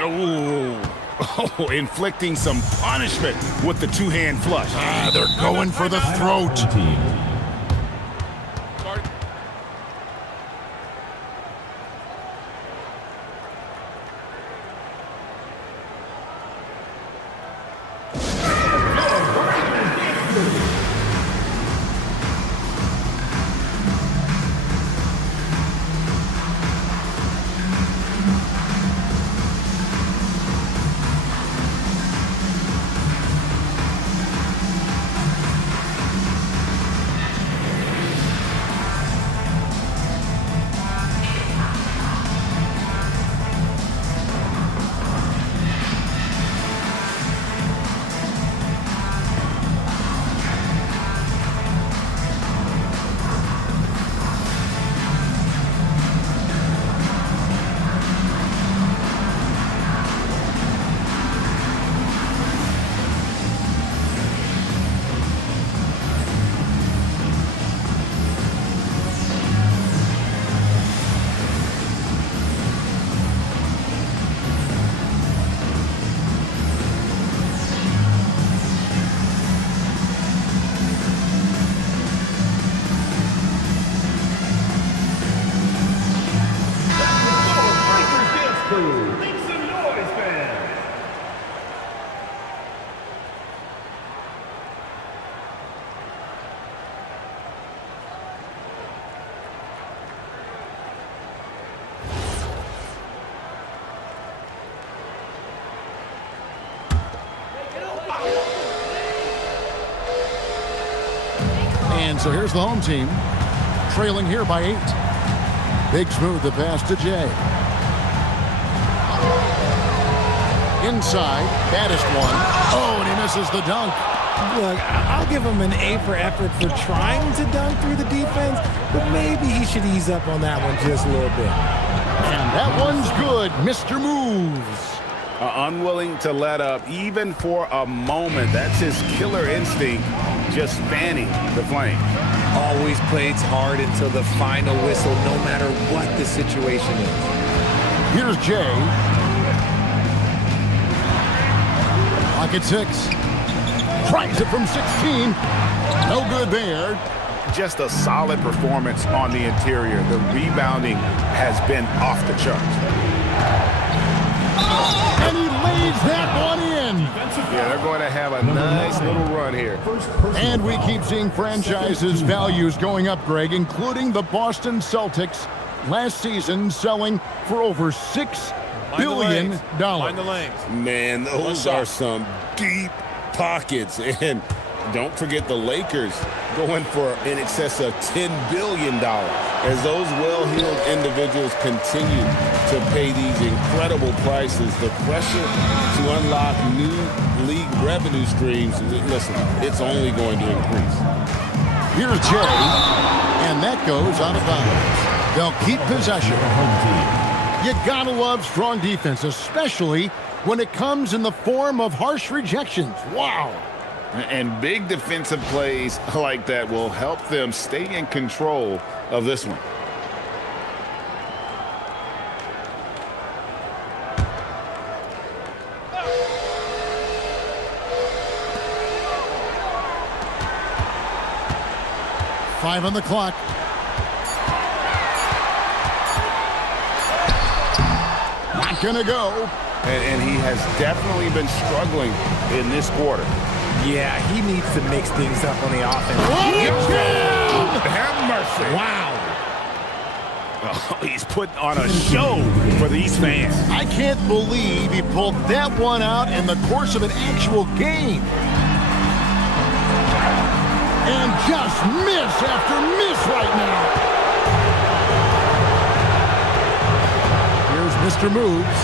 Oh, inflicting some punishment with the two-hand flush. They're going for the throat. And so here's the home team, trailing here by 8. Big Smooth the pass to Jay. Inside, baddest one. Oh, and he misses the dunk. Look, I'll give him an A for effort for trying to dunk through the defense, but maybe he should ease up on that one just a little bit. And that one's good, Mr. Moves. Unwilling to let up even for a moment. That's his killer instinct, just fanning the flame. Always plays hard until the final whistle, no matter what the situation is. Here's Jay. Pocket 6. Tries it from 16. No good there. Just a solid performance on the interior. The rebounding has been off the charts. And he lays that one in. Yeah, they're going to have a nice little run here. And we keep seeing franchises' values going up, Greg, including the Boston Celtics last season selling for over $6 billion. Find the lanes. Man, those are some deep pockets. And don't forget the Lakers going for in excess of $10 billion as those well-heeled individuals continue to pay these incredible prices. The pressure to unlock new league revenue streams, listen, it's only going to increase. Here's Jay, and that goes out of bounds. They'll keep possession. You gotta love strong defense, especially when it comes in the form of harsh rejections. Wow. And big defensive plays like that will help them stay in control of this one. Five on the clock. Not gonna go. And he has definitely been struggling in this quarter. Yeah, he needs to mix things up on the offense. Have mercy. Wow. Oh, he's putting on a show for these fans. I can't believe he pulled that one out in the course of an actual game. And just miss after miss right now. Here's Mr. Moves.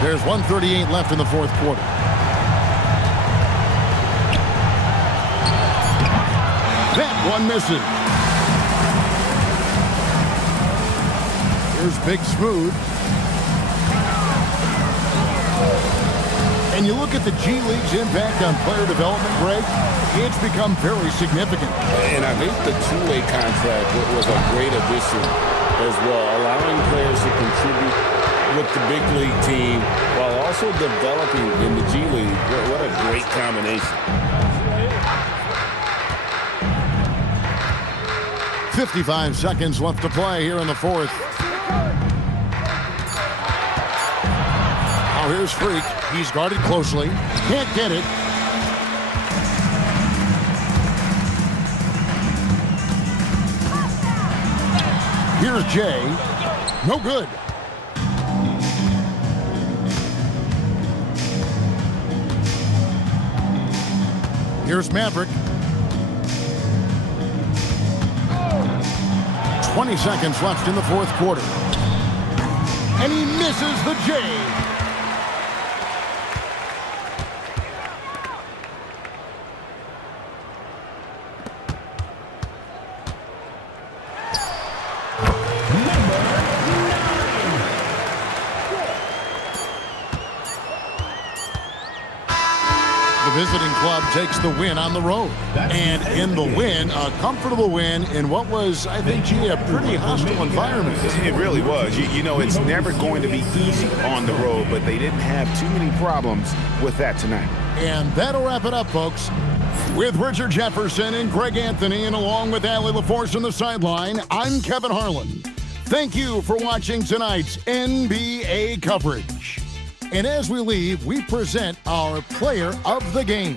There's 1:38 left in the fourth quarter. That one misses. Here's Big Smooth. And you look at the G League's impact on player development, Greg, it's become very significant. And I think the two-way contract was a great addition as well, allowing players to contribute with the big league team while also developing in the G League. What a great combination. 55 seconds left to play here in the fourth. Oh, here's Freak. He's guarded closely. Can't get it. Here's Jay. No good. Here's Maverick. 20 seconds left in the fourth quarter. And he misses the J. The visiting club takes the win on the road. And in the win, a comfortable win in what was, I think, G, a pretty hostile environment. It really was. You know, it's never going to be easy on the road, but they didn't have too many problems with that tonight. And that'll wrap it up, folks. With Richard Jefferson and Greg Anthony, and along with Allie LaForce on the sideline, I'm Kevin Harlan. Thank you for watching tonight's NBA coverage. And as we leave, we present our player of the game.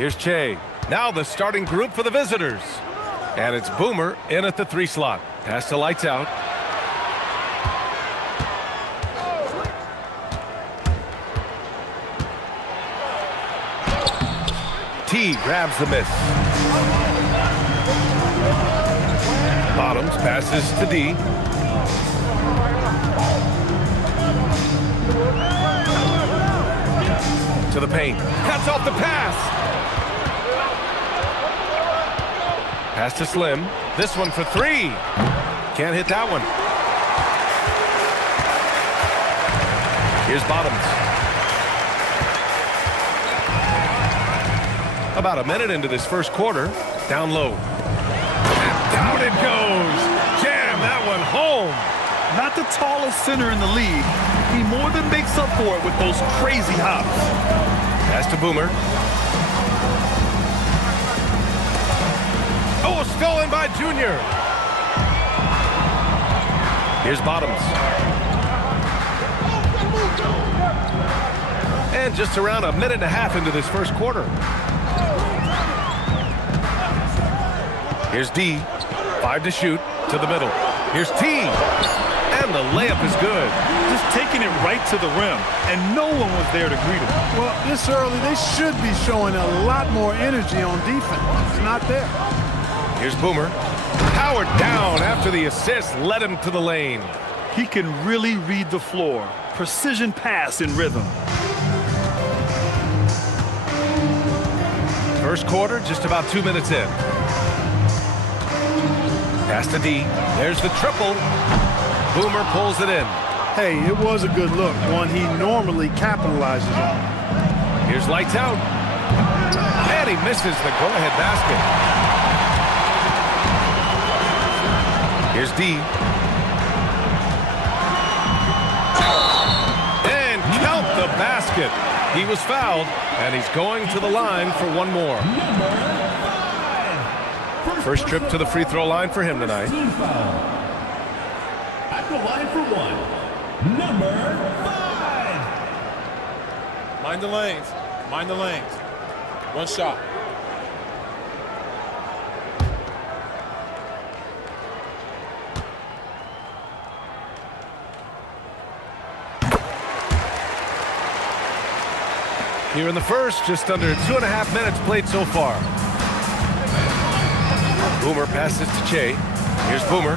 Here's Che. Now the starting group for the visitors. And it's Boomer in at the 3 slot. Pass to Lights Out. T grabs the miss. Bottoms passes to D. To the paint. Cuts off the pass. Pass to Slim. This one for 3. Can't hit that one. Here's Bottoms. About a minute into this first quarter. Down low. And down it goes. Jam that one home. Not the tallest center in the league. He more than makes up for it with those crazy hops. Pass to Boomer. Oh, stolen by Junior. Here's Bottoms. And just around a minute and a half into this first quarter. Here's D. 5 to shoot. To the middle. Here's T. And the layup is good. Just taking it right to the rim, and no one was there to greet him. Well, this early, they should be showing a lot more energy on defense. It's not there. Here's Boomer. Powered down after the assist led him to the lane. He can really read the floor. Precision pass in rhythm. First quarter, just about 2 minutes in. Pass to D. There's the triple. Boomer pulls it in. Hey, it was a good look, one he normally capitalizes on. Here's Lights Out. And he misses the go-ahead basket. Here's D. And count the basket. He was fouled, and he's going to the line for one more. First trip to the free throw line for him tonight. At the line for one, number 5. Mind the lanes. Mind the lanes. One shot. Here in the first, just under 2.5 minutes played so far. Boomer passes to Che. Here's Boomer.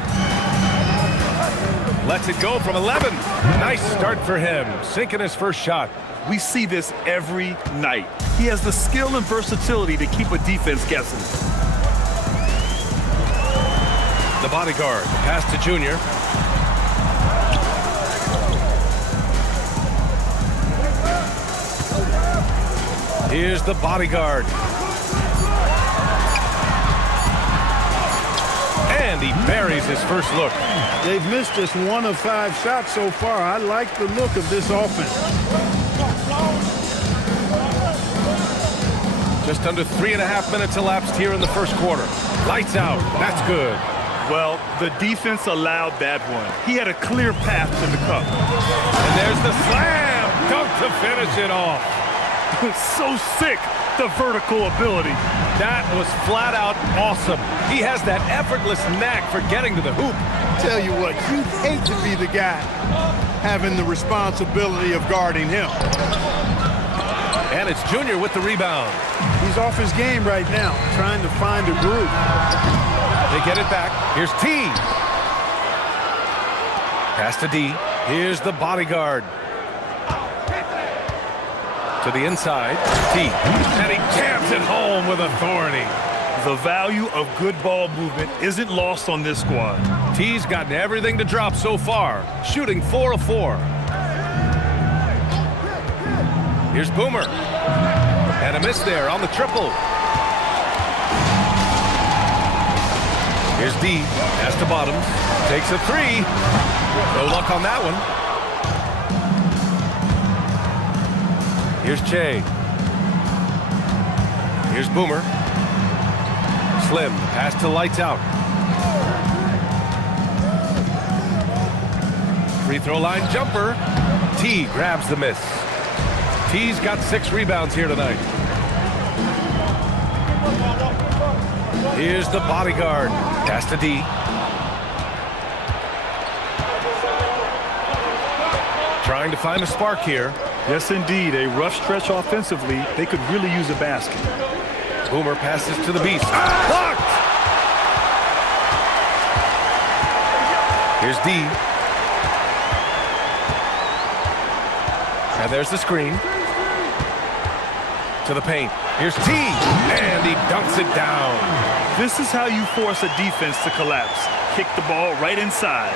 Lets it go from 11. Nice start for him, sinking his first shot. We see this every night. He has the skill and versatility to keep a defense guessing. The bodyguard, pass to Junior. Here's the bodyguard. And he buries his first look. They've missed just 1 of 5 shots so far. I like the look of this offense. Just under 3.5 minutes elapsed here in the first quarter. Lights out. That's good. Well, the defense allowed that one. He had a clear path to the cup. And there's the slam dunk to finish it off. So sick, the vertical ability. That was flat out awesome. He has that effortless knack for getting to the hoop. Tell you what, you'd hate to be the guy having the responsibility of guarding him. And it's Junior with the rebound. He's off his game right now, trying to find a groove. They get it back. Here's T. Pass to D. Here's the bodyguard. To the inside, T. And he jams it home with authority. The value of good ball movement isn't lost on this squad. T's gotten everything to drop so far, shooting 4 of 4. Here's Boomer. And a miss there on the triple. Here's D. Pass to Bottoms. Takes a 3. No luck on that one. Here's Che. Here's Boomer. Slim. Pass to Lights Out. Free throw line jumper. T grabs the miss. T's got 6 rebounds here tonight. Here's the bodyguard. Pass to D. Trying to find a spark here. Yes, indeed. A rough stretch offensively. They could really use a basket. Boomer passes to the beast. Blocked! Here's D. And there's the screen. To the paint. Here's T. And he dunks it down. This is how you force a defense to collapse. Kick the ball right inside.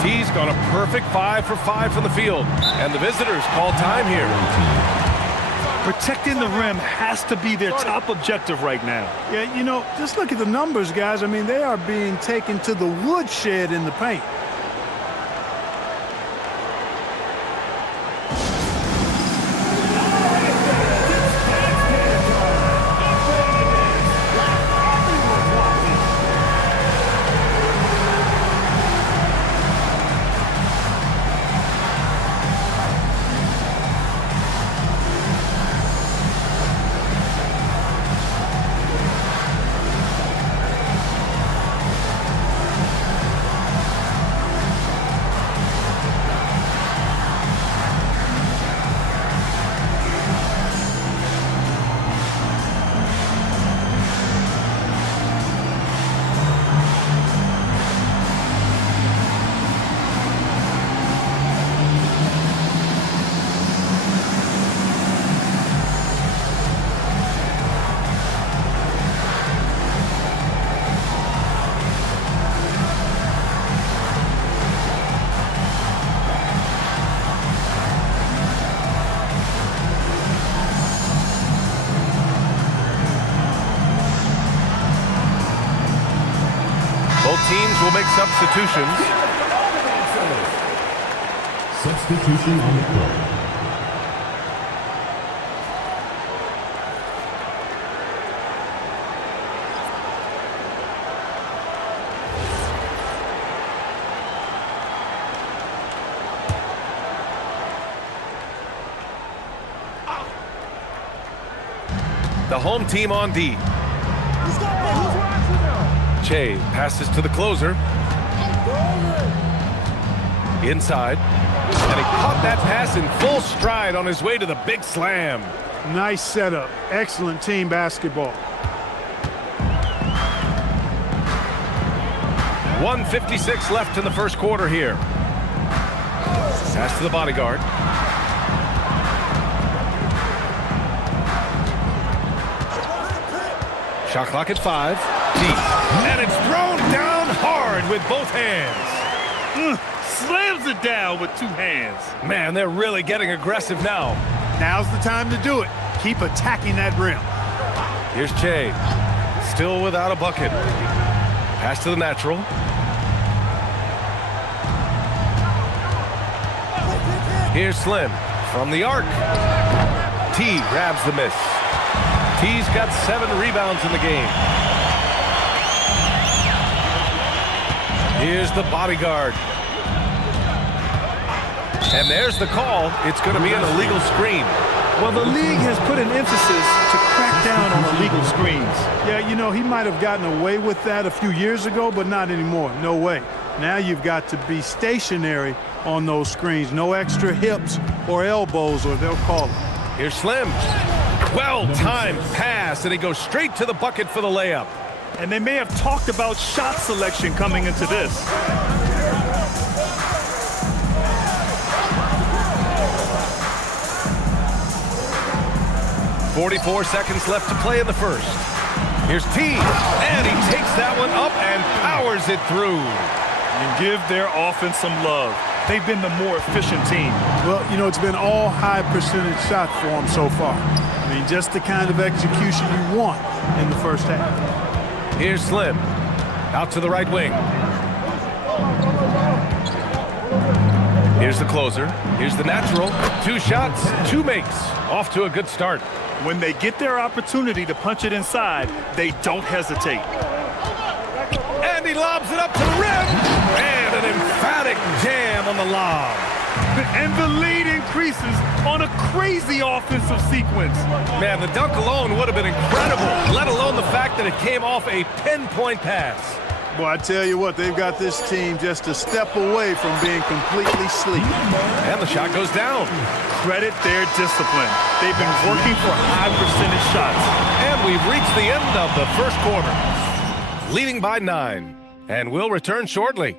T's gone a perfect 5 for 5 from the field. And the visitors call time here. Protecting the rim has to be their top objective right now. Yeah, you know, just look at the numbers, guys. I mean, they are being taken to the woodshed in the paint. Both teams will make substitutions. Substitution on the court. The home team on D. Che passes to the closer. Inside. And he caught that pass in full stride on his way to the big slam. Nice setup. Excellent team basketball. 1:56 left in the first quarter here. Pass to the bodyguard. Shot clock at 5. Deep. And it's thrown down hard with both hands. Slams it down with 2 hands. Man, they're really getting aggressive now. Now's the time to do it. Keep attacking that rim. Here's Che. Still without a bucket. Pass to the natural. Here's Slim from the arc. T grabs the miss. T's got 7 rebounds in the game. Here's the bodyguard. And there's the call. It's going to be an illegal screen. Well, the league has put an emphasis to crack down on illegal screens. Yeah, you know, he might have gotten away with that a few years ago, but not anymore. No way. Now you've got to be stationary on those screens. No extra hips or elbows, or they'll call it. Here's Slim. Well-timed pass, and he goes straight to the bucket for the layup. And they may have talked about shot selection coming into this. .44 seconds left to play in the first. Here's T, and he takes that one up and powers it through. And give their offense some love. They've been the more efficient team. Well, you know, it's been all high percentage shots for them so far. I mean, just the kind of execution you want in the first half. Here's Slim. Out to the right wing. Here's the closer. Here's the natural. 2 shots, 2 makes. Off to a good start. When they get their opportunity to punch it inside, they don't hesitate. And he lobs it up to the rim. And an emphatic jam on the lob. And the lead increases on a crazy offensive sequence. Man, the dunk alone would have been incredible, let alone the fact that it came off a pinpoint pass. Boy, I tell you what, they've got this team just a step away from being completely asleep. And the shot goes down. Credit their discipline. They've been working for high percentage shots. And we've reached the end of the first quarter, leading by 9. And we'll return shortly.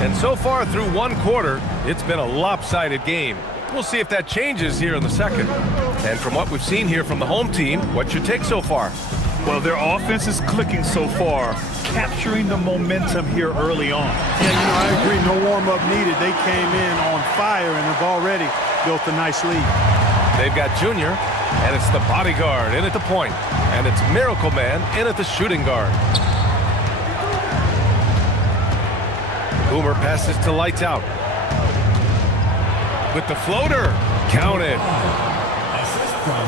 And so far through one quarter, it's been a lopsided game. We'll see if that changes here in the second. And from what we've seen here from the home team, what's your take so far? Well, their offense is clicking so far, capturing the momentum here early on. Yeah, I agree. No warm-up needed. They came in on fire and have already built a nice lead. They've got Junior, and it's the bodyguard in at the point. And it's Miracle Man in at the shooting guard. Boomer passes to Lights Out. With the floater, counted. Assist from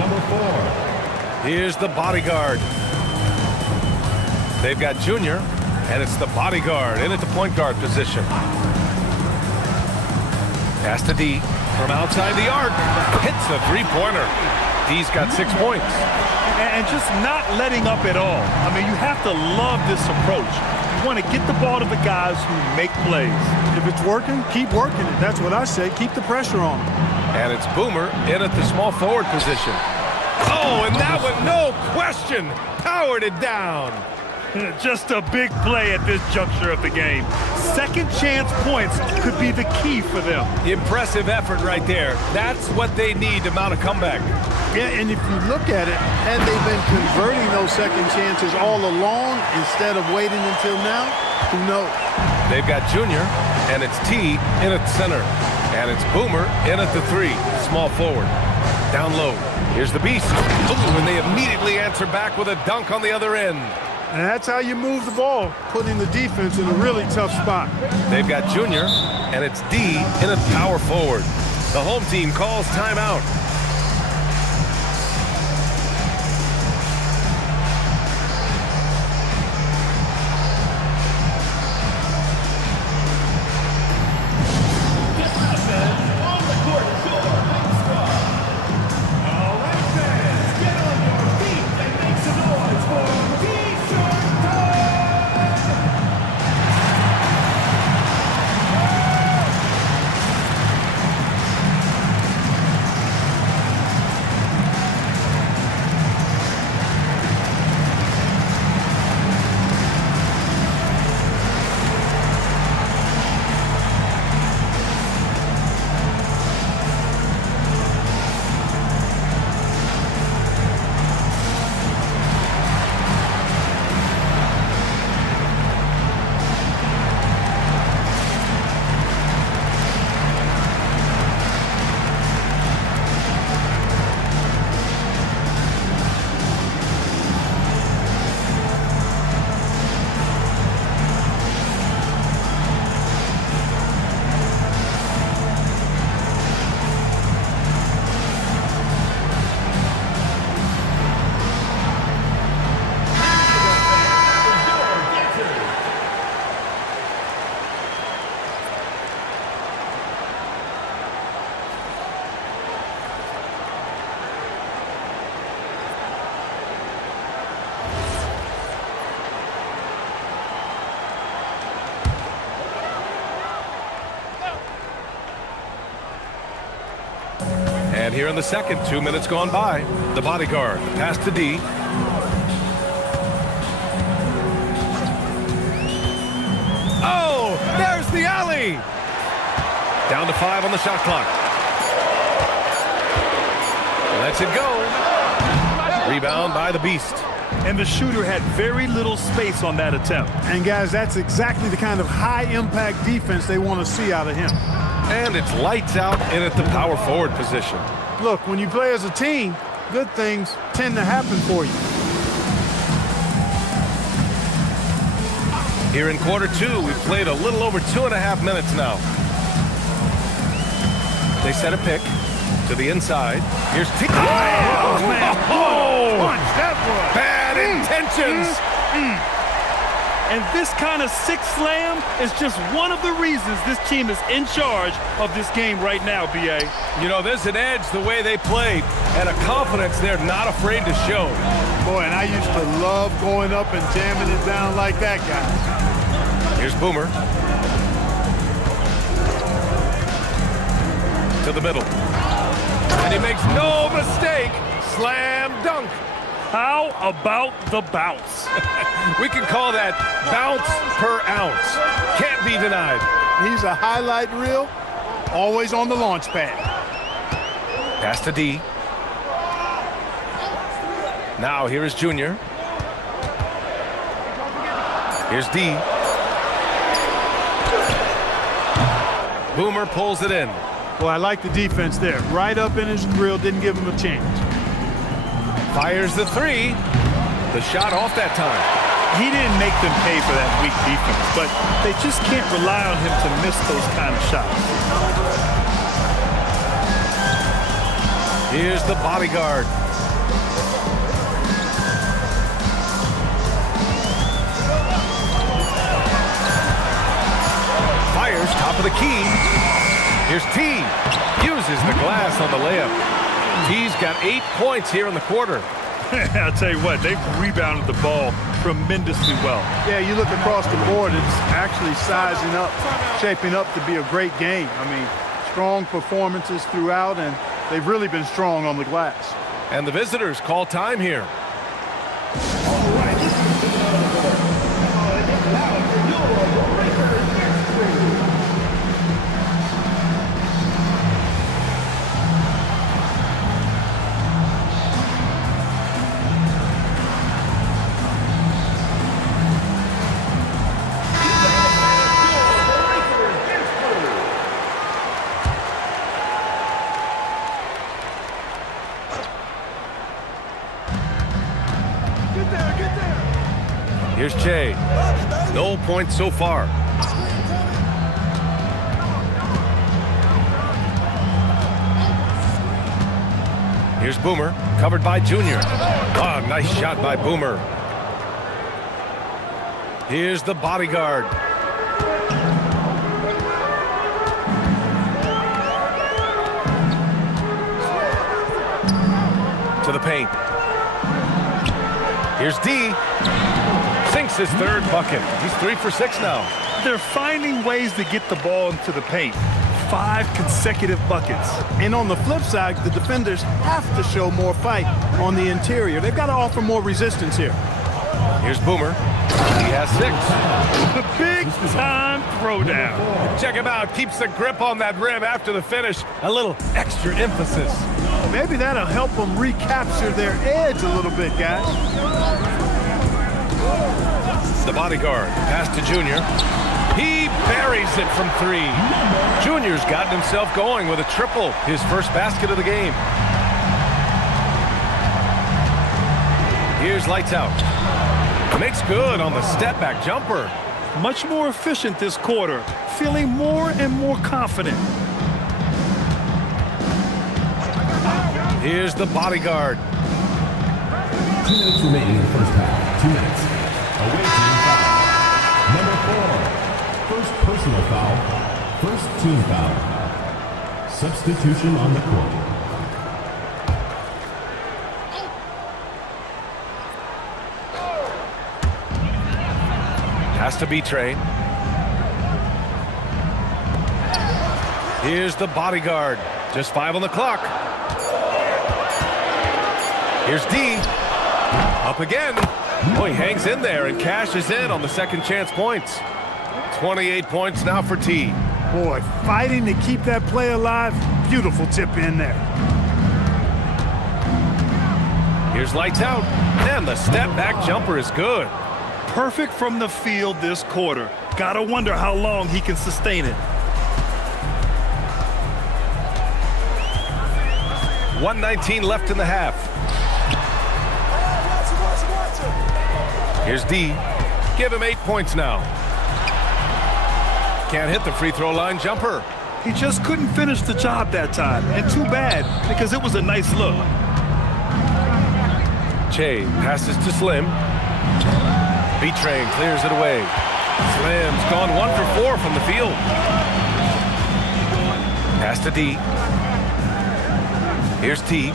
number 4. Here's the bodyguard. They've got Junior, and it's the bodyguard in at the point guard position. Pass to D from outside the arc. Hits the three-pointer. D's got 6 points. And just not letting up at all. I mean, you have to love this approach. You want to get the ball to the guys who make plays. If it's working, keep working it. That's what I say. Keep the pressure on them. And it's Boomer in at the small forward position. Oh, and that one, no question, powered it down. Just a big play at this juncture of the game. Second chance points could be the key for them. Impressive effort right there. That's what they need to mount a comeback. Yeah, and if you look at it, had they been converting those second chances all along instead of waiting until now, who knows? They've got Junior, and it's T in at center. And it's Boomer in at the 3, small forward. Down low, here's the Beast. Ooh, and they immediately answer back with a dunk on the other end. And that's how you move the ball, putting the defense in a really tough spot. They've got Junior, and it's D in at power forward. The home team calls timeout. And here in the second, 2 minutes gone by. The bodyguard, pass to D. Oh, there's the alley. Down to 5 on the shot clock. Lets it go. Rebound by the Beast. And the shooter had very little space on that attempt. And guys, that's exactly the kind of high-impact defense they want to see out of him. And it's Lights Out in at the power forward position. Look, when you play as a team, good things tend to happen for you. Here in quarter 2, we've played a little over 2.5 minutes now. They set a pick to the inside. Here's T. Oh, man. Oh! Punch that was. Bad intentions. And this kind of sick slam is just one of the reasons this team is in charge of this game right now, B.A. You know, there's an edge the way they played and a confidence they're not afraid to show. Boy, and I used to love going up and jamming it down like that guy. Here's Boomer. To the middle. And he makes no mistake. Slam dunk. How about the bounce? We can call that bounce per ounce. Can't be denied. He's a highlight reel, always on the launch pad. Pass to D. Now here is Junior. Here's D. Boomer pulls it in. Well, I like the defense there. Right up in his grill, didn't give him a chance. Fires the three. The shot off that time. He didn't make them pay for that weak defense, but they just can't rely on him to miss those kind of shots. Here's the bodyguard. Fires top of the key. Here's T. Uses the glass on the layup. T's got 8 points here in the quarter. I'll tell you what, they've rebounded the ball tremendously well. Yeah, you look across the board, it's actually sizing up, shaping up to be a great game. I mean, strong performances throughout, and they've really been strong on the glass. And the visitors call time here. Here's Jay. No points so far. Here's Boomer, covered by Junior. Oh, nice shot by Boomer. Here's the bodyguard. To the paint. Here's D. Sinks his third bucket. He's 3 for 6 now. They're finding ways to get the ball into the paint. 5 consecutive buckets. And on the flip side, the defenders have to show more fight on the interior. They've got to offer more resistance here. Here's Boomer. He has 6. The big-time throwdown. Check him out. Keeps the grip on that rim after the finish. A little extra emphasis. Maybe that'll help them recapture their edge a little bit, guys. The bodyguard. Pass to Junior. He buries it from 3. Junior's gotten himself going with a triple. His first basket of the game. Here's lights out. Makes good on the step-back jumper. Much more efficient this quarter. Feeling more and more confident. Here's the bodyguard. 2 minutes remaining in the first half. 2 minutes. Away team foul. Number 4. First personal foul. First team foul. Substitution on the court. Has to be Trey. Here's the bodyguard. Just 5 on the clock. Here's D. Up again. Oh, he hangs in there and cashes in on the second chance points. 28 points now for T. Boy, fighting to keep that play alive. Beautiful tip in there. Here's lights out. And the step back jumper is good. Perfect from the field this quarter. Gotta wonder how long he can sustain it. 1:19 left in the half. Here's D. Give him 8 points now. Can't hit the free throw line jumper. He just couldn't finish the job that time. And too bad, because it was a nice look. Che passes to Slim. B-Train clears it away. Slim's gone 1 for 4 from the field. Pass to D. Here's T.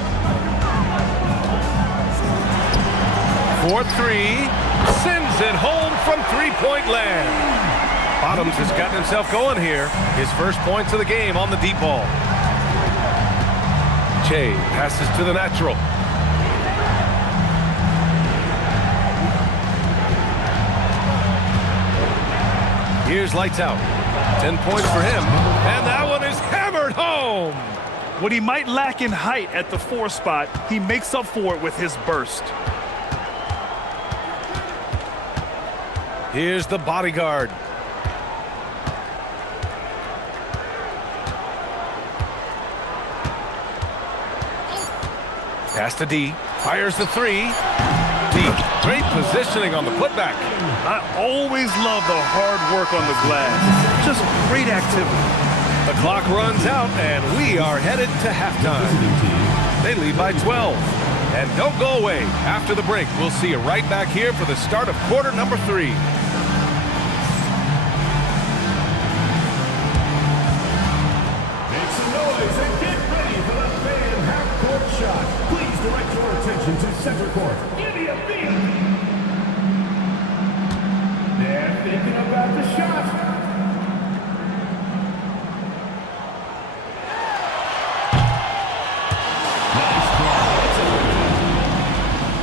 4-3. Sends it home from three-point land. Bottoms has gotten himself going here. His first points of the game on the deep ball. Che passes to the natural. Here's lights out. 10 points for him. And that one is hammered home. What he might lack in height at the 4 spot, he makes up for it with his burst. Here's the bodyguard. Pass to D. Fires the 3. D. Great positioning on the putback. I always love the hard work on the glass. Just great activity. The clock runs out, and we are headed to halftime. They lead by 12. And don't go away. After the break, we'll see you right back here for the start of quarter number 3. Make some noise and get ready for the fan half-court shot. Please direct your attention to center court. Give me a beat. They're thinking about the shot. Nice try.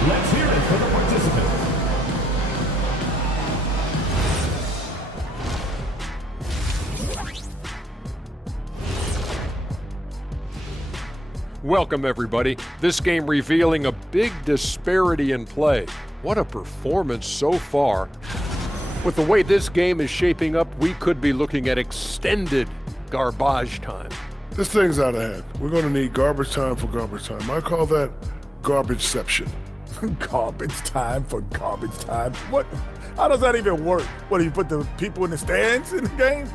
Let's hear it for the participant. Welcome, everybody. This game revealing a big disparity in play. What a performance so far. With the way this game is shaping up, we could be looking at extended garbage time. This thing's out of hand. We're going to need garbage time for garbage time. I call that garbageception. Garbage time for garbage time? What? How does that even work? What, do you put the people in the stands in the game?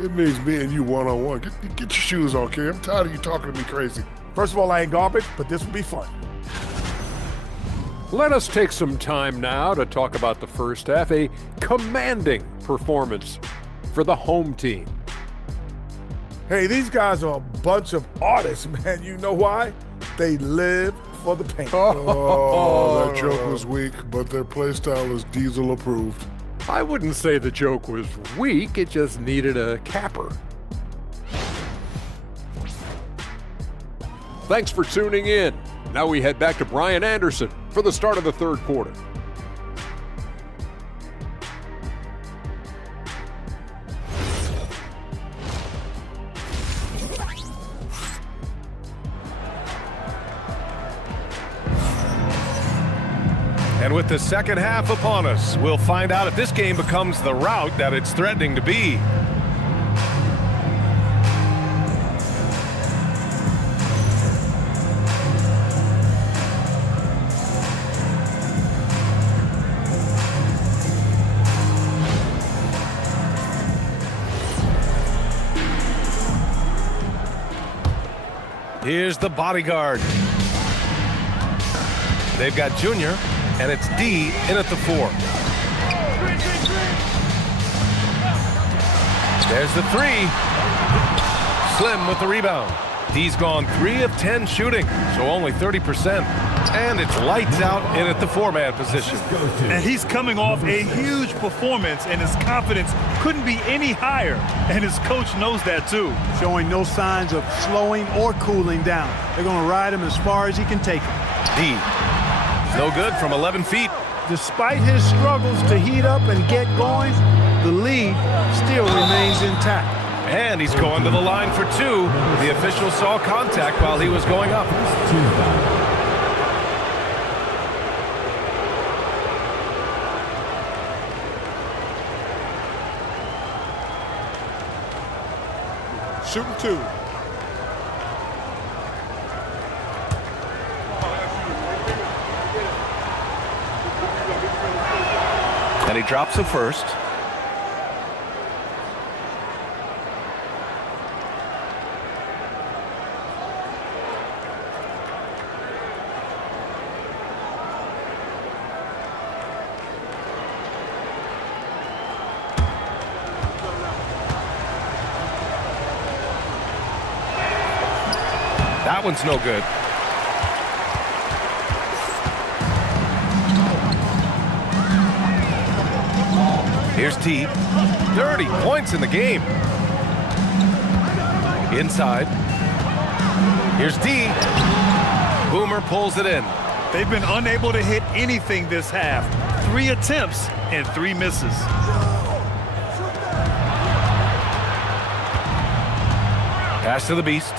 It means me and you one-on-one. Get your shoes on, kid. I'm tired of you talking to me crazy. First of all, I ain't garbage, but this will be fun. Let us take some time now to talk about the first half, a commanding performance for the home team. Hey, these guys are a bunch of artists, man. You know why? They live for the paint. Oh, that joke was weak, but their play style is Diesel approved. I wouldn't say the joke was weak, it just needed a capper. Thanks for tuning in. Now we head back to Brian Anderson for the start of the third quarter. And with the second half upon us, we'll find out if this game becomes the rout that it's threatening to be. Here's the bodyguard. They've got Junior, and it's D in at the 4. There's the 3. Slim with the rebound. D's gone 3 of 10 shooting, so only 30%. And it's lights out in at the 4-man position. And he's coming off a huge performance, and his confidence couldn't be any higher. And his coach knows that too. Showing no signs of slowing or cooling down. They're going to ride him as far as he can take him. D, no good from 11 feet. Despite his struggles to heat up and get going, the lead still remains intact. And he's going to the line for 2. The official saw contact while he was going up. Shooting 2. And he drops the first. That one's no good. Here's T. 30 points in the game. Inside. Here's D. Boomer pulls it in. They've been unable to hit anything this half. 3 attempts and 3 misses. Pass to the Beast.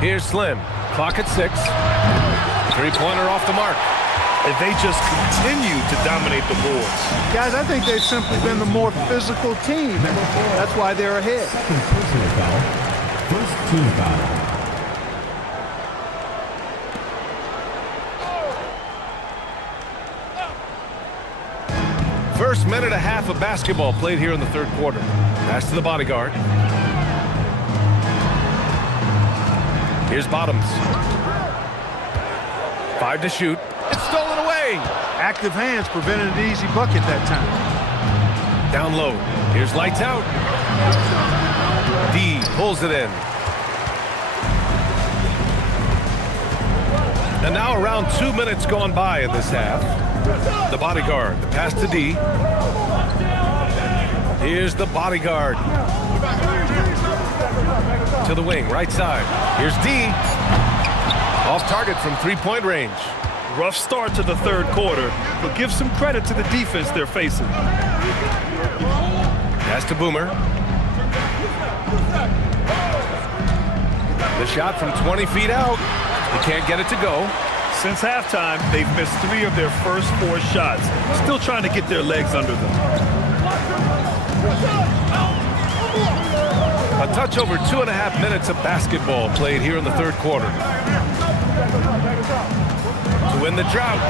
Here's Slim. Clock at 6. 3-pointer off the mark. And they just continue to dominate the boards. Guys, I think they've simply been the more physical team, and that's why they're ahead. Personal foul. First team foul. First minute and a half of basketball played here in the third quarter. Pass to the bodyguard. Here's Bottoms. 5 to shoot. It's stolen away. Active hands prevented an easy bucket that time. Down low. Here's Lights Out. D pulls it in. And now around 2 minutes gone by in this half. The bodyguard. The pass to D. Here's the bodyguard. To the wing, right side. Here's D. Off target from 3-point range. Rough start to the third quarter, but give some credit to the defense they're facing. Pass to Boomer. The shot from 20 feet out. He can't get it to go. Since halftime, they've missed 3 of their first 4 shots. Still trying to get their legs under them. A touch over 2.5 minutes of basketball played here in the third quarter. To win the drought,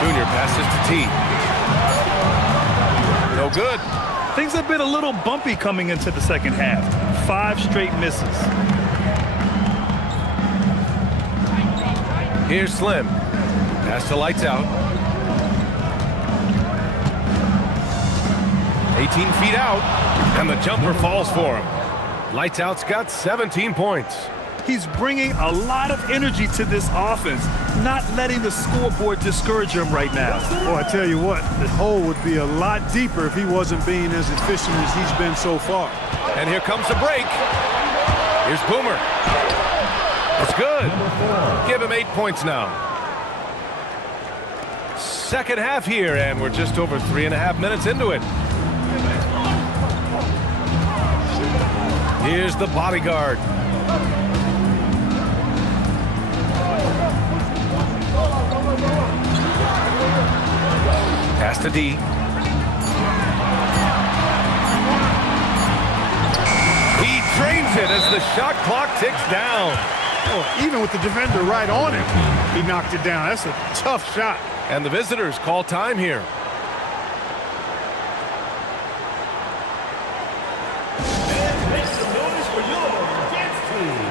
Junior passes to T. No good. Things have been a little bumpy coming into the second half. 5 straight misses. Here's Slim. Pass to Lights Out. 18 feet out, and the jumper falls for him. Lights Out's got 17 points. He's bringing a lot of energy to this offense, not letting the scoreboard discourage him right now. Boy, I tell you what, the hole would be a lot deeper if he wasn't being as efficient as he's been so far. And here comes the break. Here's Boomer. It's good. Give him 8 points now. Second half here, and we're just over 3.5 minutes into it. Here's the bodyguard. Pass to D. He drains it as the shot clock ticks down. Oh, even with the defender right on him, he knocked it down. That's a tough shot. And the visitors call time here. And make some noise for your dance team.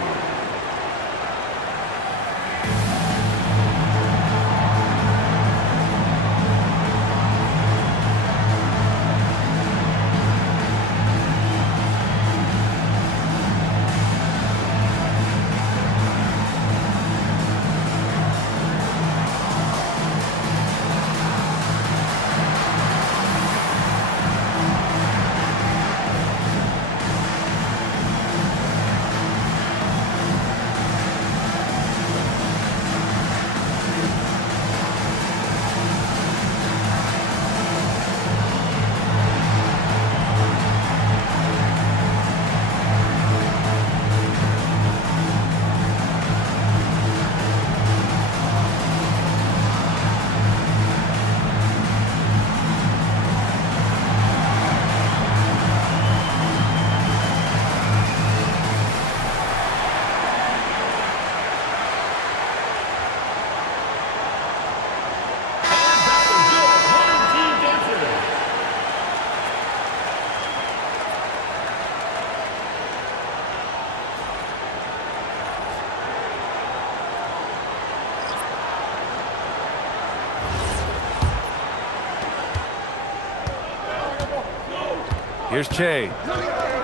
Here's Che.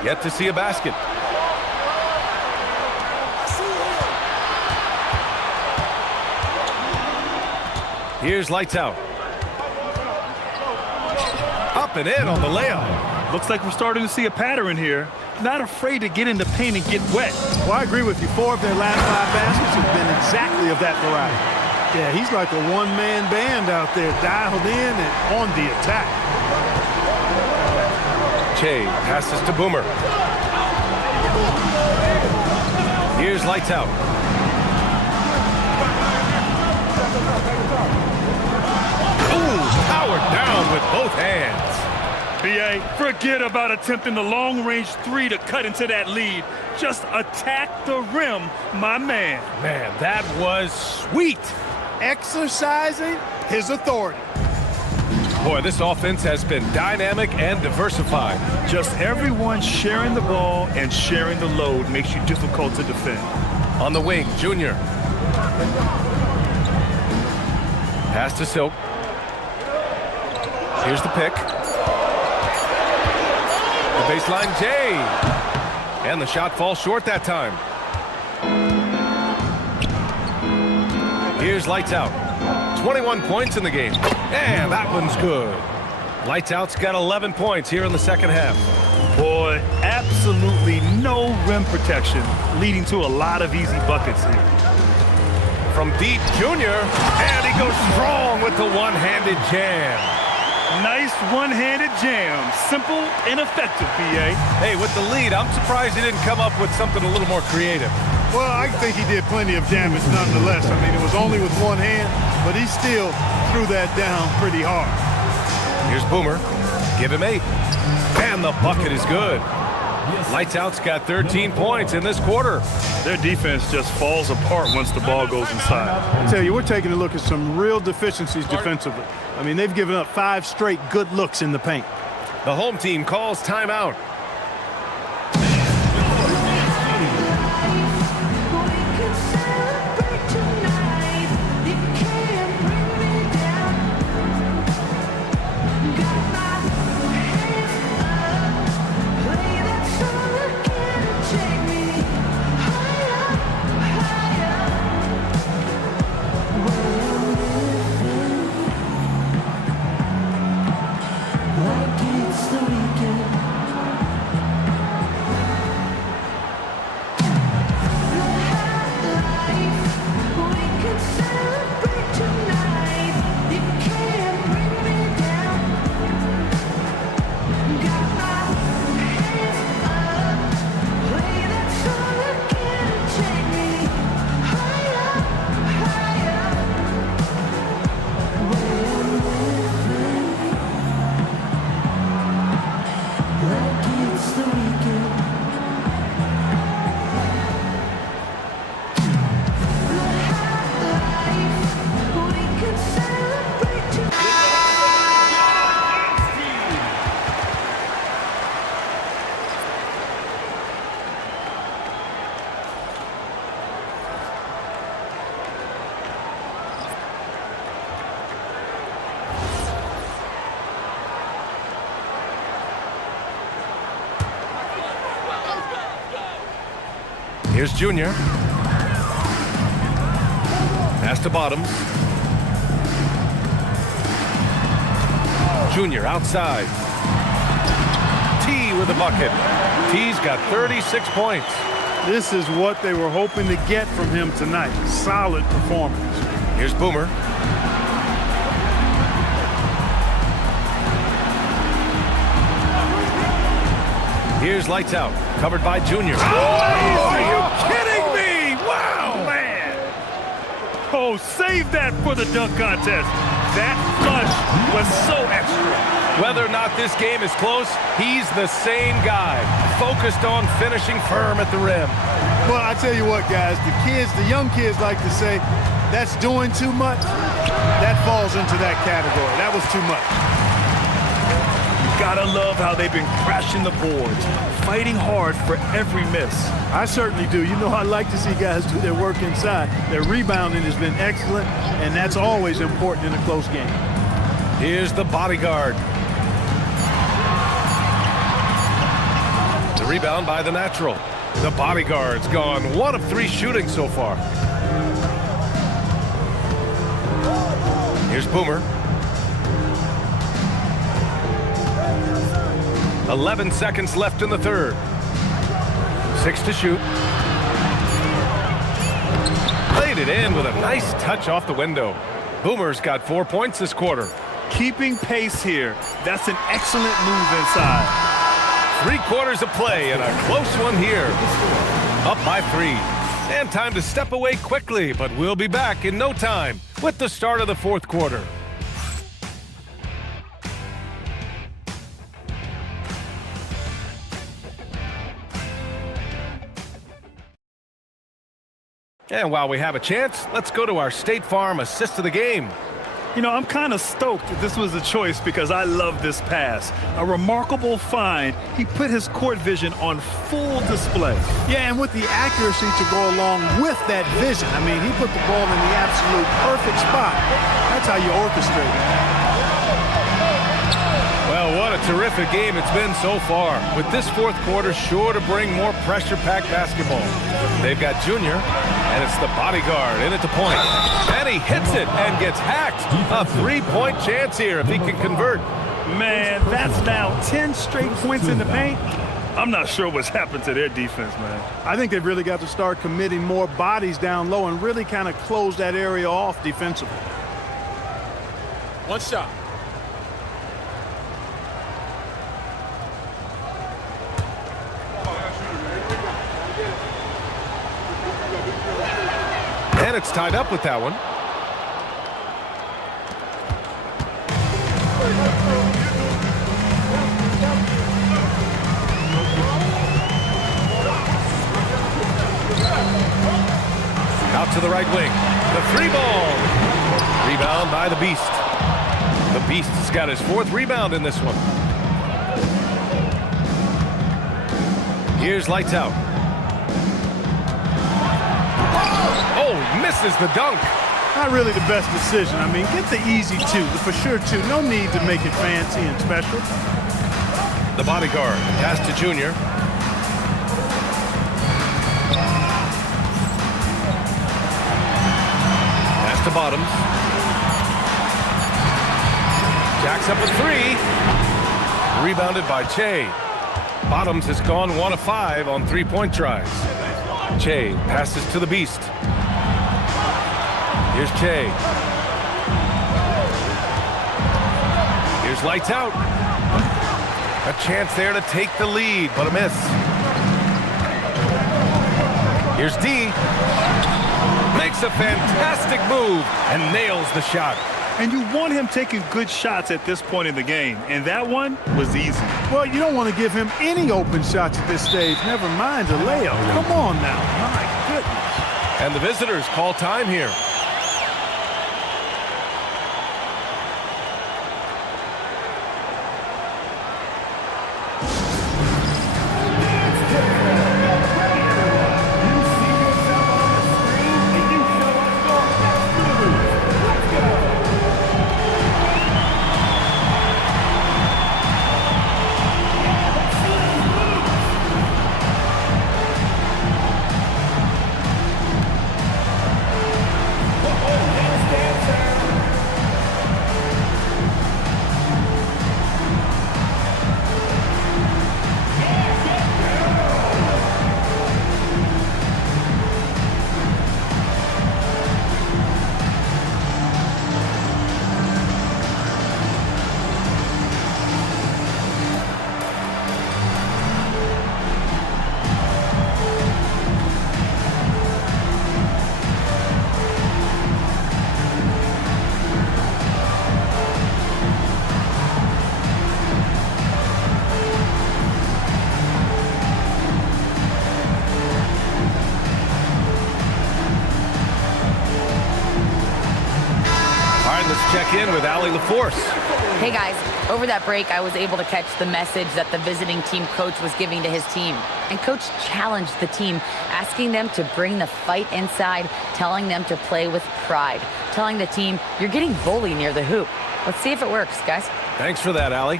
Yet to see a basket. Here's lights out. Up and in on the layup. Looks like we're starting to see a pattern here. Not afraid to get in the paint and get wet. Well, I agree with you. 4 of their last 5 baskets have been exactly of that variety. Yeah, he's like a one-man band out there, dialed in and on the attack. Che passes to Boomer. Here's lights out. Ooh, powered down with both hands. B.A., forget about attempting the long-range 3 to cut into that lead. Just attack the rim, my man. Man, that was sweet. Exercising his authority. Boy, this offense has been dynamic and diversified. Just everyone sharing the ball and sharing the load makes you difficult to defend. On the wing, Junior. Pass to Silk. Here's the pick. The baseline, Jay. And the shot falls short that time. Here's lights out. 21 points in the game. And that one's good. Lights out's got 11 points here in the second half. Boy, absolutely no rim protection, leading to a lot of easy buckets here. From deep, Junior, and he goes strong with the one-handed jam. Nice one-handed jam. Simple and effective, B.A. Hey, with the lead, I'm surprised he didn't come up with something a little more creative. Well, I think he did plenty of damage nonetheless. I mean, it was only with one hand, but he still threw that down pretty hard. Here's Boomer. Give him 8. And the bucket is good. Lights out's got 13 points in this quarter. Their defense just falls apart once the ball goes inside. I tell you, we're taking a look at some real deficiencies defensively. I mean, they've given up 5 straight good looks in the paint. The home team calls timeout. Here's Junior. Pass to Bottoms. Junior outside. T with a bucket. T's got 36 points. This is what they were hoping to get from him tonight. Solid performance. Here's Boomer. Here's lights out. Covered by Junior. Oh, are you kidding me? Wow, man. Oh, save that for the dunk contest. That flush was so extra. Whether or not this game is close, he's the same guy, focused on finishing firm at the rim. Well, I tell you what, guys, the young kids like to say, that's doing too much. That falls into that category. That was too much. Gotta love how they've been crashing the boards, fighting hard for every miss. I certainly do. You know, I like to see guys do their work inside. Their rebounding has been excellent, and that's always important in a close game. Here's the bodyguard. The rebound by the natural. The bodyguard's gone 1 of 3 shooting so far. Here's Boomer. 11 seconds left in the third. 6 to shoot. Played it in with a nice touch off the window. Boomer's got 4 points this quarter. Keeping pace here. That's an excellent move inside. 3 quarters of play and a close one here. Up by 3. And time to step away quickly, but we'll be back in no time with the start of the fourth quarter. And while we have a chance, let's go to our State Farm assist of the game. You know, I'm kind of stoked that this was a choice because I love this pass. A remarkable find. He put his court vision on full display. Yeah, and with the accuracy to go along with that vision. I mean, he put the ball in the absolute perfect spot. That's how you orchestrate it. Well, what a terrific game it's been so far. With this fourth quarter sure to bring more pressure-packed basketball. They've got Junior, and it's the bodyguard in at the point. And he hits it and gets hacked. A 3-point chance here if he can convert. Man, that's now 10 straight points in the paint. I'm not sure what's happened to their defense, man. I think they've really got to start committing more bodies down low and really kind of close that area off defensively. One shot. And it's tied up with that one. Out to the right wing. The 3-ball. Rebound by the Beast. The Beast has got his 4th rebound in this one. Here's lights out. Oh, misses the dunk. Not really the best decision. I mean, get the easy 2, the for sure 2. No need to make it fancy and special. The bodyguard. Pass to Junior. Pass to Bottoms. Jacks up a 3. Rebounded by Che. Bottoms has gone 1 of 5 on 3-point tries. Che passes to the Beast. Here's Che. Here's lights out. A chance there to take the lead, but a miss. Here's D. Makes a fantastic move and nails the shot. And you want him taking good shots at this point in the game, and that one was easy. Well, you don't want to give him any open shots at this stage, never mind a layup. Come on now, my goodness. And the visitors call time here. Check in with Allie LaForce. Hey guys, over that break I was able to catch the message that the visiting team coach was giving to his team. And coach challenged the team, asking them to bring the fight inside, telling them to play with pride, telling the team, you're getting bullied near the hoop. Let's see if it works, guys. Thanks for that, Allie.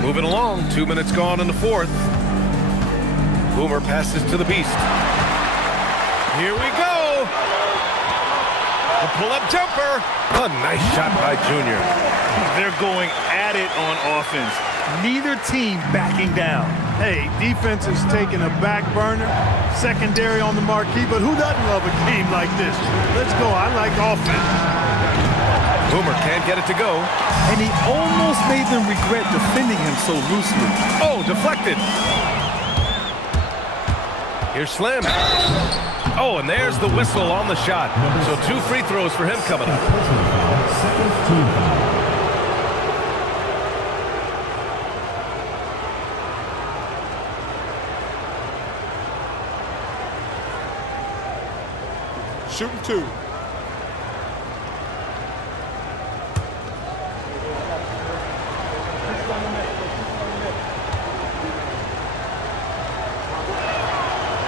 Moving along, 2 minutes gone in the fourth. Boomer passes to the Beast. Here we go. The pull-up jumper. A nice shot by Junior. They're going at it on offense. Neither team backing down. Hey, defense is taking a back burner, secondary on the marquee, but who doesn't love a game like this? Let's go. I like offense. Boomer can't get it to go. And he almost made them regret defending him so loosely. Oh, deflected. Here's Slim. Oh, and there's the whistle on the shot. So 2 free throws for him coming up. Second team foul. Shooting 2.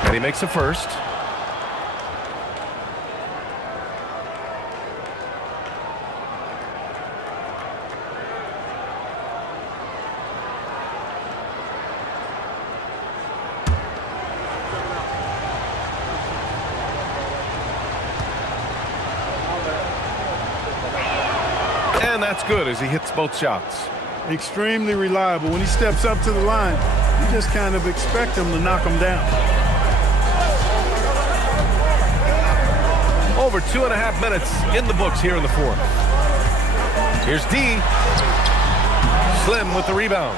And he makes a first. And that's good as he hits both shots. Extremely reliable. When he steps up to the line, you just kind of expect him to knock him down. Over 2.5 minutes in the books here in the fourth. Here's D. Slim with the rebound.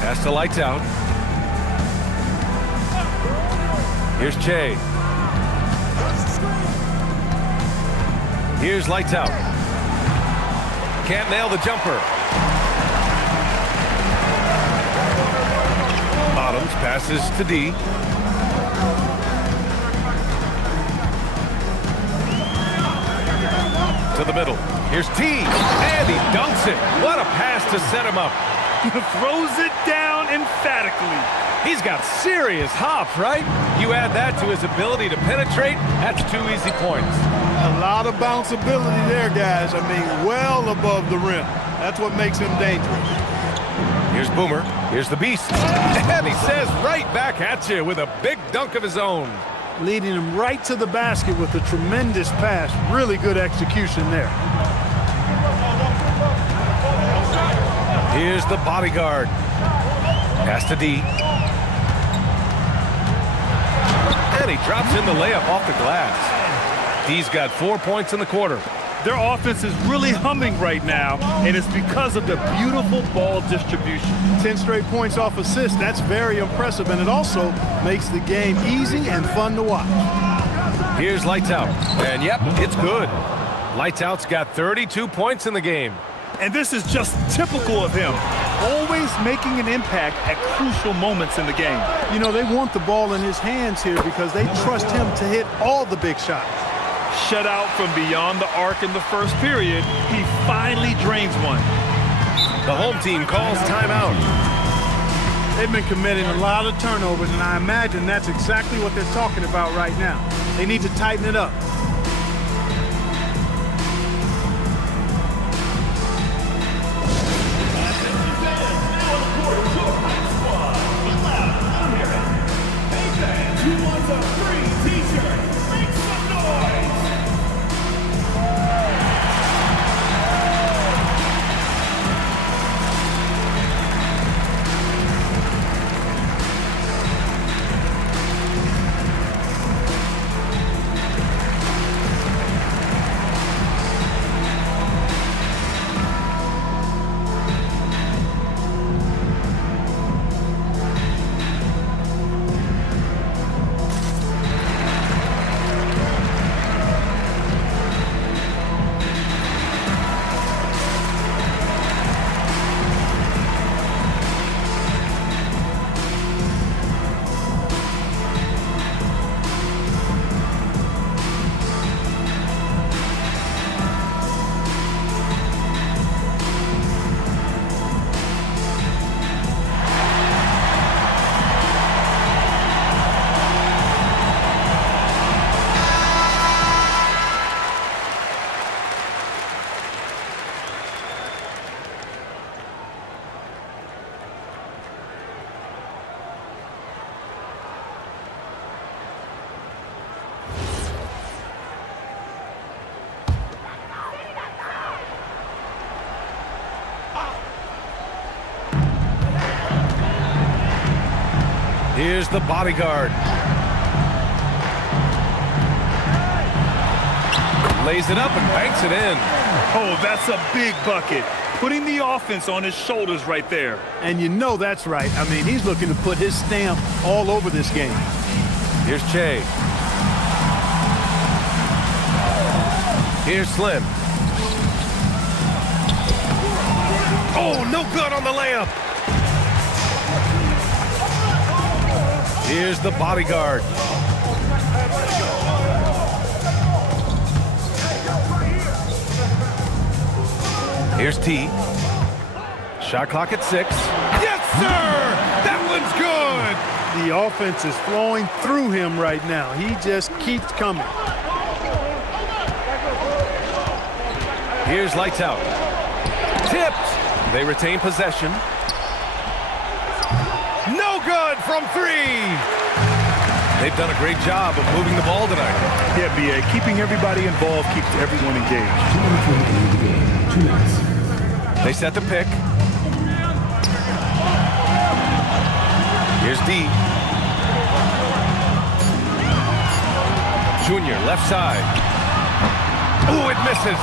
Pass to Lights Out. Here's Che. Here's Lights Out. Can't nail the jumper. Bottoms passes to D. To the middle. Here's T. And he dunks it. What a pass to set him up. Throws it down emphatically. He's got serious hop, right? You add that to his ability to penetrate, that's 2 easy points. A lot of bounceability there, guys. I mean, well above the rim. That's what makes him dangerous. Here's Boomer. Here's the Beast. And he says right back at you with a big dunk of his own. Leading him right to the basket with a tremendous pass. Really good execution there. Here's the bodyguard. Pass to D. And he drops in the layup off the glass. D's got 4 points in the quarter. Their offense is really humming right now, and it's because of the beautiful ball distribution. 10 straight points off assists. That's very impressive, and it also makes the game easy and fun to watch. Here's Lights Out. And yep, it's good. Lights Out's got 32 points in the game. And this is just typical of him. Always making an impact at crucial moments in the game. You know, they want the ball in his hands here because they trust him to hit all the big shots. Shut out from beyond the arc in the first period, he finally drains one. The home team calls timeout. They've been committing a lot of turnovers, and I imagine that's exactly what they're talking about right now. They need to tighten it up. Who wants a free t-shirt? Make some noise! Here's the bodyguard. Lays it up and banks it in. Oh, that's a big bucket. Putting the offense on his shoulders right there. And you know that's right. I mean, he's looking to put his stamp all over this game. Here's Che. Here's Slim. Oh, no good on the layup. Here's the bodyguard. Here's T. Shot clock at 6. Yes, sir! That one's good! The offense is flowing through him right now. He just keeps coming. Here's lights out. Tipped. They retain possession. No good from 3. They've done a great job of moving the ball tonight. Yeah, B.A. Keeping everybody involved keeps everyone engaged. 2 minutes remaining in the game. 2 minutes. They set the pick. Here's D. Junior, left side. Oh, it misses.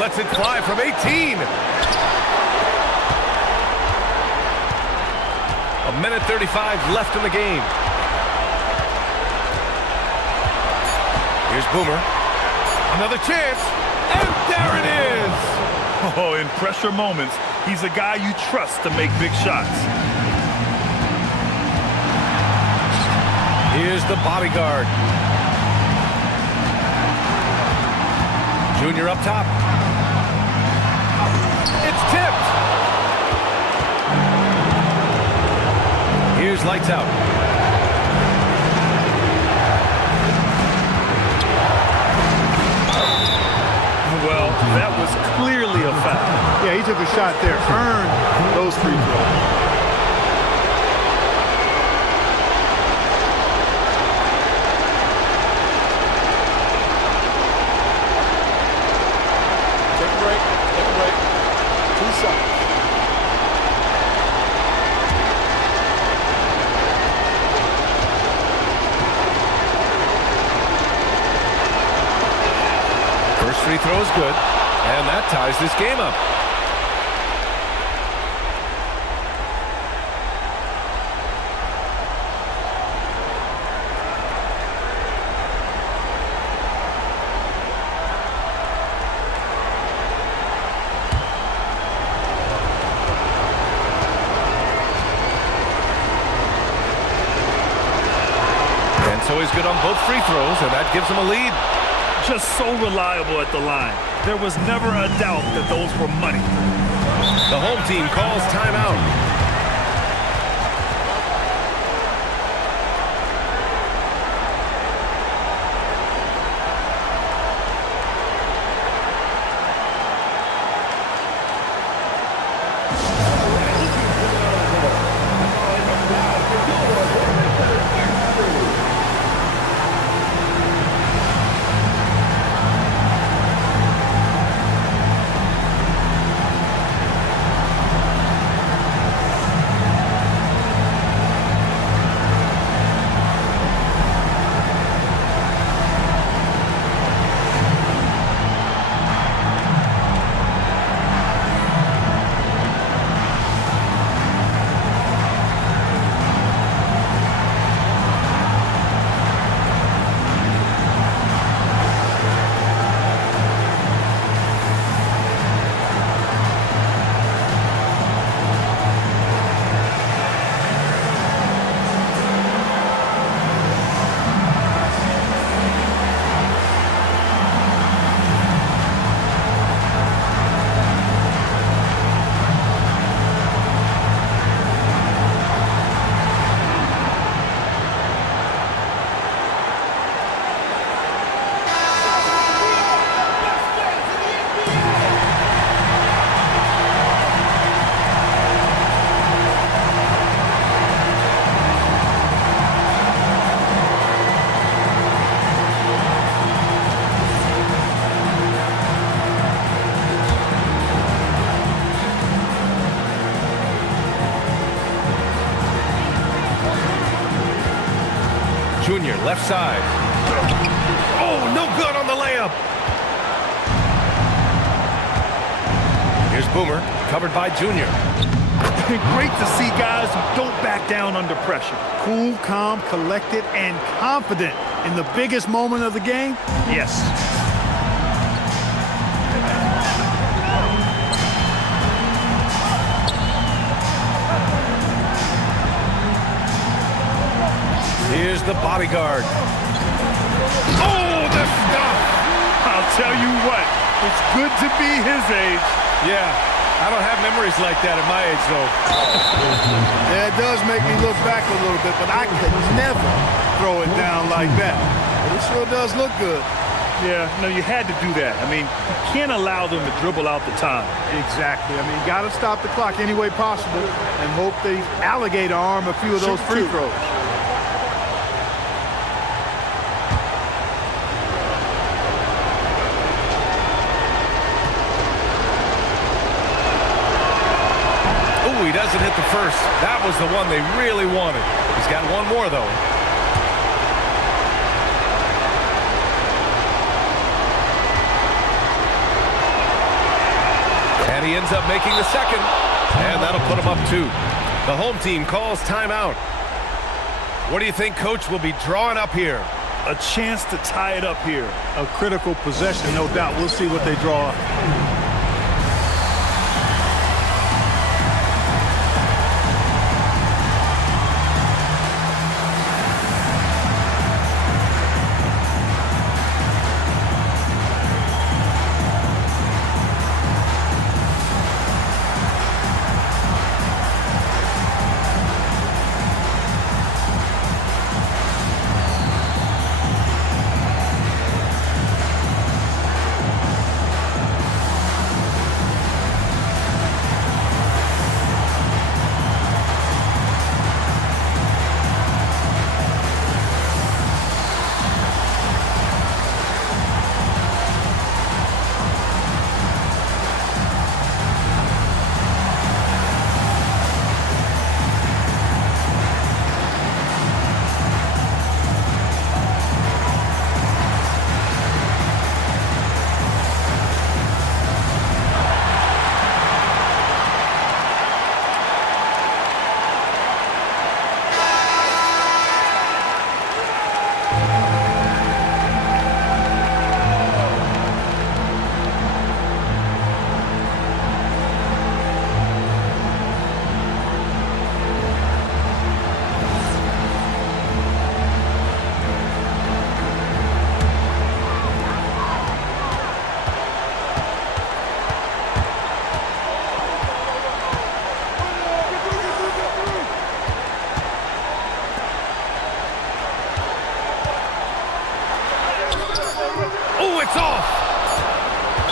Lets it fly from 18. A minute 35 left in the game. Here's Boomer. Another chance. And there it is. Oh, in pressure moments, he's a guy you trust to make big shots. Here's the bodyguard. Junior up top. It's tipped. Here's lights out. Well, that was clearly a foul. Yeah, he took a shot there. Earned those free throws. Take a break. Take a break. 2 shots. First free throw is good, and that ties this game up. And so he's good on both free throws, and that gives him a lead. Just so reliable at the line. There was never a doubt that those were money. The home team calls timeout. Jr., left side. Oh, no good on the layup. Here's Boomer, covered by Jr. Great to see guys who don't back down under pressure. Cool, calm, collected, and confident in the biggest moment of the game. Yes. Here's the bodyguard. Oh, the stuff! I'll tell you what, it's good to be his age. Yeah, I don't have memories like that at my age, though. Yeah, it does make me look back a little bit, but I could never throw it down like that. But it sure does look good. Yeah, no, you had to do that. I mean, you can't allow them to dribble out the time. Exactly. I mean, got to stop the clock any way possible and hope they alligator arm a few of those free throws. He doesn't hit the first. That was the one they really wanted. He's got one more, though. And he ends up making the second. And that'll put him up 2. The home team calls timeout. What do you think Coach will be drawing up here? A chance to tie it up here. A critical possession, no doubt. We'll see what they draw up.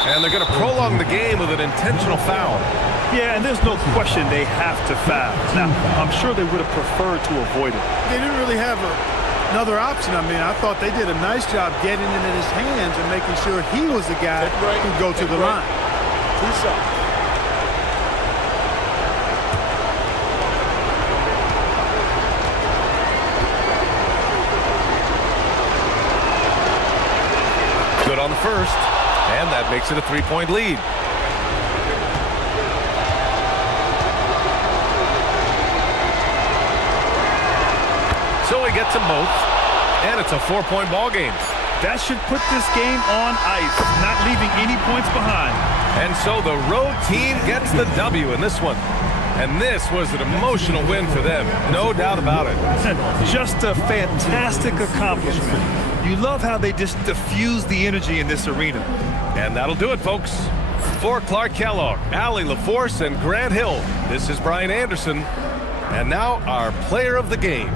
And they're going to prolong the game with an intentional foul. Yeah, and there's no question they have to foul. Now, I'm sure they would have preferred to avoid it. They didn't really have another option. I mean, I thought they did a nice job getting it in his hands and making sure he was the guy who'd go to the line. 2 shots. Good on the first, and that makes it a 3-point lead. So he gets them both, and it's a 4-point ball game. That should put this game on ice, not leaving any points behind. And so the road team gets the W in this one. And this was an emotional win for them, no doubt about it. Just a fantastic accomplishment. You love how they just diffuse the energy in this arena. And that'll do it, folks. For Clark Kellogg, Allie LaForce, and Grant Hill, this is Brian Anderson. And now our player of the game.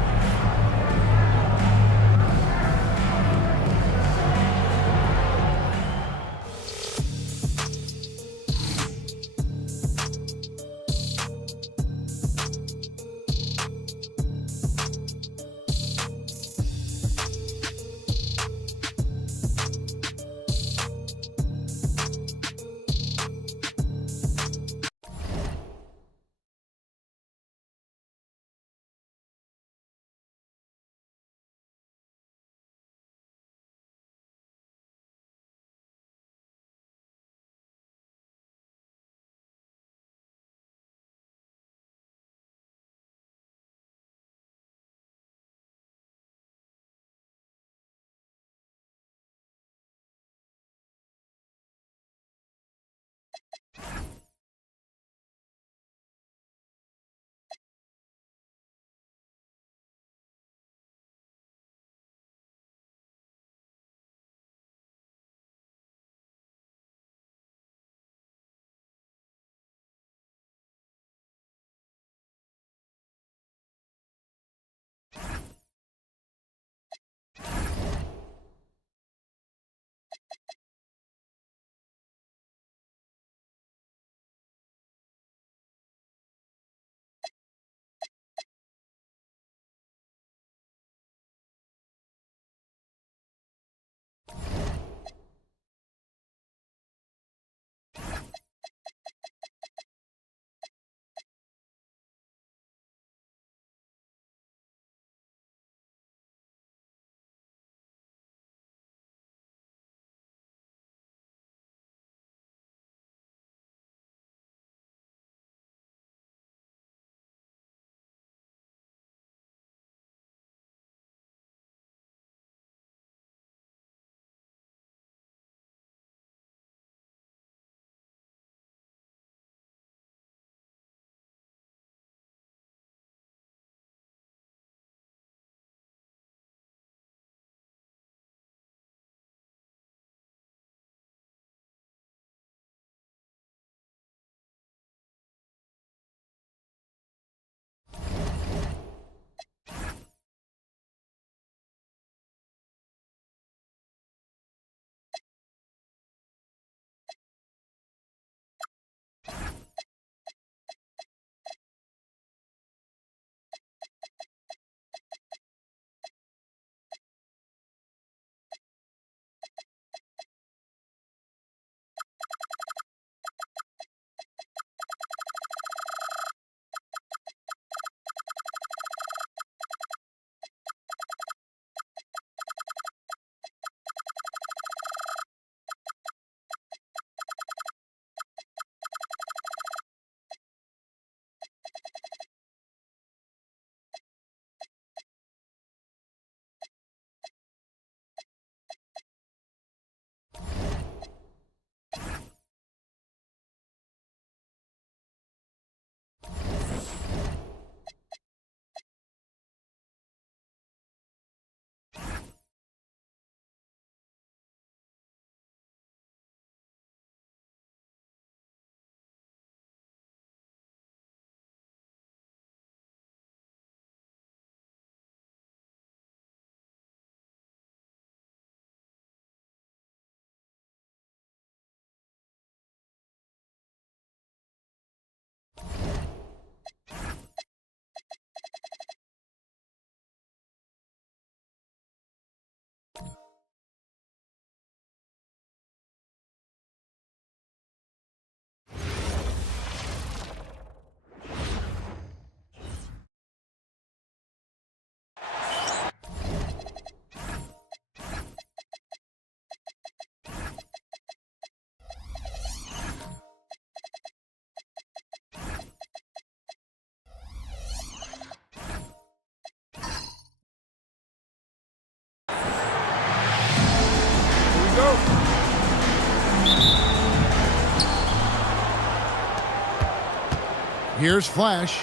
Here's Flash.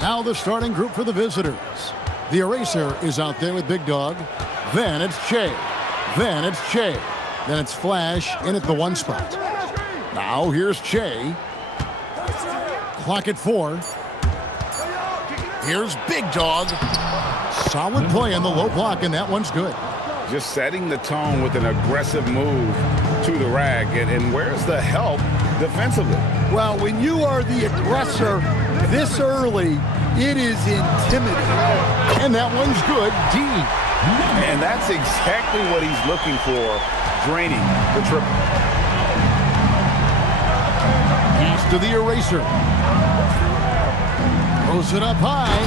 Now the starting group for the visitors. The eraser is out there with Big Dog. Then it's Che. Then it's Che. Then it's Flash in at the 1 spot. Now here's Che. Clock at 4. Here's Big Dog. Solid play in the low block, and that one's good. Just setting the tone with an aggressive move to the rag. And where's the help defensively? Well, when you are the aggressor this early, it is intimidating. And that one's good, D. And that's exactly what he's looking for, draining the triple. Pass to the eraser. Throws it up high.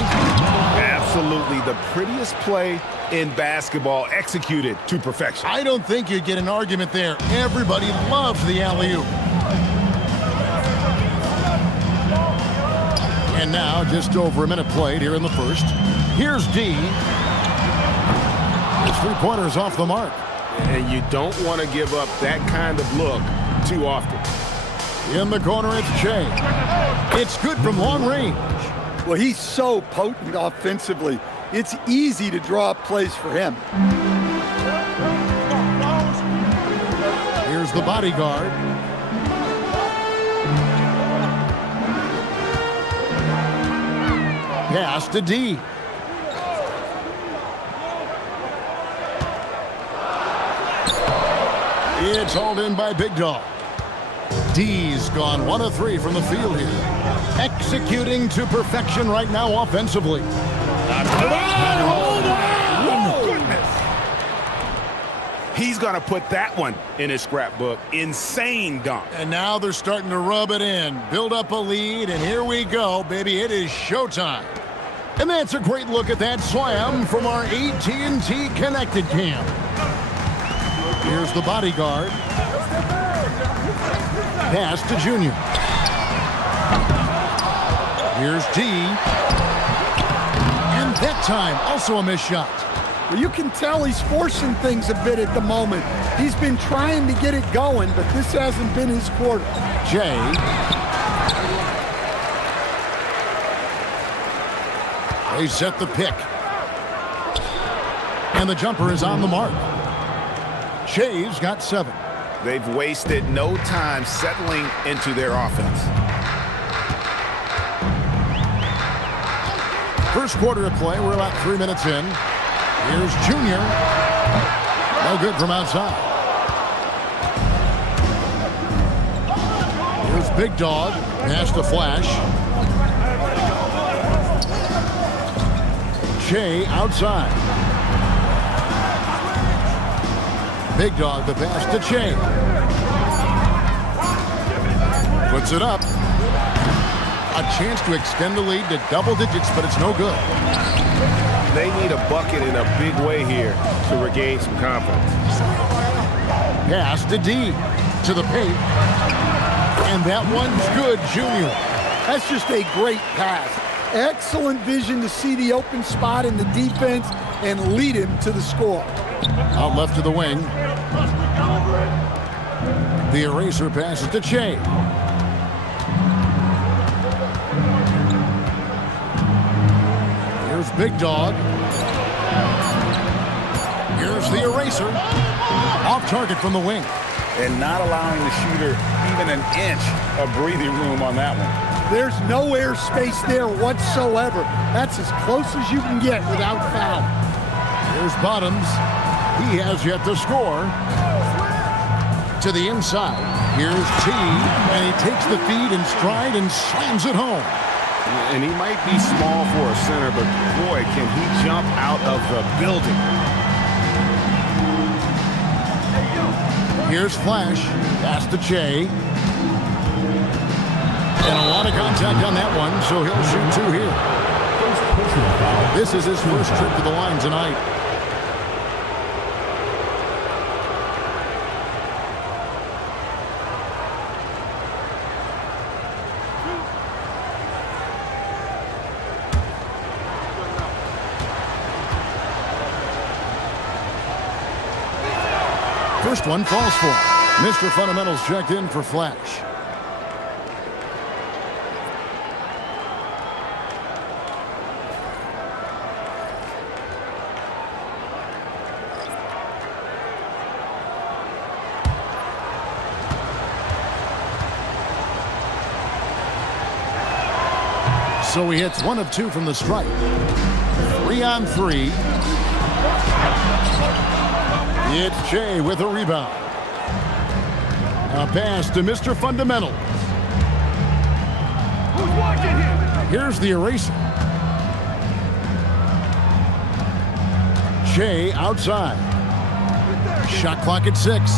Absolutely the prettiest play in basketball, executed to perfection. I don't think you'd get an argument there. Everybody loves the alley-oop. And now, just over a minute played here in the first. Here's D. His 3-pointers off the mark. And you don't want to give up that kind of look too often. In the corner, it's Che. It's good from long range. Well, he's so potent offensively. It's easy to draw up plays for him. Here's the bodyguard. Pass to D. It's hauled in by Big Dog. D's gone 1 of 3 from the field here. Executing to perfection right now offensively. Hold on! Goodness. He's going to put that one in his scrapbook. Insane dunk. And now they're starting to rub it in. Build up a lead, and here we go, baby. It is showtime. And that's a great look at that slam from our AT&T Connected Cam. Here's the bodyguard. Pass to Junior. Here's D. And that time, also a missed shot. Well, you can tell he's forcing things a bit at the moment. He's been trying to get it going, but this hasn't been his quarter. Jay. They set the pick. And the jumper is on the mark. Jay's got 7. They've wasted no time settling into their offense. First quarter of play, we're about 3 minutes in. Here's Junior. No good from outside. Here's Big Dog. Pass to Flash. Che outside. Big Dog, the pass to Che. Puts it up. A chance to extend the lead to double digits, but it's no good. They need a bucket in a big way here to regain some confidence. Pass to D. To the paint. And that one's good, Junior. That's just a great pass. Excellent vision to see the open spot in the defense and lead him to the score. Out left to the wing. The eraser passes to Che. Here's Big Dog. Here's the eraser. Off target from the wing. And not allowing the shooter even an inch of breathing room on that one. There's no air space there whatsoever. That's as close as you can get without foul. Here's Bottoms. He has yet to score. To the inside. Here's T. And he takes the feed in stride and slams it home. And he might be small for a center, but boy, can he jump out of the building. Here's Flash. Pass to Che. And a lot of contact on that one, so he'll shoot 2 here. This is his first trip to the line tonight. First one falls for him. Mr. Fundamentals checked in for Flash. So he hits 1 of 2 from the stripe. 3 on 3. It's Jay with a rebound. A pass to Mr. Fundamental. Here's the eraser. Jay outside. Shot clock at 6.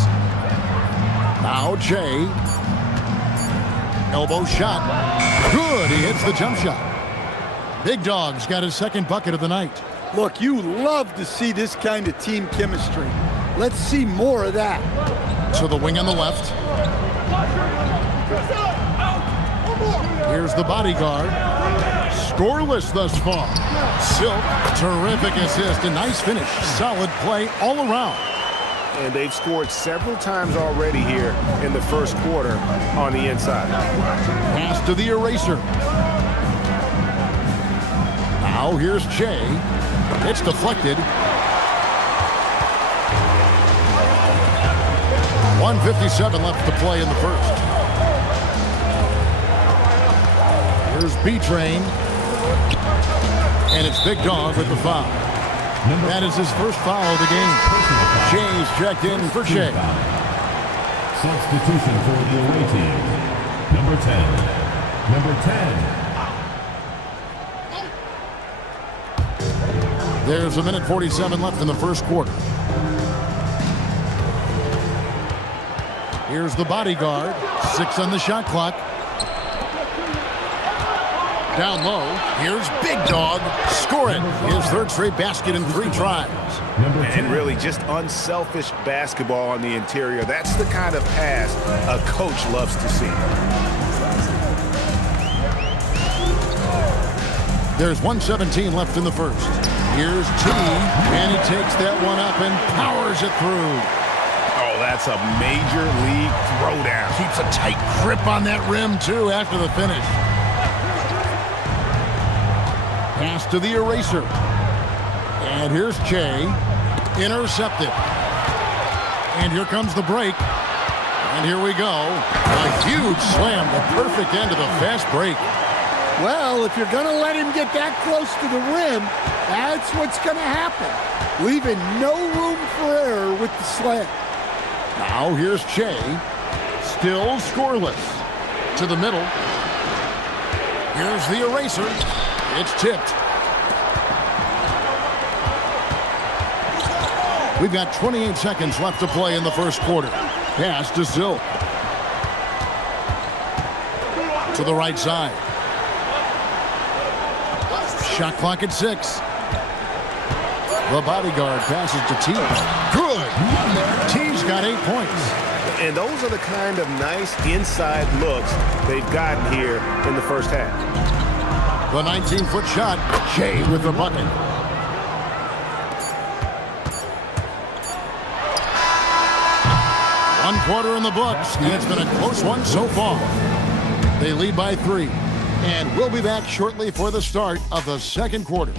Now Jay. Elbow shot. Good. He hits the jump shot. Big Dog's got his second bucket of the night. Look, you love to see this kind of team chemistry. Let's see more of that. To the wing on the left. Here's the bodyguard. Scoreless thus far. Silk, terrific assist, a nice finish. Solid play all around. And they've scored several times already here in the first quarter on the inside. Pass to the eraser. Now here's Jay. It's deflected. 1:57 left to play in the first. Here's B-Train. And it's Big Dog with the foul. That is his first foul of the game. Jay's checked in for Jay. Substitution for the away team. Number 10. Number 10. There's 1:47 left in the first quarter. Here's the bodyguard. 6 on the shot clock. Down low. Here's Big Dog. Scoring his third straight basket in 3 tries. And really just unselfish basketball on the interior. That's the kind of pass a coach loves to see. There's 1:17 left in the first. Here's T, and he takes that one up and powers it through. Oh, that's a major league throwdown. Keeps a tight grip on that rim, too, after the finish. Pass to the eraser. And here's Jay. Intercepted. And here comes the break. And here we go. A huge slam, the perfect end of the fast break. Well, if you're going to let him get that close to the rim, that's what's going to happen. Leaving no room for error with the slam. Now here's Jay. Still scoreless. To the middle. Here's the eraser. It's tipped. We've got 28 seconds left to play in the first quarter. Pass to Silk. To the right side. Shot clock at 6. The bodyguard passes to T. Good. T's got 8 points. And those are the kind of nice inside looks they've gotten here in the first half. The 19-foot shot. Jay with the bucket. One quarter in the books, and it's been a close one so far. They lead by 3. And we'll be back shortly for the start of the second quarter.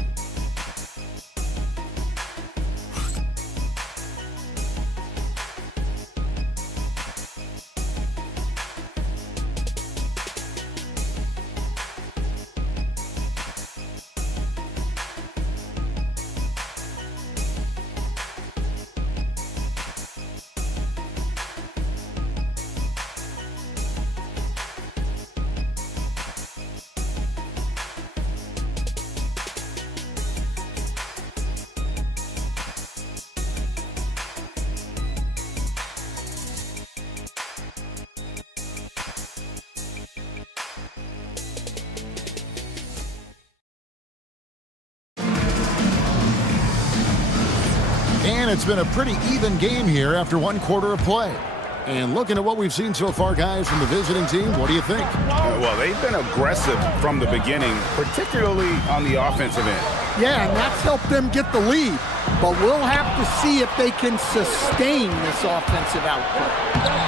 And it's been a pretty even game here after one quarter of play. And looking at what we've seen so far, guys, from the visiting team, what do you think? Well, they've been aggressive from the beginning, particularly on the offensive end. Yeah, and that's helped them get the lead. But we'll have to see if they can sustain this offensive output.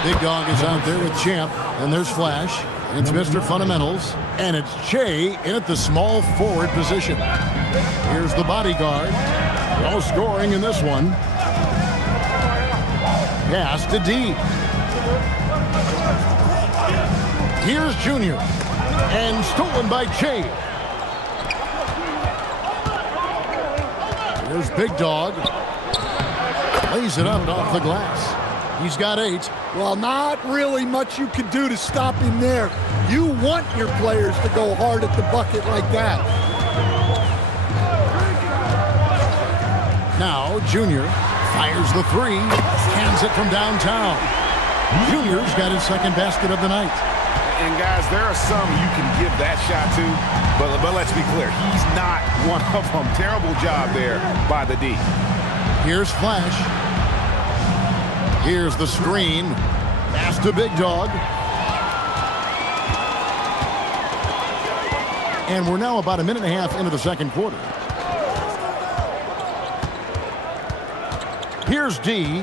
Big Dog is out there with Champ, and there's Flash. It's Mr. Fundamentals, and it's Jay in at the small forward position. Here's the bodyguard. No scoring in this one. Pass to D. Here's Junior. And stolen by Jay. Here's Big Dog. Lays it up off the glass. He's got 8. Well, not really much you can do to stop him there. You want your players to go hard at the bucket like that. Now, Junior fires the 3. Hands it from downtown. Junior's got his second basket of the night. And guys, there are some you can give that shot to, but let's be clear, he's not one of them. Terrible job there by the D. Here's Flash. Here's the screen. Pass to Big Dog. And we're now about a minute and a half into the second quarter. Here's D.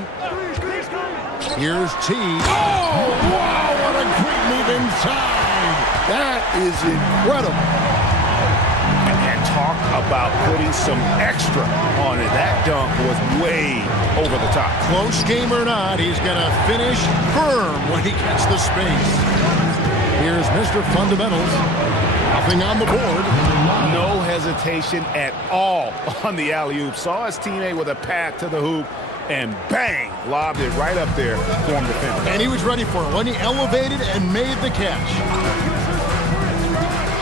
Here's T. Oh, wow, what a great move inside. That is incredible. And talk about putting some extra on it. That dunk was way over the top. Close game or not, he's going to finish firm when he gets the space. Here's Mr. Fundamentals. Nothing on the board. No hesitation at all on the alley-oop. Saw his teammate with a path to the hoop, and bang, lobbed it right up there for him to finish. And he was ready for it when he elevated and made the catch.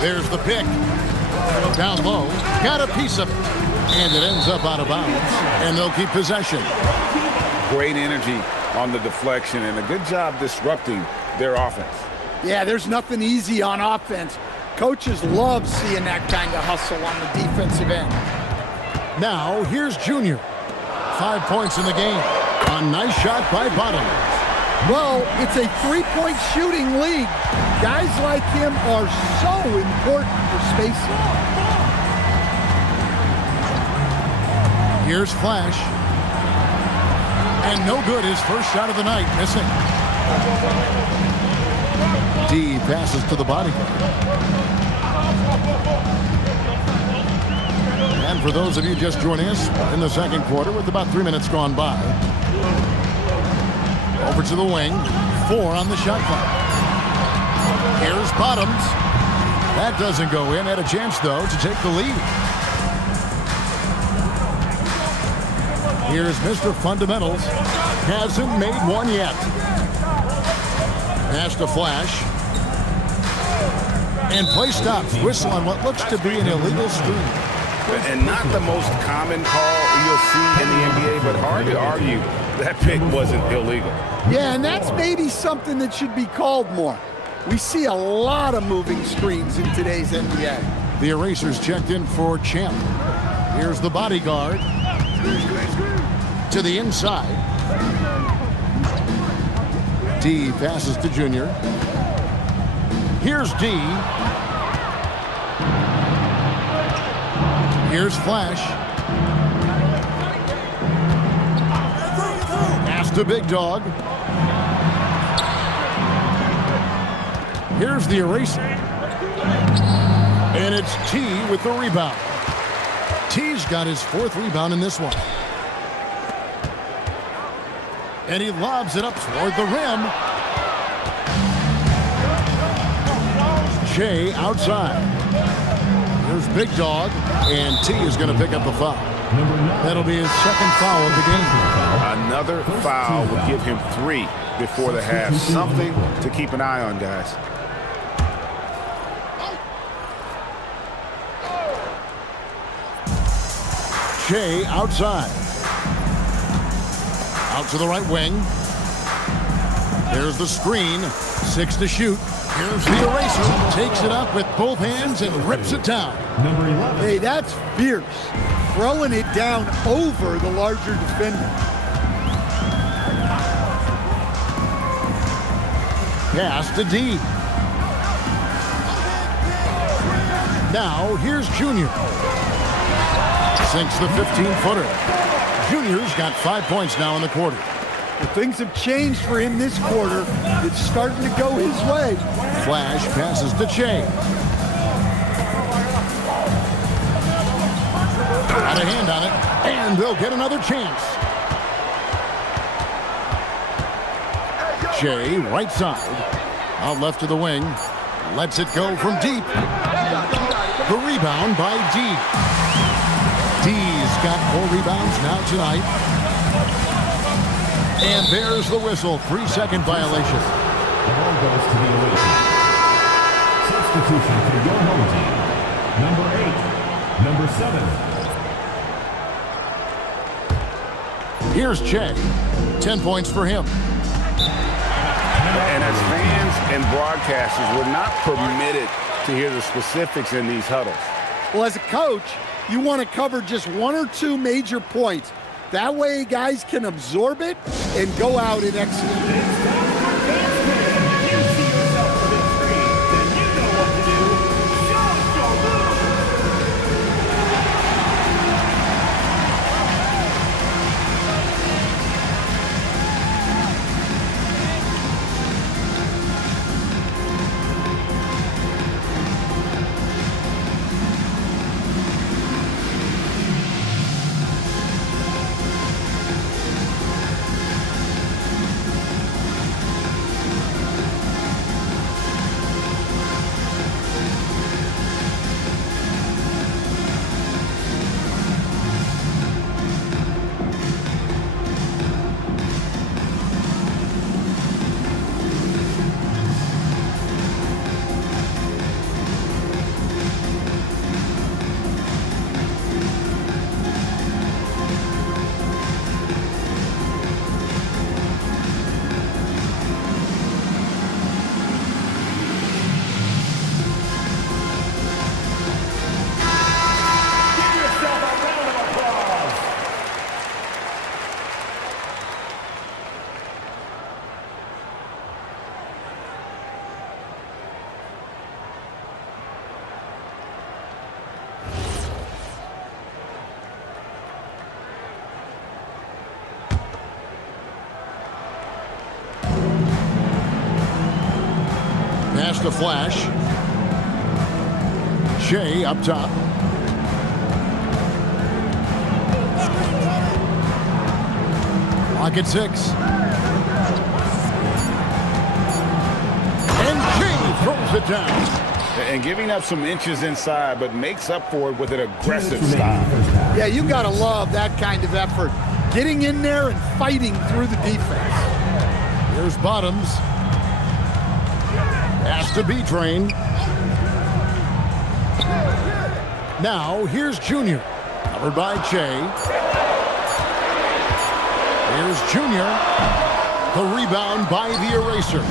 There's the pick. Down low, got a piece of it, and it ends up out of bounds, and they'll keep possession. Great energy on the deflection, and a good job disrupting their offense. Yeah, there's nothing easy on offense. Coaches love seeing that kind of hustle on the defensive end. Now, here's Junior. 5 points in the game. A nice shot by Bottom. Well, it's a three-point shooting league. Guys like him are so important for spacing. Here's Flash. And no good, his first shot of the night, missing. D passes to the body. And for those of you just joining us in the second quarter with about 3 minutes gone by. Over to the wing. 4 on the shot clock. Here's Bottoms. That doesn't go in. Had a chance, though, to take the lead. Here's Mr. Fundamentals. Hasn't made one yet. Pass to Flash. And play stops. Whistle on what looks to be an illegal screen. And not the most common call you'll see in the NBA, but hard to argue that pick wasn't illegal. Yeah, and that's maybe something that should be called more. We see a lot of moving screens in today's NBA. The erasers checked in for Champ. Here's the bodyguard. To the inside. D passes to Junior. Here's D. Here's Flash. Pass to Big Dog. Here's the eraser. And it's T with the rebound. T's got his 4th rebound in this one. And he lobs it up toward the rim. Shea outside. Here's Big Dog, and T is going to pick up the foul. That'll be his second foul of the game. Another foul would give him 3 before the half. Something to keep an eye on, guys. Shea outside. Out to the right wing. There's the screen. 6 to shoot. Here's the eraser. Takes it up with both hands and rips it down. Number 11. Hey, that's fierce. Throwing it down over the larger defender. Pass to D. Now, here's Junior. Sinks the 15-footer. Junior's got 5 points now in the quarter. Well, things have changed for him this quarter. It's starting to go his way. Flash passes to Shea. Got a hand on it, and they'll get another chance. Shea, right side. Out left to the wing. Lets it go from deep. The rebound by D. D's He's got 4 rebounds now tonight. And there's the whistle. 3-second violation. The ball goes to the away team. Substitution for your home team. Number 8, number 7. Here's Che. 10 points for him. And as fans and broadcasters, we're not permitted to hear the specifics in these huddles. Well, as a coach, you want to cover just 1 or 2 major points. That way guys can absorb it and go out and execute. Pass the flash. Shea up top. Clock at 6. And Shea throws it down. And giving up some inches inside, but makes up for it with an aggressive style. Yeah, you got to love that kind of effort. Getting in there and fighting through the defense. Here's Bottoms. Pass to B-Train. Now, here's Junior. Covered by Che. Here's Junior. The rebound by the eraser.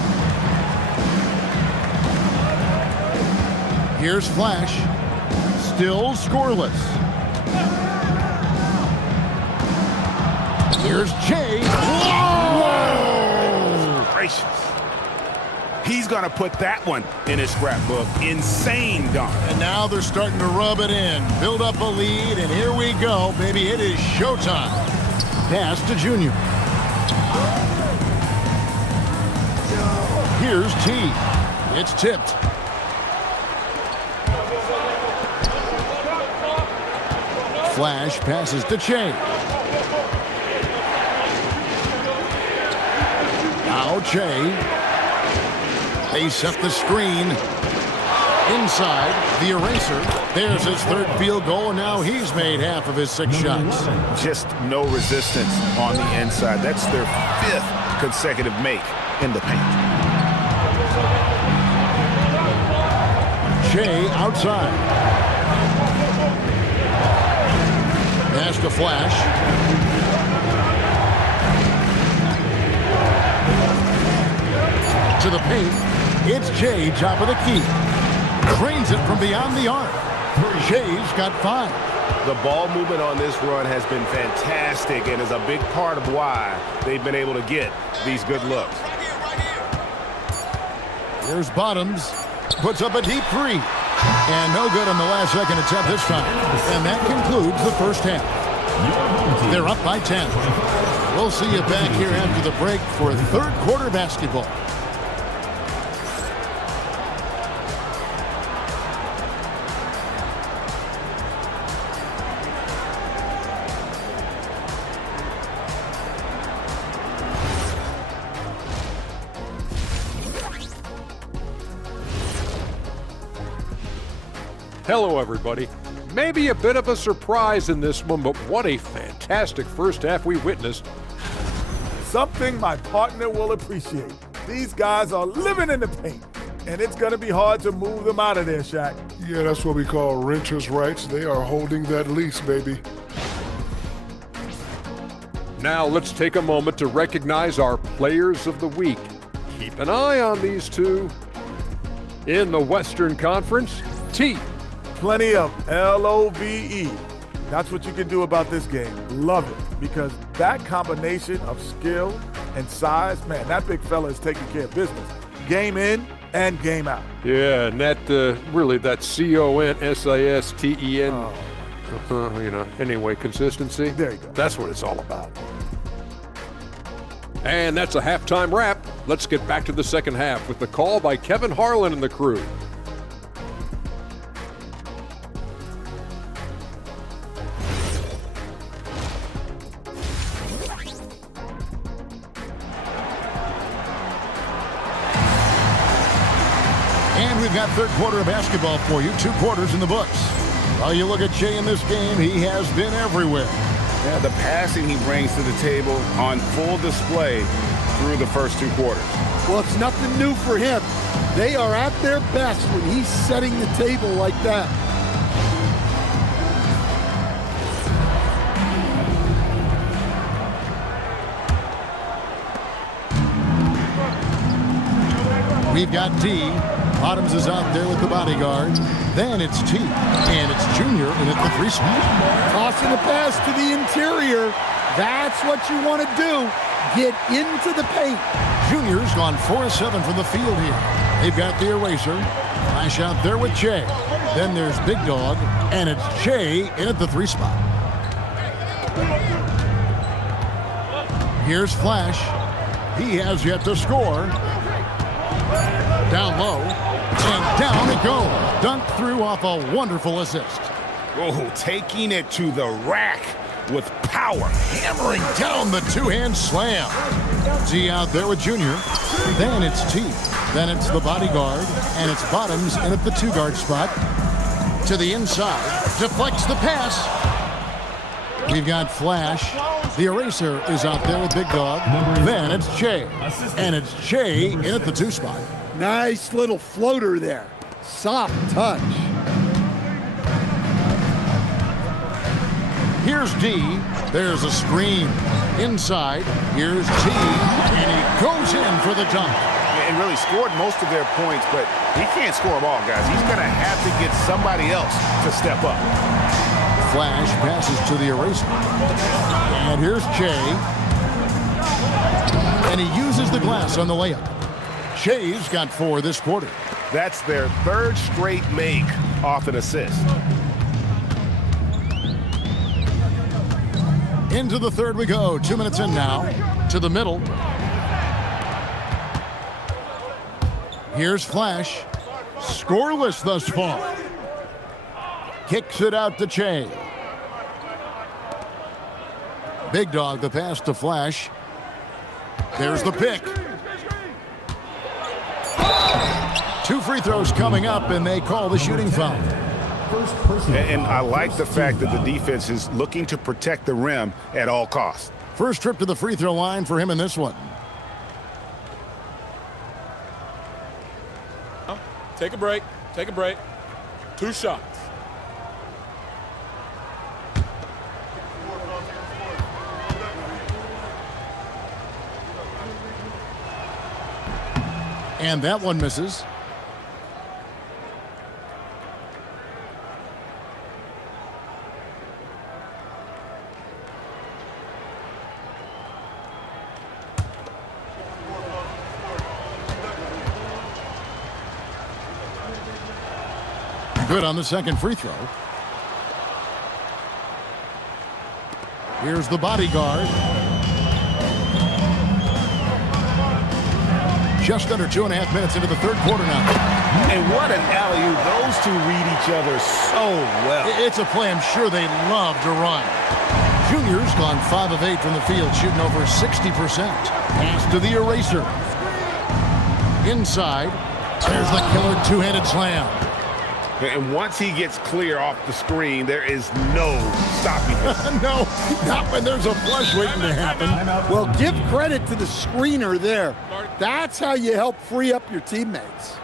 Here's Flash. Still scoreless. Here's Che. Whoa! Gracious. He's going to put that one in his scrapbook. Insane dunk. And now they're starting to rub it in. Build up a lead, and here we go, baby. It is showtime. Pass to Junior. Here's T. It's tipped. Flash passes to Che. Now Che. They set the screen. Inside, the eraser. There's his 3rd field goal, and now he's made half of his 6 shots. Just no resistance on the inside. That's their 5th consecutive make in the paint. Che outside. Pass to Flash. To the paint. It's Che, top of the key. Drains it from beyond the arc. Che's got 5. The ball movement on this run has been fantastic and is a big part of why they've been able to get these good looks. Here's Bottoms. Puts up a deep 3. And no good on the last second attempt this time. And that concludes the first half. They're up by 10. We'll see you back here after the break for 3rd quarter basketball. Hello, everybody. Maybe a bit of a surprise in this one, but what a fantastic first half we witnessed. Something my partner will appreciate. These guys are living in the paint, and it's going to be hard to move them out of there, Shaq. Yeah, that's what we call renters' rights. They are holding that lease, baby. Now let's take a moment to recognize our players of the week. Keep an eye on these two. In the Western Conference, T. Plenty of LOVE. That's what you can do about this game. Love it, because that combination of skill and size, man, that big fella is taking care of business. Game in and game out. Yeah, and that really that CONSISTEN. Anyway, consistency. There you go. That's what it's all about. And that's a halftime wrap. Let's get back to the second half with the call by Kevin Harlan and the crew. And we've got third quarter of basketball for you. 2 quarters in the books. While you look at Jay in this game, he has been everywhere. Yeah, the passing he brings to the table on full display through the first 2 quarters. Well, it's nothing new for him. They are at their best when he's setting the table like that. We've got D. Bottoms is out there with the bodyguard. Then it's T. And it's Junior in at the 3 spot. Tossing a pass to the interior. That's what you want to do. Get into the paint. Junior's gone 4-7 from the field here. They've got the eraser. Flash out there with Jay. Then there's Big Dog. And it's Jay in at the 3 spot. Here's Flash. He has yet to score. Down low, and down it goes. Dunked through off a wonderful assist. Oh, taking it to the rack with power. Hammering down the 2-hand slam. Z out there with Junior. Then it's T. Then it's the bodyguard, and it's Bottoms in at the 2-guard spot. To the inside, deflects the pass. We've got Flash. The eraser is out there with Big Dog. Then it's Jay. And it's Jay in at the 2 spot. Nice little floater there. Soft touch. Here's D. There's a screen. Inside, here's T. And he goes in for the dunk. And really scored most of their points, but he can't score them all, guys. He's going to have to get somebody else to step up. Flash passes to the eraser. And here's Jay. And he uses the glass on the layup. Jay's got 4 this quarter. That's their 3rd straight make off an assist. Into the 3rd we go. 2 minutes in now. To the middle. Here's Flash. Scoreless thus far. Kicks it out to Jay. Big Dog, the pass to Flash. There's the pick. 2 free throws coming up, and they call the shooting foul. And I like the fact that the defense is looking to protect the rim at all costs. First trip to the free throw line for him in this one. Take a break. Take a break. 2 shots. And that one misses. Good on the second free throw. Here's the bodyguard. Just under 2.5 minutes into the 3rd quarter now. And what an alley-oop. Those 2 read each other so well. It's a play I'm sure they love to run. Junior's gone 5 of 8 from the field, shooting over 60%. Pass to the eraser. Inside, there's the killer 2-handed slam. And once he gets clear off the screen, there is no stopping him. No, not when there's a flush waiting to happen. Well, give credit to the screener there. That's how you help free up your teammates.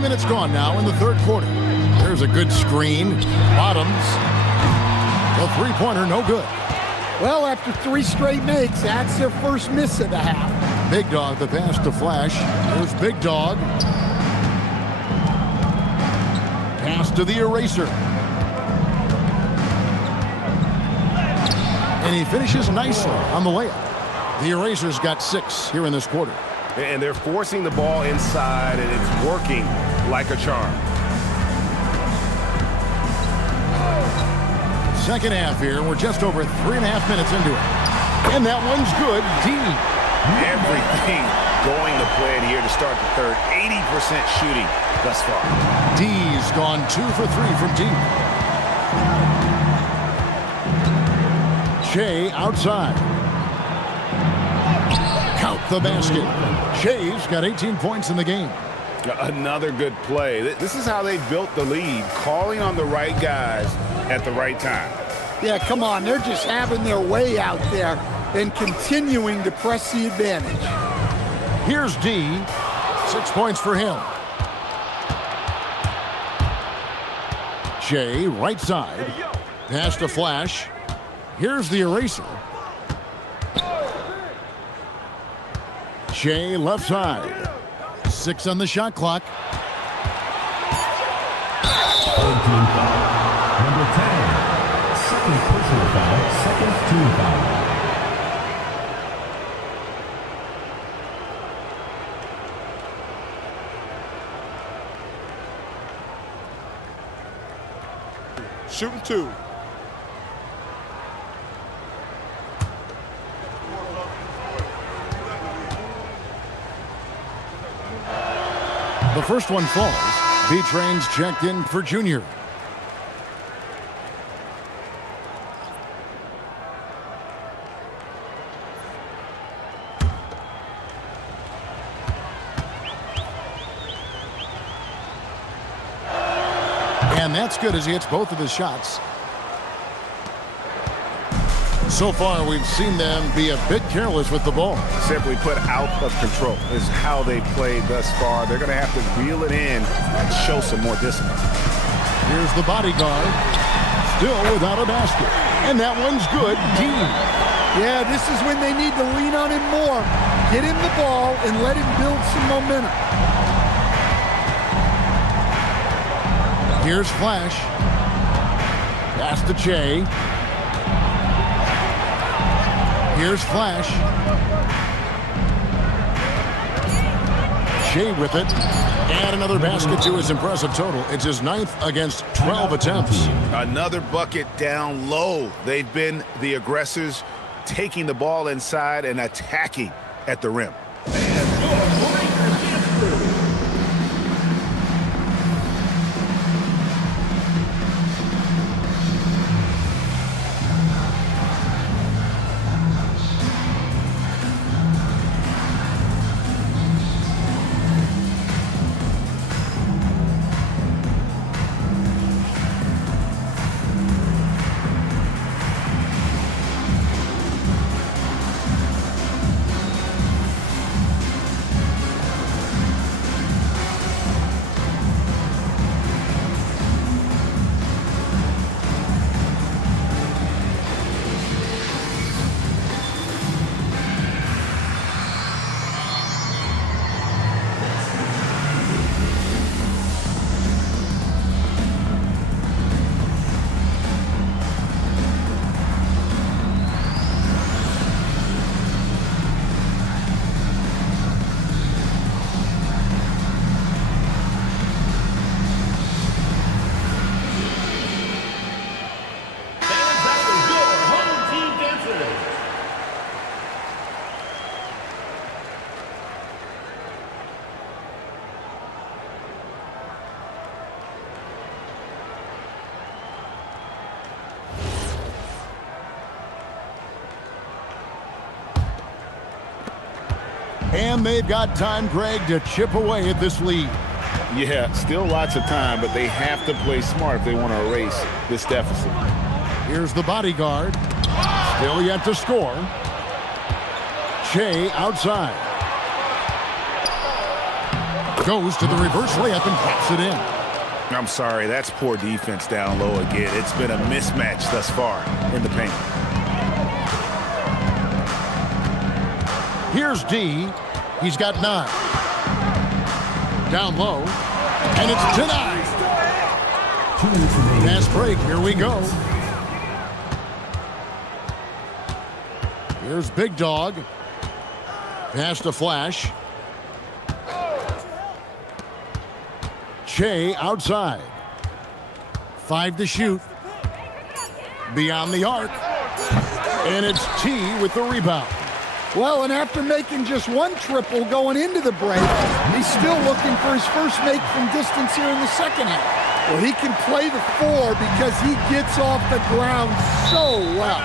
Minutes gone now in the third quarter. There's a good screen. Bottoms. The three-pointer, no good. Well, after 3 straight makes, that's their first miss of the half. Big Dog, the pass to Flash. Here's Big Dog. Pass to the eraser. And he finishes nicely on the layup. The eraser's got 6 here in this quarter. And they're forcing the ball inside, and it's working like a charm. Second half here. We're just over 3.5 minutes into it. And that one's good. D. Everything going to plan here to start the third. 80% shooting thus far. D's gone 2 for 3 from deep. Shea outside. Count the basket. Shea's got 18 points in the game. Another good play. This is how they built the lead, calling on the right guys at the right time. Yeah, come on. They're just having their way out there and continuing to press the advantage. Here's D. 6 points for him. Shea, right side. Pass to Flash. Here's the eraser. Shea, left side. 6 on the shot clock. Number 10, second personal foul, second team foul. Shooting 2. The first one falls. B-Train's checked in for Junior. And that's good as he hits both of his shots. So far, we've seen them be a bit careless with the ball. Simply put, out of control is how they played thus far. They're going to have to reel it in and show some more discipline. Here's the bodyguard. Still without a basket. And that one's good. Dean. Yeah, this is when they need to lean on him more. Get him the ball and let him build some momentum. Here's Flash. Pass to Shea. Here's Flash. Shea with it. And another basket to his impressive total. It's his 9th against 12 attempts. Another bucket down low. They've been the aggressors, taking the ball inside and attacking at the rim. And they've got time, Greg, to chip away at this lead. Yeah, still lots of time, but they have to play smart if they want to erase this deficit. Here's the bodyguard. Still yet to score. Shea outside. Goes to the reverse layup and pops it in. I'm sorry, that's poor defense down low again. It's been a mismatch thus far in the paint. Here's D. He's got 9. Down low. And it's denied. Fast break. Here we go. Here's Big Dog. Pass to Flash. Shea outside. 5 to shoot. Beyond the arc. And it's T with the rebound. Well, and after making just 1 triple going into the break, he's still looking for his first make from distance here in the second half. Well, he can play the 4 because he gets off the ground so well.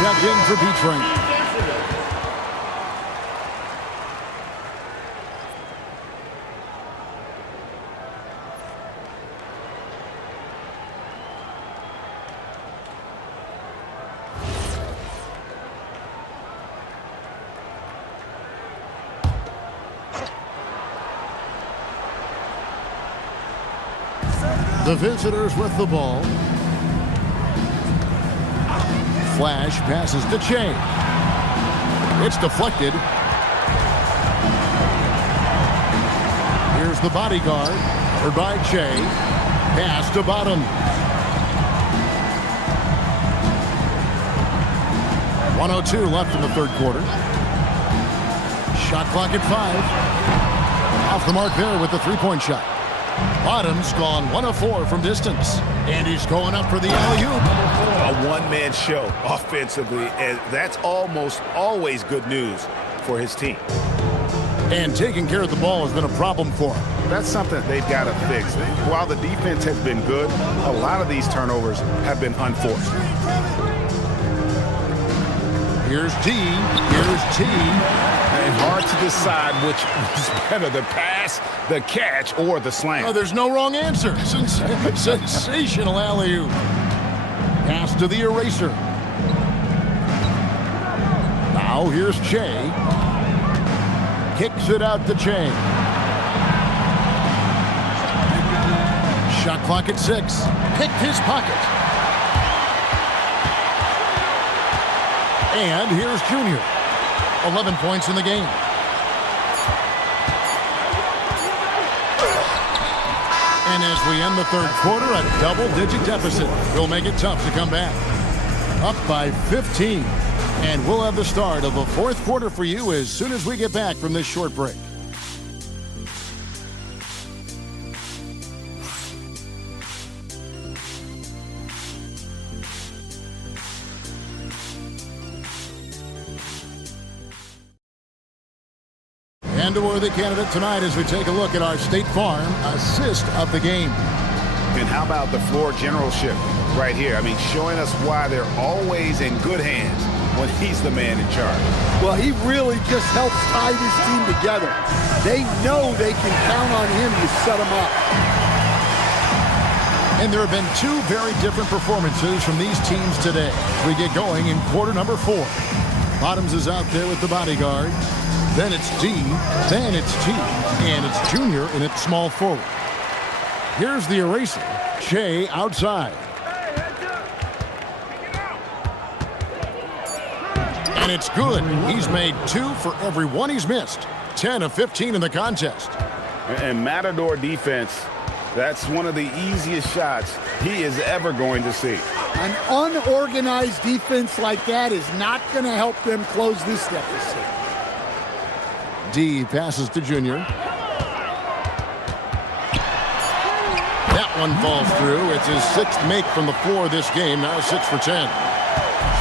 Checked in for B-Train. The visitors with the ball. Flash passes to Shea. It's deflected. Here's the bodyguard. Covered by Shea. Pass to Bottom. 1:02 left in the third quarter. Shot clock at 5. Off the mark there with the three-point shot. Bottom's gone 1 of 4 from distance. And he's going up for the alley-oop. A one-man show offensively, and that's almost always good news for his team. And taking care of the ball has been a problem for him. That's something they've got to fix. While the defense has been good, a lot of these turnovers have been unforced. Here's T. Here's T. And hard to decide which was better, the pass, the catch, or the slam. Oh, there's no wrong answer. Sensational alley-oop. Pass to the eraser. Now here's Shea. Kicks it out to Shea. Shot clock at 6. picked his pocket. And here's Junior. 11 points in the game. And as we end the third quarter, a double-digit deficit will make it tough to come back. Up by 15. And we'll have the start of the fourth quarter for you as soon as we get back from this short break. And a worthy candidate tonight as we take a look at our State Farm assist of the game. And how about the floor generalship right here? I mean, showing us why they're always in good hands when he's the man in charge. Well, he really just helps tie this team together. They know they can count on him to set them up. And there have been two very different performances from these teams today. We get going in quarter number 4. Bottoms is out there with the bodyguard. Then it's D, then it's T, and it's Junior in its small forward. Here's the eraser, Shea outside. And it's good. He's made 2 for every 1 he's missed. 10 of 15 in the contest. And Matador defense, that's one of the easiest shots he is ever going to see. An unorganized defense like that is not going to help them close this deficit. D passes to Junior. That one falls through. It's his 6th make from the floor this game. Now 6 for 10.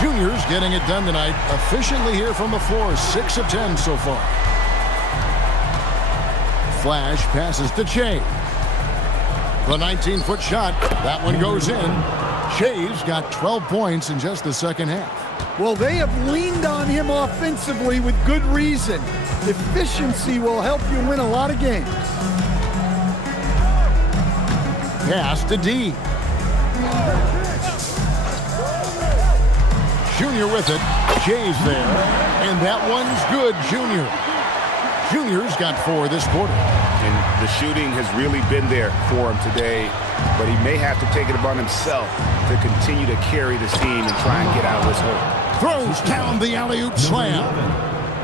Junior's getting it done tonight efficiently here from the floor. 6 of 10 so far. Flash passes to Shea. The 19-foot shot. That one goes in. Shea's got 12 points in just the second half. Well, they have leaned on him offensively with good reason. Efficiency will help you win a lot of games. Pass to D. Junior with it. Shea's there. And that one's good, Junior. Junior's got 4 this quarter. And the shooting has really been there for him today, but he may have to take it upon himself to continue to carry this team and try and get out of this hole. Throws down the alley-oop slam.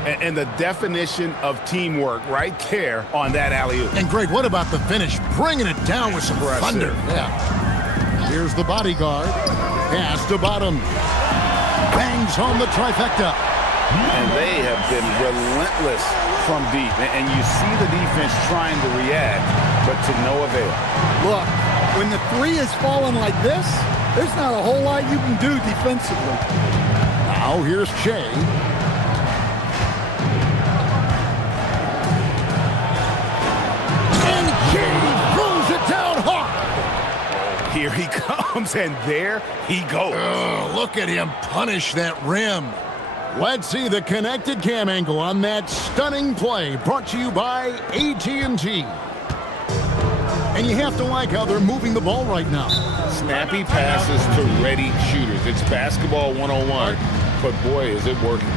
And the definition of teamwork right there on that alley-oop. And Greg, what about the finish? Bringing it down with some thunder. Yeah. Here's the bodyguard. Pass to Bottom. Bangs home the trifecta. And they have been relentless from deep. And you see the defense trying to react, but to no avail. Look, when the 3 is falling like this, there's not a whole lot you can do defensively. Now here's Shea. And Shea throws it down hard. Here he comes, and there he goes. Oh, look at him punish that rim. Let's see the connected cam angle on that stunning play, brought to you by AT&T. And you have to like how they're moving the ball right now. Snappy passes to ready shooters. It's basketball 101, but boy, is it working.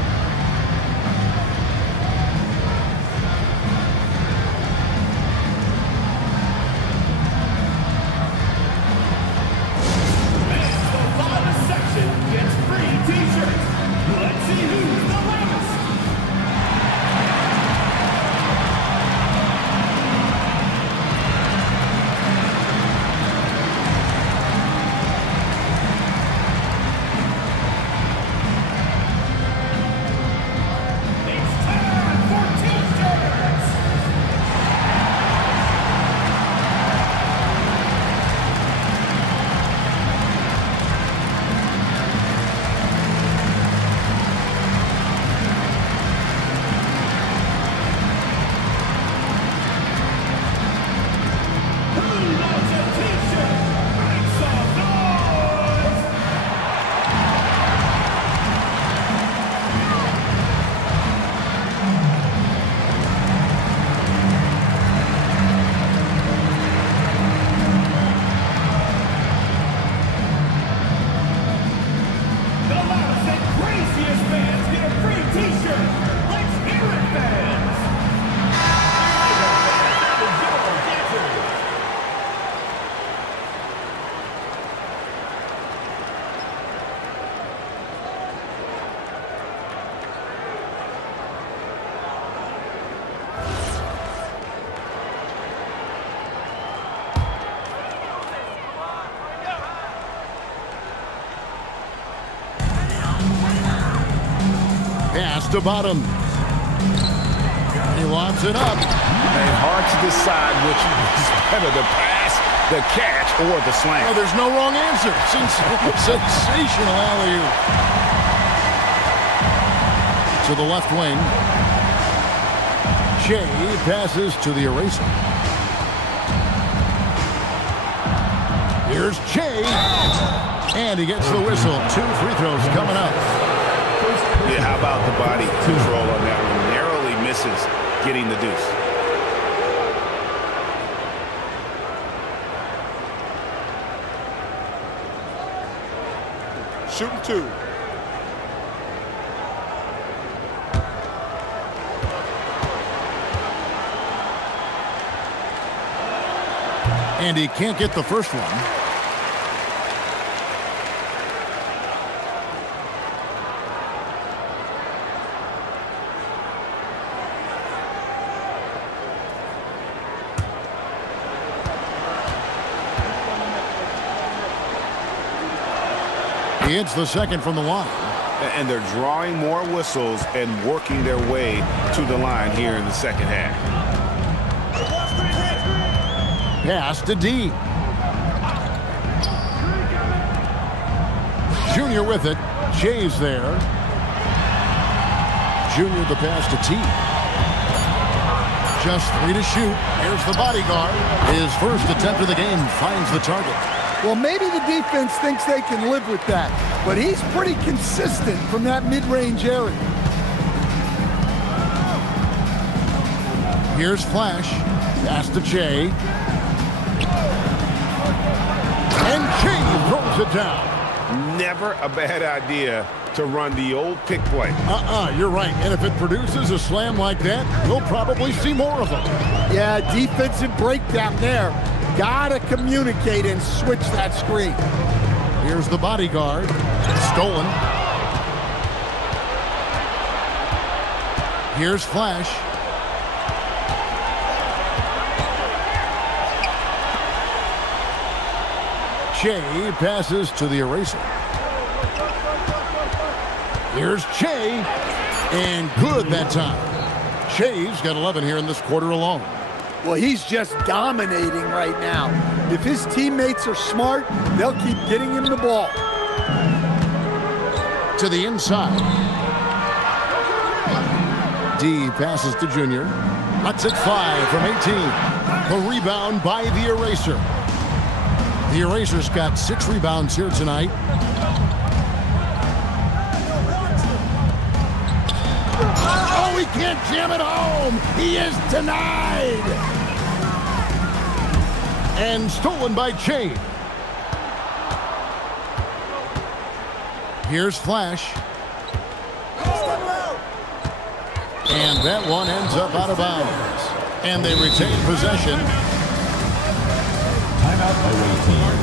to Bottom. He lobs it up. And hard to decide which is better, the pass, the catch, or the slam. Oh, there's no wrong answer. Sensational alley-oop. To the left wing. Jay passes to the eraser. Here's Jay. And he gets the whistle. 2 free throws coming up. Yeah, how about the body control on that one? Narrowly misses getting the deuce. Shooting 2. And he can't get the first one. He hits the second from the line. And they're drawing more whistles and working their way to the line here in the second half. Pass to D. Junior with it. Jay's there. Junior the pass to T. Just 3 to shoot. Here's the bodyguard. His first attempt of the game finds the target. Well, maybe the defense thinks they can live with that, but he's pretty consistent from that mid-range area. Here's Flash. Pass to Jay. And Jay throws it down. Never a bad idea to run the old pick play. You're right. And if it produces a slam like that, we'll probably see more of them. Yeah, defensive breakdown there. Gotta communicate and switch that screen. Here's the bodyguard. Stolen. Here's Flash. Jay passes to the eraser. Here's Jay. And good that time. Jay's got 11 here in this quarter alone. Well, he's just dominating right now. If his teammates are smart, they'll keep getting him the ball. To the inside. D passes to Junior. Cuts it 5 from 18. The rebound by the eraser. The eraser's got 6 rebounds here tonight. Oh, he can't jam it home. He is denied. And stolen by Jay. Here's Flash. And that one ends up out of bounds. And they retain possession. Timeout away team.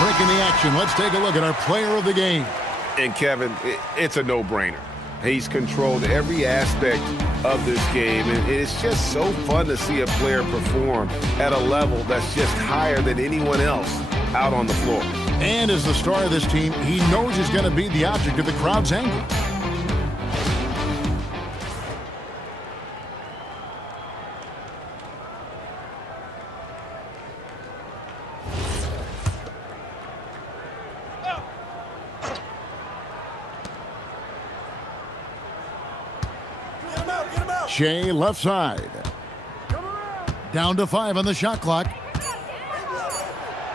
Breaking the action. Let's take a look at our player of the game. And Kevin, it's a no-brainer. He's controlled every aspect of this game, and it's just so fun to see a player perform at a level that's just higher than anyone else out on the floor. And as the star of this team, he knows he's going to be the object of the crowd's anger. Shea left side. Down to 5 on the shot clock.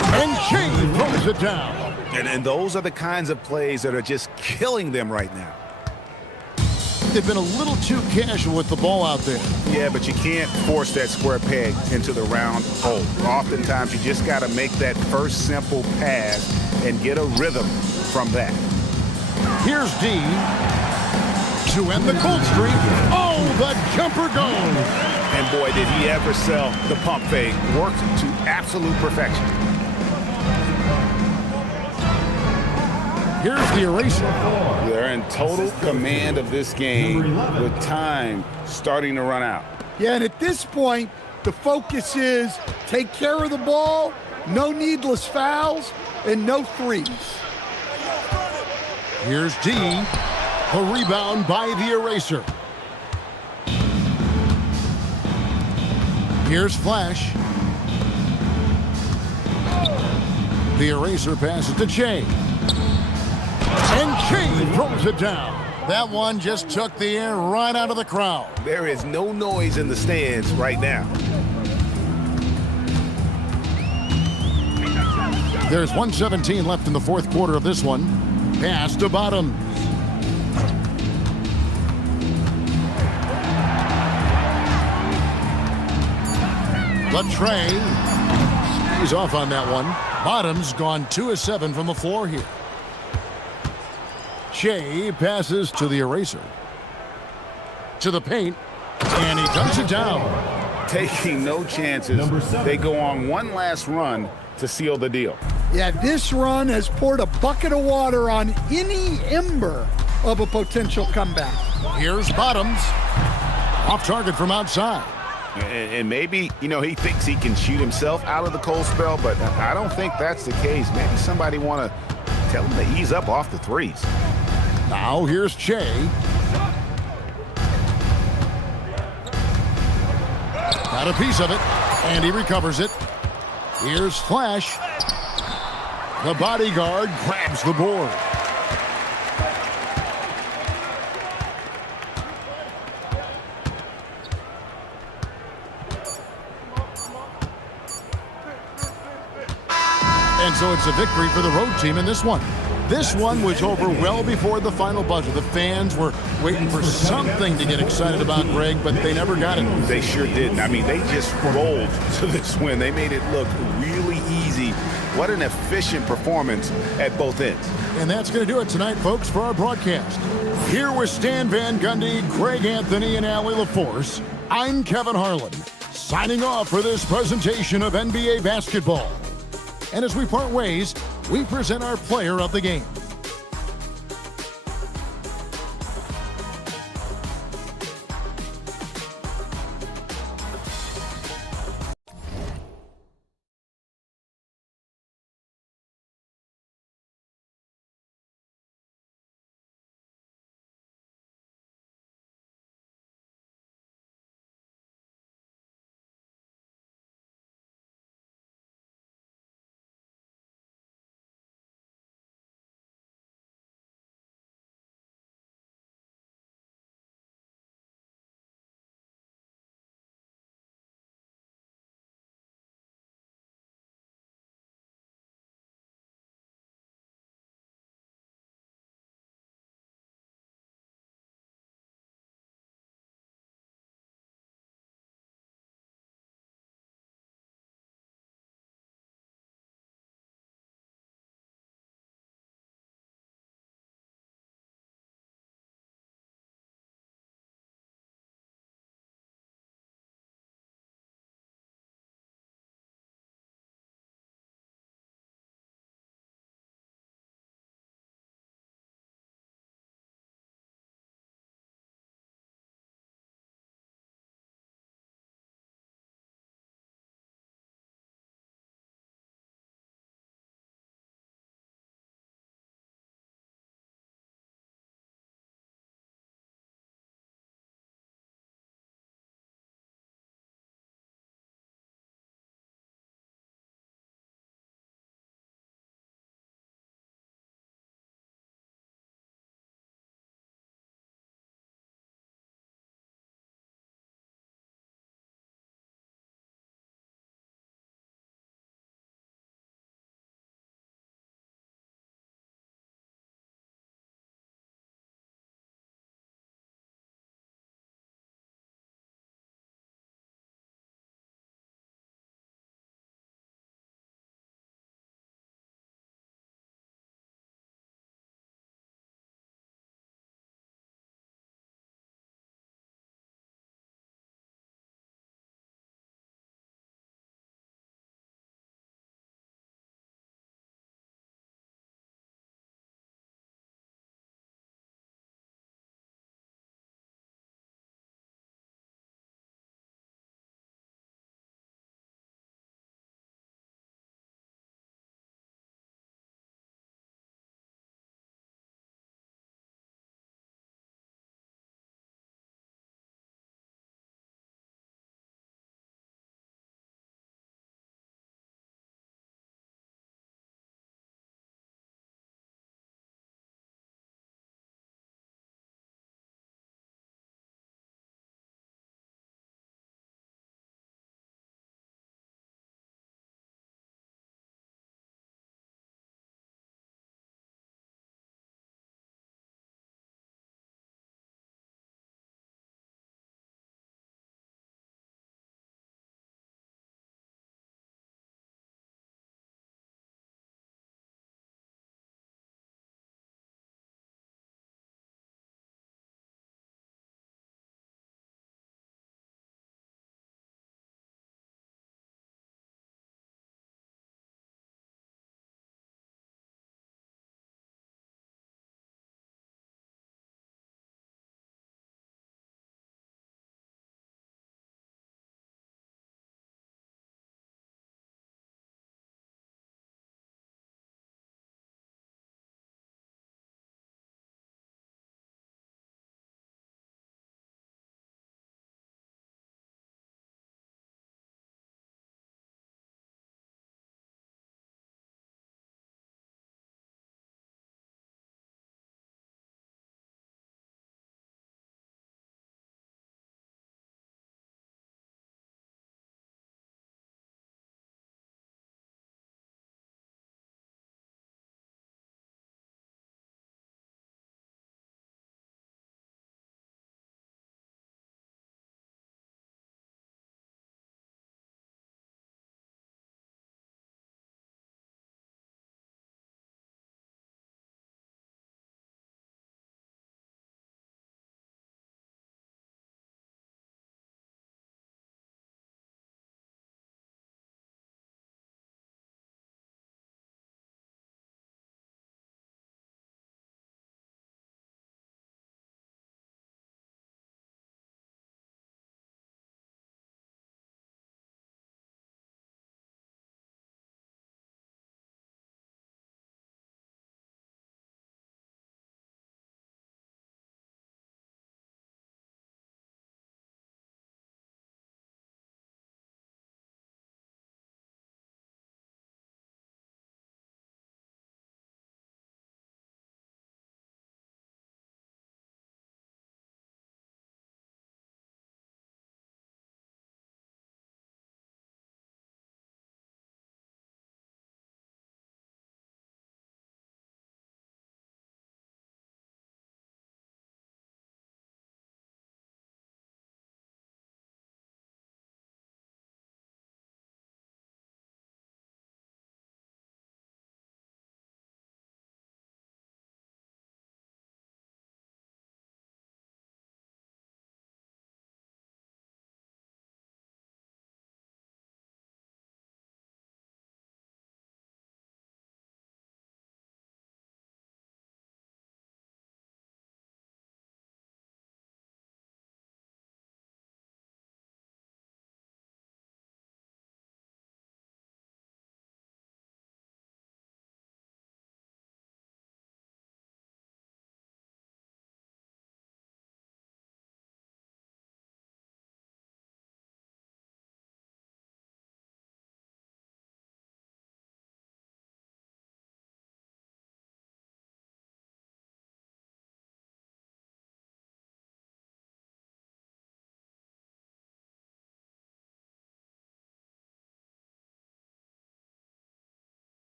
And Shea throws it down. And those are the kinds of plays that are just killing them right now. They've been a little too casual with the ball out there. Yeah, but you can't force that square peg into the round hole. Oftentimes, you just got to make that first simple pass and get a rhythm from that. Here's D. To end the cold streak. Oh, the jumper goes. And boy, did he ever sell the pump fake. Worked to absolute perfection. Here's the eraser. They're in total command of this game with time starting to run out. Yeah, and at this point, the focus is take care of the ball, no needless fouls, and no threes. Here's D. A rebound by the eraser. Here's Flash. The eraser passes to Shea. And Shea throws it down. That one just took the air right out of the crowd. There is no noise in the stands right now. There's 1:17 left in the fourth quarter of this one. Pass to Bottoms. Latrey, he's off on that one. Bottoms gone 2 of 7 from the floor here. Shea passes to the eraser. To the paint, and he dunks it down. Taking no chances. They go on one last run to seal the deal. Yeah, this run has poured a bucket of water on any ember of a potential comeback. Here's Bottoms. Off target from outside. And maybe, he thinks he can shoot himself out of the cold spell, but I don't think that's the case. Maybe somebody want to tell him to ease up off the threes. Now here's Shea. Got a piece of it, and he recovers it. Here's Flash. The bodyguard grabs the board. And so it's a victory for the road team in this one. This one was over well before the final buzzer. The fans were waiting for something to get excited about, Greg, but they never got it. They sure didn't. I mean, they just rolled to this win. They made it look really easy. What an efficient performance at both ends. And that's going to do it tonight, folks, for our broadcast. Here with Stan Van Gundy, Greg Anthony, and Allie LaForce, I'm Kevin Harlan, signing off for this presentation of NBA basketball. And as we part ways, we present our player of the game.